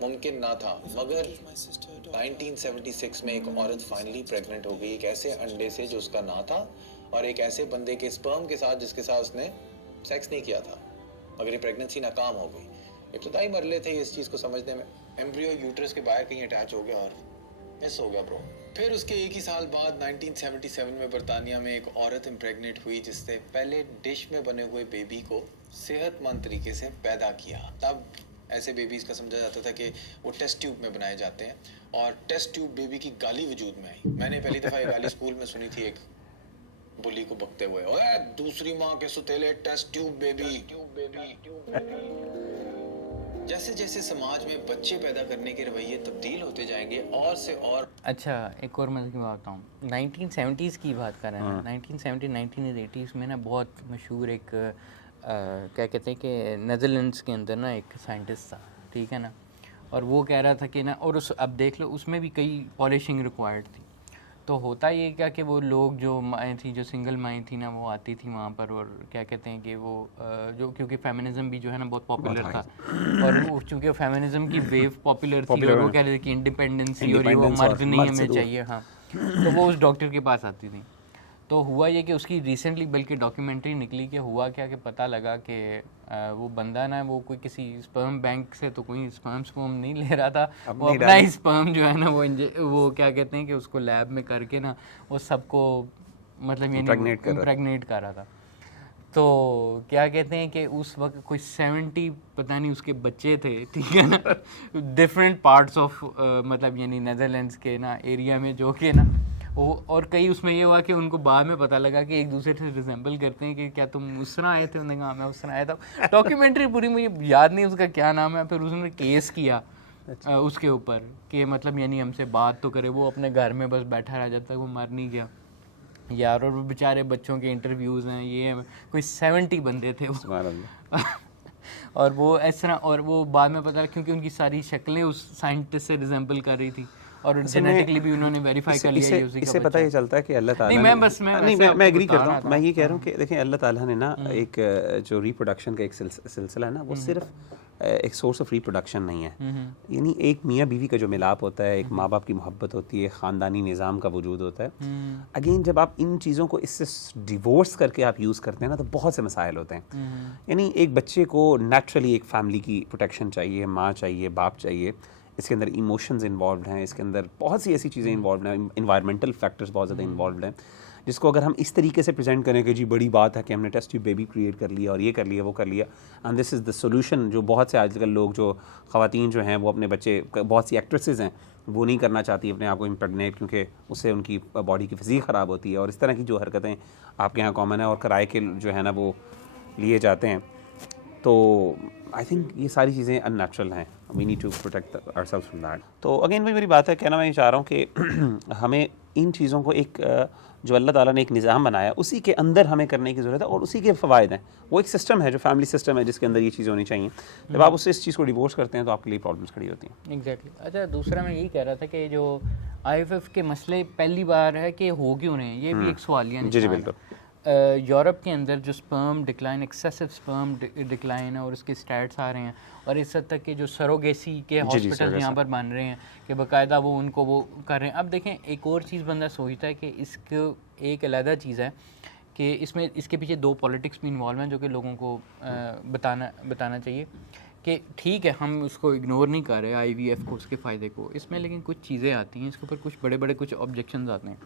ممکن نہ تھا, مگر 1976 میں ایک عورت فائنلی پریگننٹ ہو گئی ایک ایسے انڈے سے جو اس کا نہ تھا, اور ایک ایسے بندے کے سپرم کے ساتھ جس کے ساتھ اس نے سیکس نہیں کیا تھا, مگر یہ پریگننسی ناکام ہو گئی. ابتدائی مرحلے تھے اس چیز کو سمجھنے میں. ایمبریو یوٹرس کے باہر کہیں اٹیچ ہو گیا اور مس ہو گیا برو. پھر اس کے ایک ہی سال بعد 1977 میں برطانیہ میں ایک عورت امپریگنیٹ ہوئی جس نے پہلے ڈش میں بنے ہوئے بیبی کو صحت مند طریقے سے پیدا کیا. تب ایسے بیبیز کا سمجھا جاتا تھا کہ وہ ٹیسٹ ٹیوب میں بنائے جاتے ہیں, اور ٹیسٹ ٹیوب بیبی کی گالی وجود میں آئی. میں نے پہلی دفعہ یہ گالی اسکول میں سنی تھی, ایک بلی کو بکتے ہوئے, اوے دوسری ماں کے ستیلے ٹیسٹ ٹیوب بیبی. جیسے جیسے سماج میں بچے پیدا کرنے کے رویے تبدیل ہوتے جائیں گے اور سے اور. اچھا, ایک اور مزے کی بات ہوں, 1970s کی بات کر رہے ہیں. 1970 1980s میں نا بہت مشہور ایک کیا کہتے ہیں کہ نیدرلینڈس کے اندر نا ایک سائنٹسٹ تھا, ٹھیک ہے نا, اور وہ کہہ رہا تھا کہ نا, اور اس اب دیکھ لو اس میں بھی کئی پالشنگ ریکوائرڈ تھی. تو ہوتا یہ کیا کہ وہ لوگ جو مائیں تھیں, جو سنگل مائیں تھیں نا, وہ آتی تھی وہاں پر, اور کیا کہتے ہیں کہ وہ جو کیونکہ فیمنزم بھی جو ہے نا بہت پاپولر تھا, اور وہ چونکہ فیمنزم کی ویو پاپولر تھی اور وہ کہہ رہے تھے کہ انڈیپینڈنسی اور یہ وہ مرد نہیں ہمیں چاہیے. ہاں, تو وہ اس ڈاکٹر کے پاس آتی تھیں. تو ہوا یہ کہ اس کی ریسنٹلی بلکہ ڈاکیومنٹری نکلی کہ ہوا کیا کہ پتہ لگا کہ وہ بندہ نا وہ کوئی کسی اسپرم بینک سے تو کوئی اسپرم نہیں لے رہا تھا, وہ اپنا ہی اسپرم جو ہے نا وہ کیا کہتے ہیں کہ اس کو لیب میں کر کے نا وہ سب کو مطلب یہ امپریگنیٹ کر رہا تھا. تو کیا کہتے ہیں کہ اس وقت کوئی 70 پتہ نہیں اس کے بچے تھے, ٹھیک ہے نا, ڈفرینٹ پارٹس آف مطلب یعنی نیدرلینڈس کے نا ایریا میں, جو کہ نا وہ, اور کئی اس میں یہ ہوا کہ ان کو بعد میں پتہ لگا کہ ایک دوسرے سے ریزمبل کرتے ہیں کہ کیا تم اس طرح آئے تھے. انہوں نے کہا میں اس طرح آیا تھا. ڈاکیومنٹری پوری مجھے یاد نہیں اس کا کیا نام ہے. پھر اس نے کیس کیا اس کے اوپر کہ مطلب یعنی ہم سے بات تو کرے, وہ اپنے گھر میں بس بیٹھا رہا جب تک وہ مر نہیں گیا یار. اور وہ بیچارے بچوں کے انٹرویوز ہیں, یہ کوئی 70 بندے تھے وہ اور وہ اس طرح, اور وہ بعد میں پتہ کیونکہ ان کی ساری شکلیں اس سائنٹسٹ سے ریزمبل کر رہی تھی, اور جینیٹکلی بھی انہوں نے ویریفائی کر لیا. اس سے پتہ یہ چلتا ہے کہ اللہ تعالیٰ میں ایگری کرتا ہوں. میں یہ کہہ رہا ہوں کہ دیکھیں اللہ تعالیٰ نے نا ایک جو ریپروڈکشن کا ایک سلسلہ ہے نا, وہ صرف ایک سورس آف ریپروڈکشن نہیں ہے. یعنی ایک میاں بیوی کا جو ملاپ ہوتا ہے, ایک ماں باپ کی محبت ہوتی ہے, خاندانی نظام کا وجود ہوتا ہے. اگین جب آپ ان چیزوں کو اس سے ڈیورس کر کے آپ یوز کرتے ہیں نا, تو بہت سے مسائل ہوتے ہیں. یعنی ایک بچے کو نیچرلی ایک فیملی کی پروٹیکشن چاہیے, ماں چاہیے, باپ چاہیے. اس کے اندر ایموشنز انوالوڈ ہیں, اس کے اندر بہت سی ایسی چیزیں انوالوڈ ہیں, انوائرمنٹل فیکٹرز بہت زیادہ انوالوڈ ہیں. جس کو اگر ہم اس طریقے سے پریزنٹ کریں کہ جی بڑی بات ہے کہ ہم نے ٹیسٹ ٹیوب بیبی کریٹ کر لیا اور یہ کر لیا وہ کر لیا and this is the solution, جو بہت سے آج کل لوگ جو خواتین جو ہیں وہ اپنے بچے، بہت سی ایکٹریسز ہیں وہ نہیں کرنا چاہتی اپنے آپ کو امپریگنیٹ کیونکہ اس سے ان کی باڈی کی فزیک خراب ہوتی ہے، اور اس طرح کی جو حرکتیں آپ کے یہاں کامن ہے اور کرائے کے جو ہے نا وہ لیے جاتے ہیں. تو آئی تھنک یہ ساری چیزیں ان نیچرل ہیں. We need to protect our self from that. تو اگین وہی میری بات ہے، کہنا میں یہ چاہ رہا ہوں کہ ہمیں ان چیزوں کو ایک جو اللہ تعالیٰ نے ایک نظام بنایا اسی کے اندر ہمیں کرنے کی ضرورت ہے، اور اسی کے فوائد ہیں. وہ ایک سسٹم ہے جو فیملی سسٹم ہے جس کے اندر یہ چیزیں ہونی چاہیے. جب آپ اس چیز کو ڈیوورس کرتے ہیں تو آپ کے لیے پرابلمس کھڑی ہوتی ہیں. ایگزیکٹلی. اچھا دوسرا میں یہی کہہ رہا تھا کہ جو آئی ایف ایف کے مسئلے پہلی بار ہے کہ ہو کیوں رہے ہیں، یہ بھی ایک سوالیہ نشان ہے. جی بالکل. یورپ کے اندر جو sperm decline, excessive sperm decline ہے اور اس کے اسٹیٹس آ رہے ہیں، اور اس حد تک کہ جو سروگیسی کے ہاسپٹل یہاں پر بن رہے ہیں کہ باقاعدہ وہ ان کو وہ کر رہے ہیں. اب دیکھیں ایک اور چیز بندہ سوچتا ہے کہ اس کو ایک علیحدہ چیز ہے کہ اس میں اس کے پیچھے 2 پالیٹکس بھی انوالو ہیں جو کہ لوگوں کو بتانا چاہیے کہ ٹھیک ہے ہم اس کو اگنور نہیں کر رہے آئی وی ایف کو، اس کے فائدے کو، اس میں لیکن کچھ چیزیں آتی ہیں اس کے اوپر، کچھ بڑے بڑے کچھ آبجیکشنز آتے ہیں.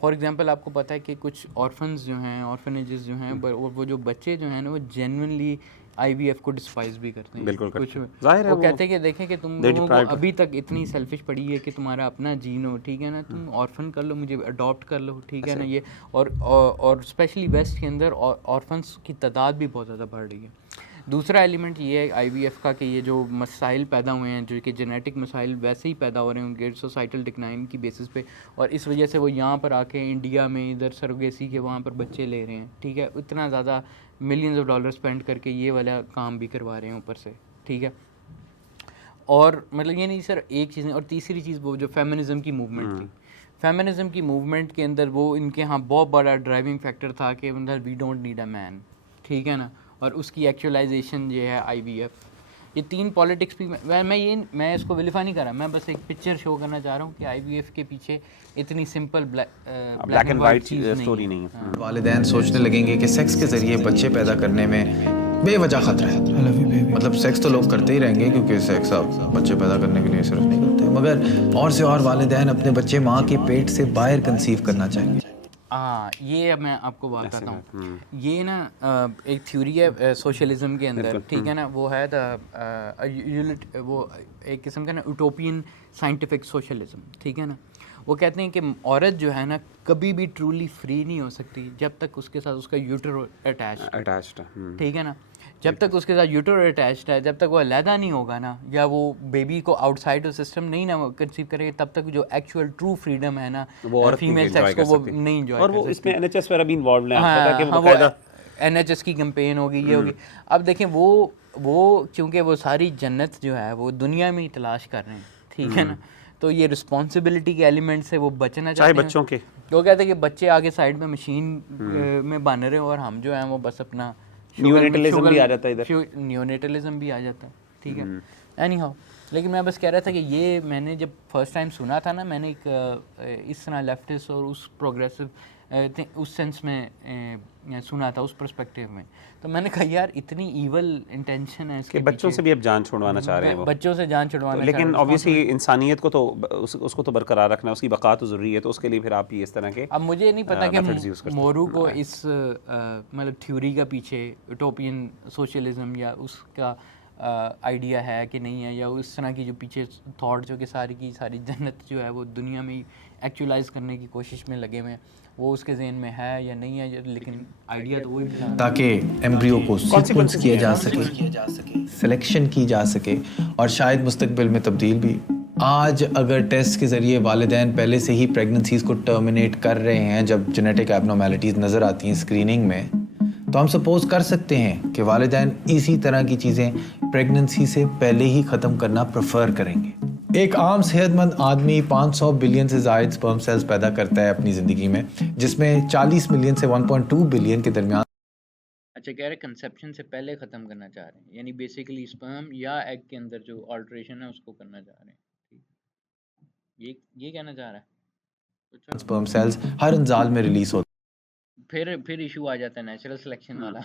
فار ایگزامپل آپ کو پتہ ہے کہ کچھ آرفنز جو ہیں، آرفنیجز جو ہیں، اور وہ جو بچے جو ہیں نا وہ جینوئنلی آئی وی ایف کو ڈسپائز بھی کرتے ہیں. بالکل کچھ ظاہر ہے، وہ کہتے ہیں کہ دیکھیں کہ تم لوگوں کو ابھی تک اتنی سیلفش پڑی ہے کہ تمہارا اپنا جین ہو، ٹھیک ہے نا، تم آرفن کر لو، مجھے اڈاپٹ کر لو، ٹھیک ہے نا. یہ اور اسپیشلی ویسٹ کے اندر آرفنس کی تعداد بھی بہت زیادہ بڑھ رہی ہے. دوسرا ایلیمنٹ یہ ہے آئی وی ایف کا کہ یہ جو مسائل پیدا ہوئے ہیں، جو کہ جینیٹک مسائل ویسے ہی پیدا ہو رہے ہیں ان کے سوسائٹل ڈکلائن کی بیسس پہ، اور اس وجہ سے وہ یہاں پر آ کے انڈیا میں ادھر سروگیسی کے وہاں پر بچے لے رہے ہیں، ٹھیک ہے، اتنا زیادہ ملینز آف ڈالر اسپینڈ کر کے یہ والا کام بھی کروا رہے ہیں اوپر سے، ٹھیک ہے. اور مطلب یہ نہیں سر ایک چیز نہیں. اور تیسری چیز وہ جو فیمنزم کی موومنٹ تھی، فیمنزم کی موومنٹ کے اندر وہ ان کے ہاں بہت بڑا ڈرائیونگ فیکٹر تھا کہ مطلب وی ڈونٹ نیڈ اے مین، ٹھیک ہے نا، اور اس کی ایکچولائزیشن یہ ہے آئی وی ایف. یہ 3 پالیٹکس بھی میں اس کو ویلیفائی نہیں کر رہا، میں بس ایک پکچر شو کرنا چاہ رہا ہوں کہ آئی وی ایف کے پیچھے اتنی simple black and white story نہیں ہے. والدین سوچنے لگیں گے کہ سیکس کے ذریعے بچے پیدا کرنے میں بے وجہ خطرہ ہے. مطلب سیکس تو لوگ کرتے ہی رہیں گے کیونکہ سیکس آپ بچے پیدا کرنے کے لیے صرف نہیں کرتے، مگر اور سے اور والدین اپنے بچے ماں کے پیٹ سے باہر کنسیو کرنا چاہیں گے. ہاں یہ اب میں آپ کو بتاتا ہوں. یہ نا ایک تھیوری ہے سوشلزم کے اندر، ٹھیک ہے نا، وہ ہے وہ ایک قسم کا نا یوٹوپین سائنٹیفک سوشلزم، ٹھیک ہے نا. وہ کہتے ہیں کہ عورت جو ہے نا کبھی بھی ٹرولی فری نہیں ہو سکتی جب تک اس کے ساتھ اس کا یوٹر اٹیچڈ ہے، ٹھیک ہے نا. جب تک اس کے ساتھ یوٹر اٹیچڈ ہے، جب تک وہ علیحدہ نہیں ہوگا نا، یا وہ بیبی کو آؤٹ سائڈ سسٹم نہیں نا کنسیو کرے گا، تب تک جو ایکچوئل ٹرو فریڈم ہے نا فیمیل سیکس کو وہ نہیں انجوائے کر سکتی. اور وہ اس میں این ایچ ایس وغیرہ بھی انوالوڈ ہیں، این ایچ ایس کی کمپین ہوگی، یہ ہوگی. اب دیکھیں وہ کیونکہ وہ ساری جنت جو ہے وہ دنیا میں ہی تلاش کر رہے ہیں، ٹھیک ہے نا، تو یہ رسپانسبلٹی کے ایلیمنٹ سے وہ بچنا چاہتے ہیں. بچوں کے وہ کہتے ہیں کہ بچے آگے سائڈ میں مشین میں بن رہے ہیں اور ہم جو ہیں وہ بس اپنا نیونیٹلزم بھی آ جاتا ہے ادھر، نیونیٹلزم بھی آ جاتا ہے، ٹھیک ہے. اینی ہاؤ، لیکن میں بس کہہ رہا تھا کہ یہ میں نے جب فرسٹ ٹائم سنا تھا نا، میں نے ایک اس طرح لیفٹسٹ اور اس پروگریسو اس سینس میں سنا تھا، اس پرسپیکٹیو میں، تو میں نے کہا یار اتنی ایول انٹینشن ہے اس کے بچوں سے بھی اب جان چھوڑوانا چاہ رہے ہیں، بچوں سے جان چھڑوانا، لیکن آبویسلی انسانیت کو تو اس کو تو برقرار رکھنا، اس کی بقا تو ضروری ہے، تو اس کے لیے پھر آپ یہ اس طرح کے. اب مجھے نہیں پتا کہ مورو کو اس مطلب تھیوری کا پیچھے یوٹوپین سوشلزم یا اس کا آئیڈیا ہے کہ نہیں ہے، یا اس طرح کی جو پیچھے تھاٹ جو کہ ساری کی ساری جنت جو ہے وہ دنیا میں ایکچولائز کرنے کی کوشش میں لگے ہوئے ہیں، وہ اس کے ذہن میں ہے یا نہیں ہے، لیکن آئیڈیا تو وہی بنا تاکہ ایمبریو کو سیکوینس کیا جا سکے، سلیکشن کی جا سکے، اور شاید مستقبل میں تبدیل بھی. آج اگر ٹیسٹ کے ذریعے والدین پہلے سے ہی پریگننسیز کو ٹرمینیٹ کر رہے ہیں جب جینیٹک ایبنارمیلٹیز نظر آتی ہیں اسکریننگ میں، تو ہم سپوز کر سکتے ہیں کہ والدین اسی طرح کی چیزیں پریگننسی سے پہلے ہی ختم کرنا پریفر کریں گے. ایک عام صحت مند آدمی 500 بلین سے زائد سپرم سیلز پیدا کرتا ہے اپنی زندگی میں، جس میں 40 ملین سے 1.2 بلین کے درمیان. اچھا کہہ رہے کنسیپشن سے پہلے ختم کرنا چاہ رہے ہیں، یعنی بیسیکلی سپرم یا ایگ کے اندر جو آلٹریشن ہے اس کو کرنا چاہ رہے ہیں، یہ کہنا چاہ رہا ہے. سپرم سیلز ہر انزال میں ریلیز ہوتے پھر ایشو آ جاتا ہے نیچرل سلیکشن والا.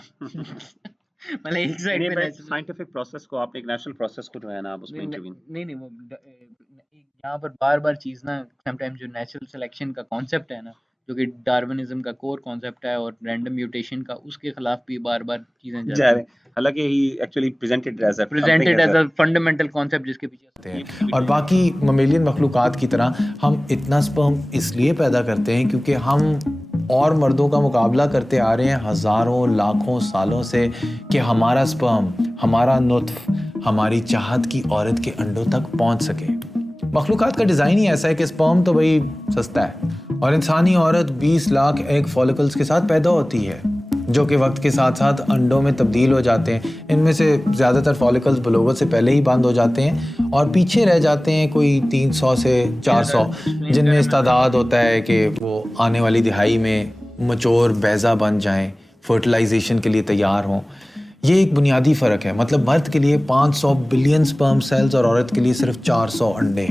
مطلب ایک سائڈ پہ سائنٹیفک پروسیس کو آپ ایک نیچرل پروسیس کو جو ہے نا آپ اس میں نہیں وہ یہاں پر بار چیز نا سم ٹائم جو نیچرل سلیکشن کا کانسیپٹ ہے نا جو کہ ڈارونزم کا کور کانسیپٹ ہے اور رینڈم میوٹیشن کا، اس کے خلاف بھی بار بار چیزیں جا جاتی رہے ہیں. ہیں. حالانکہ he actually presented as a fundamental concept جس کے پیچھے. اور باقی ممیلین مخلوقات کی طرح ہم اتنا سپرم اس لیے پیدا کرتے ہیں کیونکہ ہم اور مردوں کا مقابلہ کرتے آ رہے ہیں ہزاروں لاکھوں سالوں سے کہ ہمارا سپرم، ہمارا نطف ہماری چاہت کی عورت کے انڈوں تک پہنچ سکے. مخلوقات کا ڈیزائن ہی ایسا ہے کہ سپرم تو بھائی سستا ہے، اور انسانی عورت 20 لاکھ ایگ فالکلز کے ساتھ پیدا ہوتی ہے جو کہ وقت کے ساتھ ساتھ انڈوں میں تبدیل ہو جاتے ہیں. ان میں سے زیادہ تر فالکلز بلوغت سے پہلے ہی بند ہو جاتے ہیں اور پیچھے رہ جاتے ہیں کوئی 300 سے 400 جن میں استعداد ہوتا ہے کہ وہ آنے والی دہائی میں مچور بیضہ بن جائیں، فرٹیلائزیشن کے لیے تیار ہوں. یہ ایک بنیادی فرق ہے. مطلب مرد کے لیے 500 بلین سپرم سیلز اور عورت کے لیے صرف 400 انڈے.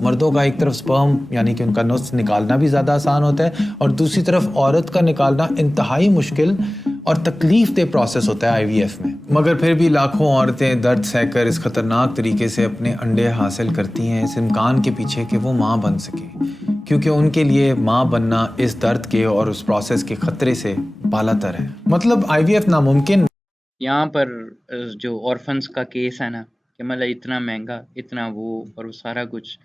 مردوں کا ایک طرف سپرم یعنی کہ ان کا نطف نکالنا بھی زیادہ آسان ہوتا ہے اور دوسری طرف عورت کا نکالنا انتہائی مشکل اور تکلیف دہ پروسیس ہوتا ہے آئی وی ایف میں. مگر پھر بھی لاکھوں عورتیں درد سہ کر اس خطرناک طریقے سے اپنے انڈے حاصل کرتی ہیں اس امکان کے پیچھے کہ وہ ماں بن سکیں، کیونکہ ان کے لیے ماں بننا اس درد کے اور اس پروسیس کے خطرے سے بالا تر ہے. مطلب آئی وی ایف ناممکن. یہاں پر جو آرفنس کا کیس ہے نا کہ مطلب اتنا مہنگا، اتنا وہ اور وہ سارا کچھ،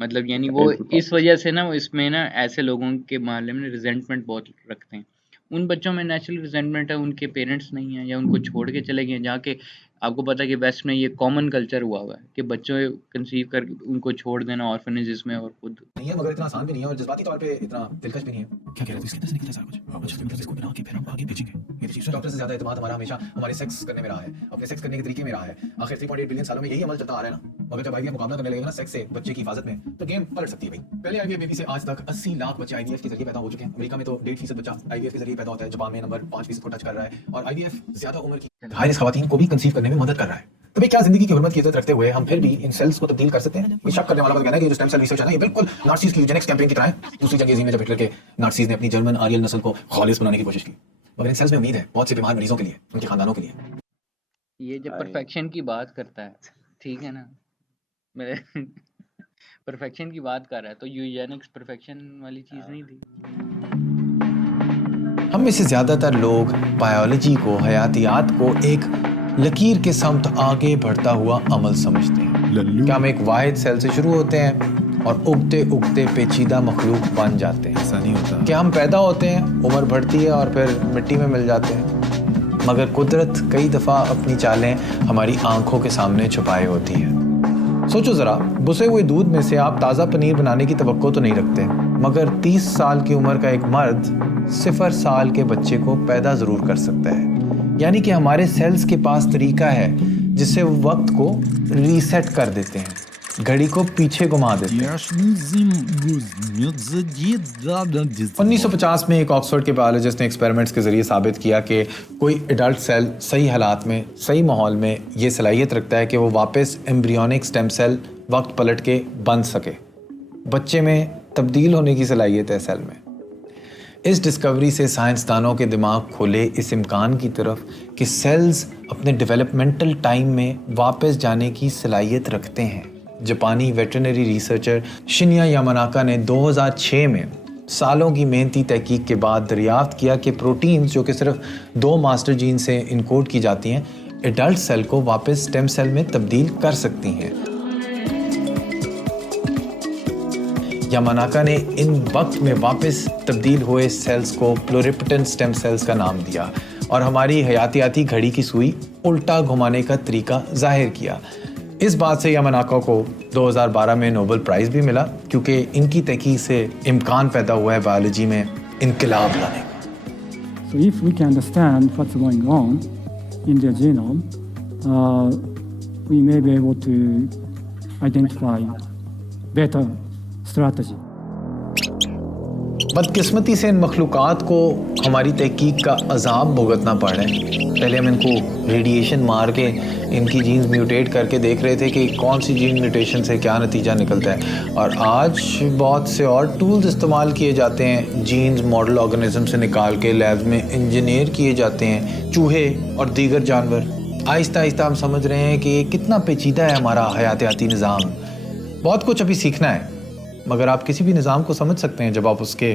مطلب یعنی وہ اس وجہ سے نا اس میں نا ایسے لوگوں کے محلے میں ریزنٹمنٹ بہت رکھتے ہیں. ان بچوں میں نیچرل ریزنٹمنٹ ہے، ان کے پیرنٹس نہیں ہیں یا ان کو چھوڑ کے چلے گئے. جہاں کہ آپ کو پتہ ہے کہ ویسٹ میں یہ کامن کلچر ہوا ہوا ہے کہ بچوں کنسیو کر کے ان کو چھوڑ دینا آرفنیجز میں اور خود نہیں ہے، مگر اتنا آسان بھی نہیں ہے اور جذباتی طور پہ اتنا دلکش بھی نہیں ہے. کیا کہہ رہے تھے اس کے اندر سے نکلتا سارا کچھ اس کو بنا کے پھر ہم آگے بھیجیں گے. یہ چیز ڈاکٹر سے زیادہ اعتماد ہمارا ہمیشہ ہمارے سیکس کرنے میں رہا ہے، اپنے سیکس کرنے کے طریقے میں رہا ہے. آخر 3.8 بلین سالوں میں یہی عمل چلتا آ رہا ہے نا. مگر جب آئی وی ایف مقابلہ کرنے لگے گا نا سیکس سے بچے کی حفاظت میں تو گیم پلٹ سکتی ہے بھائی. پہلے آئی وی ایف بیبی سے آج تک 80 لاکھ بچے آئی وی ایف کے ذریعے پیدا ہو چکے ہیں. امریکہ میں تو 1.5% بچہ آئی وی ایف کے ذریعے پیدا ہوتا ہے. جاپان میں نمبر 5% کو ٹچ کر رہا ہے اور آئی وی ایف زیادہ عمر کی ہائرس خواتین کو بھی کنسیو کرنے میں مدد کر رہا ہے. تو بھائی کیا زندگی کی حرمت کی عزت رکھتے ہوئے ہم پھر بھی ان سیلز کو تبدیل کر سکتے ہیں؟ یہ شک کرنے والا بات کہنا ہے کہ جو اسٹیم سیل ریسرچ ہے نا یہ بالکل نازیز کی یوجینکس کیمپین کی طرح ہے. دوسری جنگ عظیم میں جب ہٹلر کے نازیز نے اپنی جرمن آریل نسل کو خالص بنانے کی کوشش کی، مگر ان سیلز میں امید ہے بہت سے بیمار مریضوں کے لیے، ان کے خاندانوں کے لیے. یہ جب پرفیکشن کی بات کرتا ہے، ٹھیک ہے نا، میرے پرفیکشن کی بات کر رہا ہے تو یوجینکس پرفیکشن والی چیز نہیں تھی. ہم میں سے زیادہ تر لوگ بایولوجی کو، حیاتیات کو ایک لکیر کے سمت آگے بڑھتا ہوا عمل سمجھتے ہیں. کہ ہم ایک واحد سیل سے شروع ہوتے ہیں اور اگتے اگتے پیچیدہ مخلوق بن جاتے ہیں. ایسا نہیں ہوتا کہ ہم پیدا ہوتے ہیں، عمر بڑھتی ہے اور پھر مٹی میں مل جاتے ہیں. مگر قدرت کئی دفعہ اپنی چالیں ہماری آنکھوں کے سامنے چھپائے ہوتی ہے. سوچو ذرا، بسے ہوئے دودھ میں سے آپ تازہ پنیر بنانے کی توقع تو نہیں رکھتے، مگر 30 سال کی عمر کا ایک مرد 0 سال کے بچے کو پیدا ضرور کر سکتا ہے. یعنی کہ ہمارے سیلز کے پاس طریقہ ہے جس سے وہ وقت کو ریسیٹ کر دیتے ہیں، گھڑی کو پیچھے گھما دیتے ہیں. 1950 میں ایک آکسفورڈ کے بایولوجسٹ نے ایکسپیریمنٹس کے ذریعے ثابت کیا کہ کوئی ایڈلٹ سیل صحیح حالات میں، صحیح ماحول میں یہ صلاحیت رکھتا ہے کہ وہ واپس ایمبریونک سٹیم سیل وقت پلٹ کے بن سکے. بچے میں تبدیل ہونے کی صلاحیت ہے سیل میں. اس ڈسکوری سے سائنسدانوں کے دماغ کھلے اس امکان کی طرف کہ سیلز اپنے ڈیولپمنٹل ٹائم میں واپس جانے کی صلاحیت رکھتے ہیں. جاپانی ویٹرنری ریسرچر شنیا یاماناکا نے 2006 میں سالوں کی محنتی تحقیق کے بعد دریافت کیا کہ پروٹینز جو کہ صرف 2 ماسٹر جین سے انکوڈ کی جاتی ہیں ایڈلٹ سیل کو واپس سٹیم سیل میں تبدیل کر سکتی ہیں. یاماناکا نے ان وقت میں واپس تبدیل ہوئے سیلز کو پلوریپٹن سٹیم سیلز کا نام دیا اور ہماری حیاتیاتی گھڑی کی سوئی الٹا گھمانے کا طریقہ ظاہر کیا. اس بات سے یاماناکا کو 2012 میں نوبل پرائز بھی ملا کیونکہ ان کی تحقیق سے امکان پیدا ہوا ہے بایولوجی میں انقلاب لانے کا. So if we can understand what's going on in their genome, we may be able to identify better strategy. بدقسمتی سے ان مخلوقات کو ہماری تحقیق کا عذاب بھگتنا پڑ رہا ہے. پہلے ہم ان کو ریڈیشن مار کے ان کی جینز میوٹیٹ کر کے دیکھ رہے تھے کہ کون سی جین میوٹیشن سے کیا نتیجہ نکلتا ہے، اور آج بہت سے اور ٹولز استعمال کیے جاتے ہیں. جینز ماڈل آرگنزم سے نکال کے لیبز میں انجینئر کیے جاتے ہیں، چوہے اور دیگر جانور. آہستہ آہستہ ہم سمجھ رہے ہیں کہ یہ کتنا پیچیدہ ہے ہمارا حیاتیاتی نظام. بہت کچھ ابھی سیکھنا ہے، مگر آپ کسی بھی نظام کو سمجھ سکتے ہیں جب آپ اس کے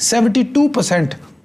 72%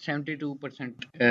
72%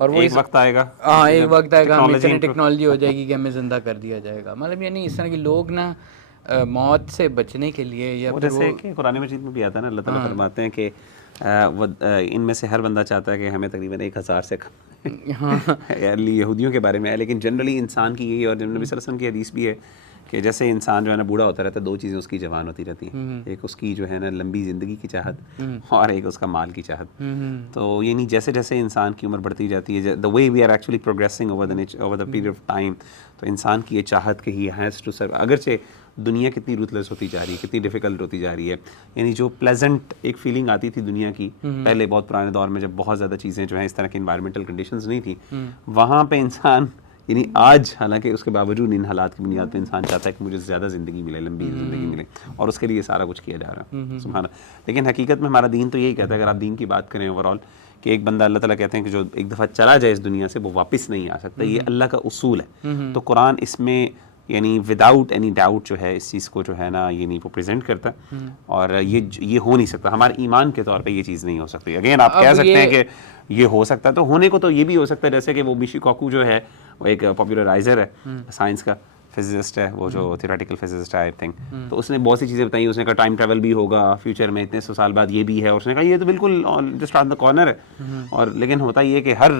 اور وہ ایک وقت آئے گا, ہاں ایک وقت آئے گا ہم اتنی ٹیکنالوجی ہو جائے گی کہ ہمیں زندہ کر دیا جائے گا. مطلب یعنی اس طرح کے لوگ نا موت سے بچنے کے لیے یا جیسے کہ قرآن مجید میں بھی آتا ہے نا, اللہ تعالیٰ فرماتے ہیں کہ ان میں سے ہر بندہ چاہتا ہے کہ ہمیں تقریباً 1000 سے کم. یہودیوں کے بارے میں ہے, لیکن جنرلی انسان کی یہی, اور نبی صلی اللہ علیہ وسلم کی حدیث بھی ہے کہ جیسے انسان جو ہے نا بوڑھا ہوتا رہتا ہے, 2 چیزیں اس کی جوان ہوتی رہتی ہیں, ایک اس کی جو ہے نا لمبی زندگی کی چاہت اور ایک اس کا مال کی چاہت. تو یعنی جیسے جیسے انسان کی عمر بڑھتی جاتی ہے, the way we are actually progressing over the period of time, تو انسان کی یہ چاہت کہ ہی ہیز ٹو سرو, اگرچہ دنیا کتنی روتلیس ہوتی جا رہی ہے, کتنی ڈیفیکلٹ ہوتی جا رہی ہے, یعنی جو پلیزنٹ ایک فیلنگ آتی تھی دنیا کی پہلے بہت پرانے دور میں جب بہت زیادہ چیزیں جو ہیں اس طرح کی انوائرمنٹل کنڈیشنز نہیں تھیں, وہاں پہ انسان یعنی آج حالانکہ اس کے باوجود ان حالات کی بنیاد پہ انسان چاہتا ہے کہ مجھے زیادہ زندگی ملے, لمبی زندگی ملے, اور اس کے لیے سارا کچھ کیا جا رہا ہے سبحان اللہ. لیکن حقیقت میں ہمارا دین تو یہی کہتا ہے, اگر آپ دین کی بات کریں اوور آل, کہ ایک بندہ اللہ تعالیٰ کہتے ہیں کہ جو ایک دفعہ چلا جائے اس دنیا سے وہ واپس نہیں آ سکتا, یہ اللہ کا اصول ہے. تو قرآن اس میں یعنی وداؤٹ اینی ڈاؤٹ جو ہے اس چیز کو جو ہے نا یعنی وہ پریزنٹ کرتا ہے, اور یہ ہو نہیں سکتا, ہمارے ایمان کے طور پہ یہ چیز نہیں ہو سکتی. اگین آپ کہہ سکتے ہیں کہ یہ ہو سکتا ہے, تو ہونے کو تو یہ بھی ہو سکتا ہے, جیسے کہ وہ میشیکوکو جو ہے وہ ایک پاپولرائزر ہے سائنس کا, فزسسٹ ہے, وہ جو تھیوریٹیکل فزسسٹ ہے آئی تھنک, تو اس نے بہت سی چیزیں بتائیں. اس نے کہا ٹائم ٹریول بھی ہوگا فیوچر میں, اتنے 100 سال بعد یہ بھی ہے, اور اس نے کہا یہ تو بالکل جسٹ آن دا کارنر ہے. اور لیکن ہوتا یہ کہ ہر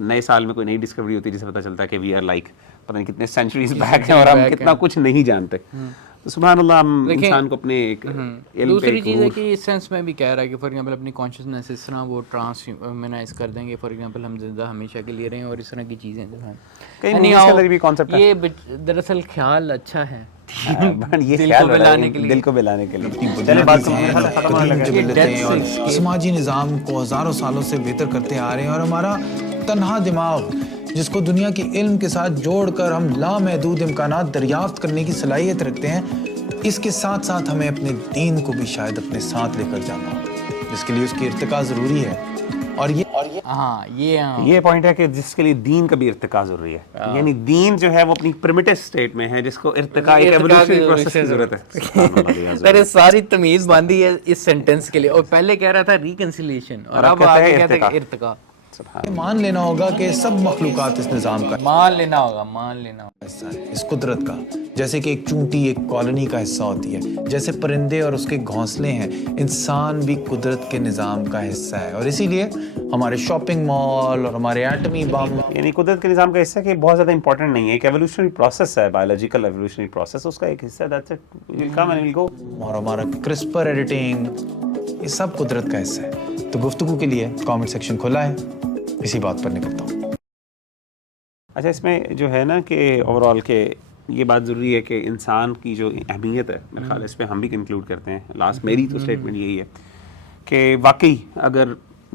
نئے سال میں کوئی نئی ڈسکوری ہوتی ہے جسے پتہ چلتا ہے کہ وی آر لائک پتہ نہیں کتنے سینچریز بیک ہیں اور ہم کتنا کچھ نہیں جانتے. تو سبحان اللہ, ہم انسان کو اپنے ایک دوسری چیز ہے کہ اس سینس میں بھی کہہ رہا ہے کہ فار ایگزامپل اپنی کانشیسنیس اس طرح وہ ٹرانسمنائز کر دیں گے, فار ایگزامپل ہم زندہ ہمیشہ کے لیے رہیں, اور اس طرح کی چیزیں جو ہیں یہ دراصل خیال اچھا ہے دل کو بلانے کے لیے سماجی نظام کو ہزاروں سالوں سے بہتر کرتے آ رہے ہیں, اور ہمارا تنہا دماغ جس کو دنیا کی علم کے ساتھ جوڑ کر ہم لامحدود امکانات دریافت کرنے کی صلاحیت رکھتے ہیں, اس کے ساتھ ساتھ ہمیں اپنے دین کو بھی شاید اپنے ساتھ لے کر جانا ہو, جس کے لیے اس کی ارتقاء ضروری ہے. اور یہ پوائنٹ ہے کہ جس کے لیے دین کا بھی ارتقاء ضروری ہے, یعنی دین جو ہے وہ اپنی پرمیٹیو سٹیٹ میں ہے, جس کو ارتقاء ایک ایوولوشنری پروسیس کی ضرورت ہے. سر ساری تمیز باندھی ہے اس سینٹنس کے لیے, اور پہلے کہہ رہا تھا ریکنسیلیشن, اور اب آگے کہتے ہیں ارتقاء. مان لینا ہوگا کہ سب مخلوقات اس نظام کا مان لینا ہوگا اس قدرت کا, جیسے کہ ایک چونٹی ایک کالونی کا حصہ ہوتی ہے, جیسے پرندے اور اس کے گھونسلے ہیں, انسان بھی قدرت کے نظام کا حصہ ہے. اور اسی لیے ہمارے شاپنگ مال اور ہمارے ایٹمی بم یعنی قدرت کے نظام کا حصہ کہ بہت زیادہ امپورٹنٹ نہیں ہے, ایک ایوولوشنری پروسیس ہے, بایولوجیکل ایوولوشنری پروسیس, اس کا ایک حصہ ہے. اور ہمارا کرسپر ایڈیٹنگ, یہ سب قدرت کا حصہ ہے. تو گفتگو کے لیے کامنٹ سیکشن کھلا ہے, اسی بات پر نکلتا ہوں. اچھا, اس میں جو ہے نا کہ اوور آل کہ یہ بات ضروری ہے کہ انسان کی جو اہمیت ہے, میرے خیال اس پہ ہم بھی کنکلوڈ کرتے ہیں. لاسٹ میری تو اسٹیٹمنٹ یہی ہے کہ واقعی اگر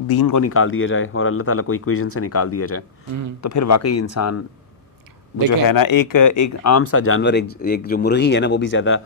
دین کو نکال دیا جائے اور اللہ تعالیٰ کو ایکویژن سے نکال دیا جائے تو پھر واقعی انسان جو ہے نا ایک عام سا جانور, ایک جو مرغی ہے نا وہ بھی زیادہ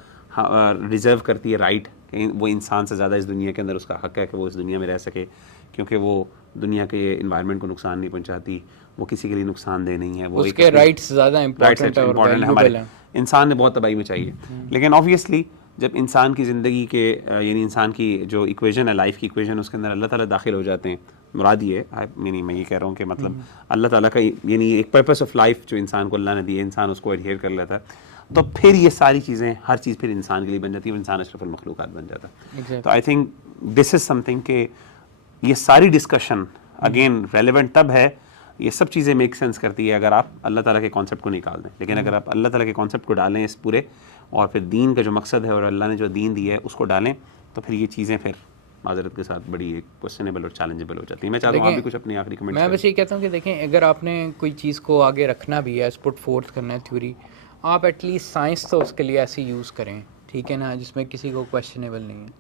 ریزرو کرتی ہے رائٹ, وہ انسان سے زیادہ اس دنیا کے اندر اس کا حق ہے کہ وہ اس دنیا میں رہ سکے, کیونکہ وہ دنیا کے انوائرمنٹ کو نقصان نہیں پہنچاتی, وہ کسی کے لیے نقصان دہ نہیں ہے, وہ اس کے رائٹس زیادہ امپورٹنٹ ہے. ہمارے انسان نے بہت تباہی مچائی ہے, لیکن آبویسلی جب انسان کی زندگی کے یعنی انسان کی جو ایکویژن ہے, لائف کی ایکویژن, اس کے اندر اللہ تعالیٰ داخل ہو جاتے ہیں. مراد یہ ہے, یعنی میں یہ کہہ رہا ہوں کہ مطلب اللہ تعالیٰ کا یعنی ایک پرپس آف لائف جو انسان کو اللہ نے دی ہے, انسان اس کو ایڈہیئر کر لیتا ہے, تو پھر یہ ساری چیزیں ہر چیز پھر انسان کے لیے بن جاتی ہے, انسان اشرف المخلوقات بن جاتا ہے. تو آئی think this is some thing کہ یہ ساری ڈسکشن اگین ریلیونٹ تب ہے, یہ سب چیزیں میک سینس کرتی ہے اگر آپ اللہ تعالیٰ کے کانسیپٹ کو نکال دیں. لیکن اگر آپ اللہ تعالیٰ کے کانسیپٹ کو ڈالیں اس پورے, اور پھر دین کا جو مقصد ہے اور اللہ نے جو دین دیا ہے اس کو ڈالیں, تو پھر یہ چیزیں پھر معذرت کے ساتھ بڑی ایک کوسچنیبل اور چیلنجیبل ہو جاتی ہیں. میں چاہتا ہوں آپ بھی کچھ اپنی آخری کمنٹ. میں بس یہ کہتا ہوں کہ دیکھیں, اگر آپ نے کوئی چیز کو آگے رکھنا بھی ہے, پٹ فورتھ کرنا ہے تھیوری, آپ ایٹ لیسٹ سائنس تو اس کے لیے ایسی یوز کریں, ٹھیک ہے نا, جس میں کسی کو کویشچنیبل نہیں ہے.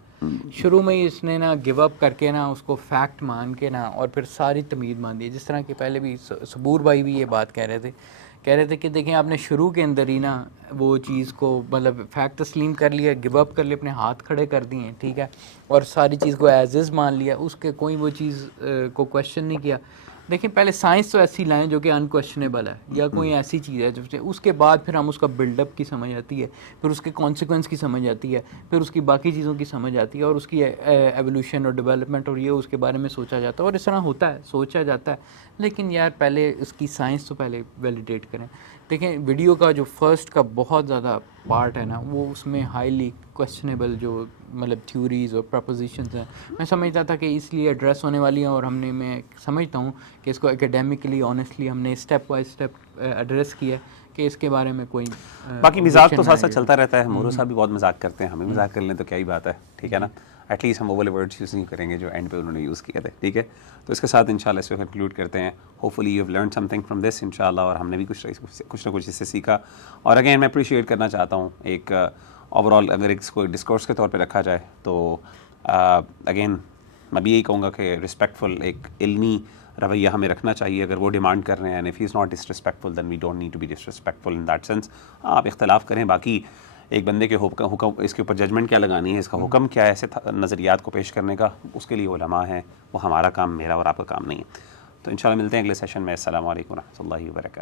شروع میں ہی اس نے نا گیو اپ کر کے نا اس کو فیکٹ مان کے نا, اور پھر ساری تمید مان دی. جس طرح کہ پہلے بھی صبور بھائی بھی یہ بات کہہ رہے تھے کہ دیکھیں آپ نے شروع کے اندر ہی نا وہ چیز کو مطلب فیکٹ تسلیم کر لیا, گیو اپ کر لیا, اپنے ہاتھ کھڑے کر دیے, ٹھیک ہے, اور ساری چیز کو ایز از مان لیا, اس کے کوئی وہ چیز کو کویشچن نہیں کیا. دیکھیں پہلے سائنس تو ایسی لائیں جو کہ انکویشچنیبل ہے یا کوئی ایسی چیز ہے جو اس کے بعد پھر ہم اس کا بلڈ اپ کی سمجھ آتی ہے, پھر اس کے کانسیکوینس کی سمجھ آتی ہے, پھر اس کی باقی چیزوں کی سمجھ آتی ہے, اور اس کی ایولیوشن اور ڈیولپمنٹ اور یہ اس کے بارے میں سوچا جاتا ہے, اور اس طرح ہوتا ہے, سوچا جاتا ہے. لیکن یار پہلے اس کی سائنس تو پہلے ویلیڈیٹ کریں. دیکھیں ویڈیو کا جو فرسٹ کا بہت زیادہ پارٹ ہے نا, وہ اس میں ہائیلی کویسچنیبل جو مطلب تھیوریز اور پرپوزیشنز ہیں, میں سمجھتا تھا کہ اس لیے ایڈریس ہونے والی ہیں, اور ہم نے, میں سمجھتا ہوں کہ اس کو اکیڈیمکلی آنیسٹلی ہم نے اسٹیپ بائی اسٹیپ ایڈریس کیا کہ اس کے بارے میں کوئی باقی مزاق تو ساتھ ساتھ چلتا رہتا ہے. مورو صاحب بھی بہت مزاق کرتے ہیں, ہمیں مزاق کر لیں تو کیا ہی بات ہے, ٹھیک ہے نا. ایٹ لیسٹ ہم وہ والے ورڈس یوز نہیں کریں گے جو اینڈ پہ انہوں نے یوز کیے تھے, ٹھیک ہے. تو اس کے ساتھ انشاءاللہ اس کو کنکلوڈ کرتے ہیں. Hope fully you have learn some thing from this انشاءاللہ, اور ہم نے بھی کچھ نہ کچھ اس سے سیکھا. اور اگین میں اپریشیٹ کرنا چاہتا ہوں ایک اوور آل اگر اس کو ڈسکورس کے طور پہ رکھا جائے تو اگین میں بھی یہی کہوں گا کہ رسپیکٹفل ایک علمی رویہ ہمیں رکھنا چاہیے. اگر وہ ڈیمانڈ کر رہے ہیں, if he is not disrespectful then we don't need to be disrespectful in that sense. آپ اختلاف کریں, باقی ایک بندے کے حکم اس کے اوپر ججمنٹ کیا لگانی ہے, اس کا حکم کیا ہے ایسے نظریات کو پیش کرنے کا, اس کے لیے علماء ہیں, وہ ہمارا کام, میرا اور آپ کا کام نہیں ہے. تو انشاءاللہ ملتے ہیں اگلے سیشن میں. السلام علیکم و رحمۃ اللہ وبرکاتہ.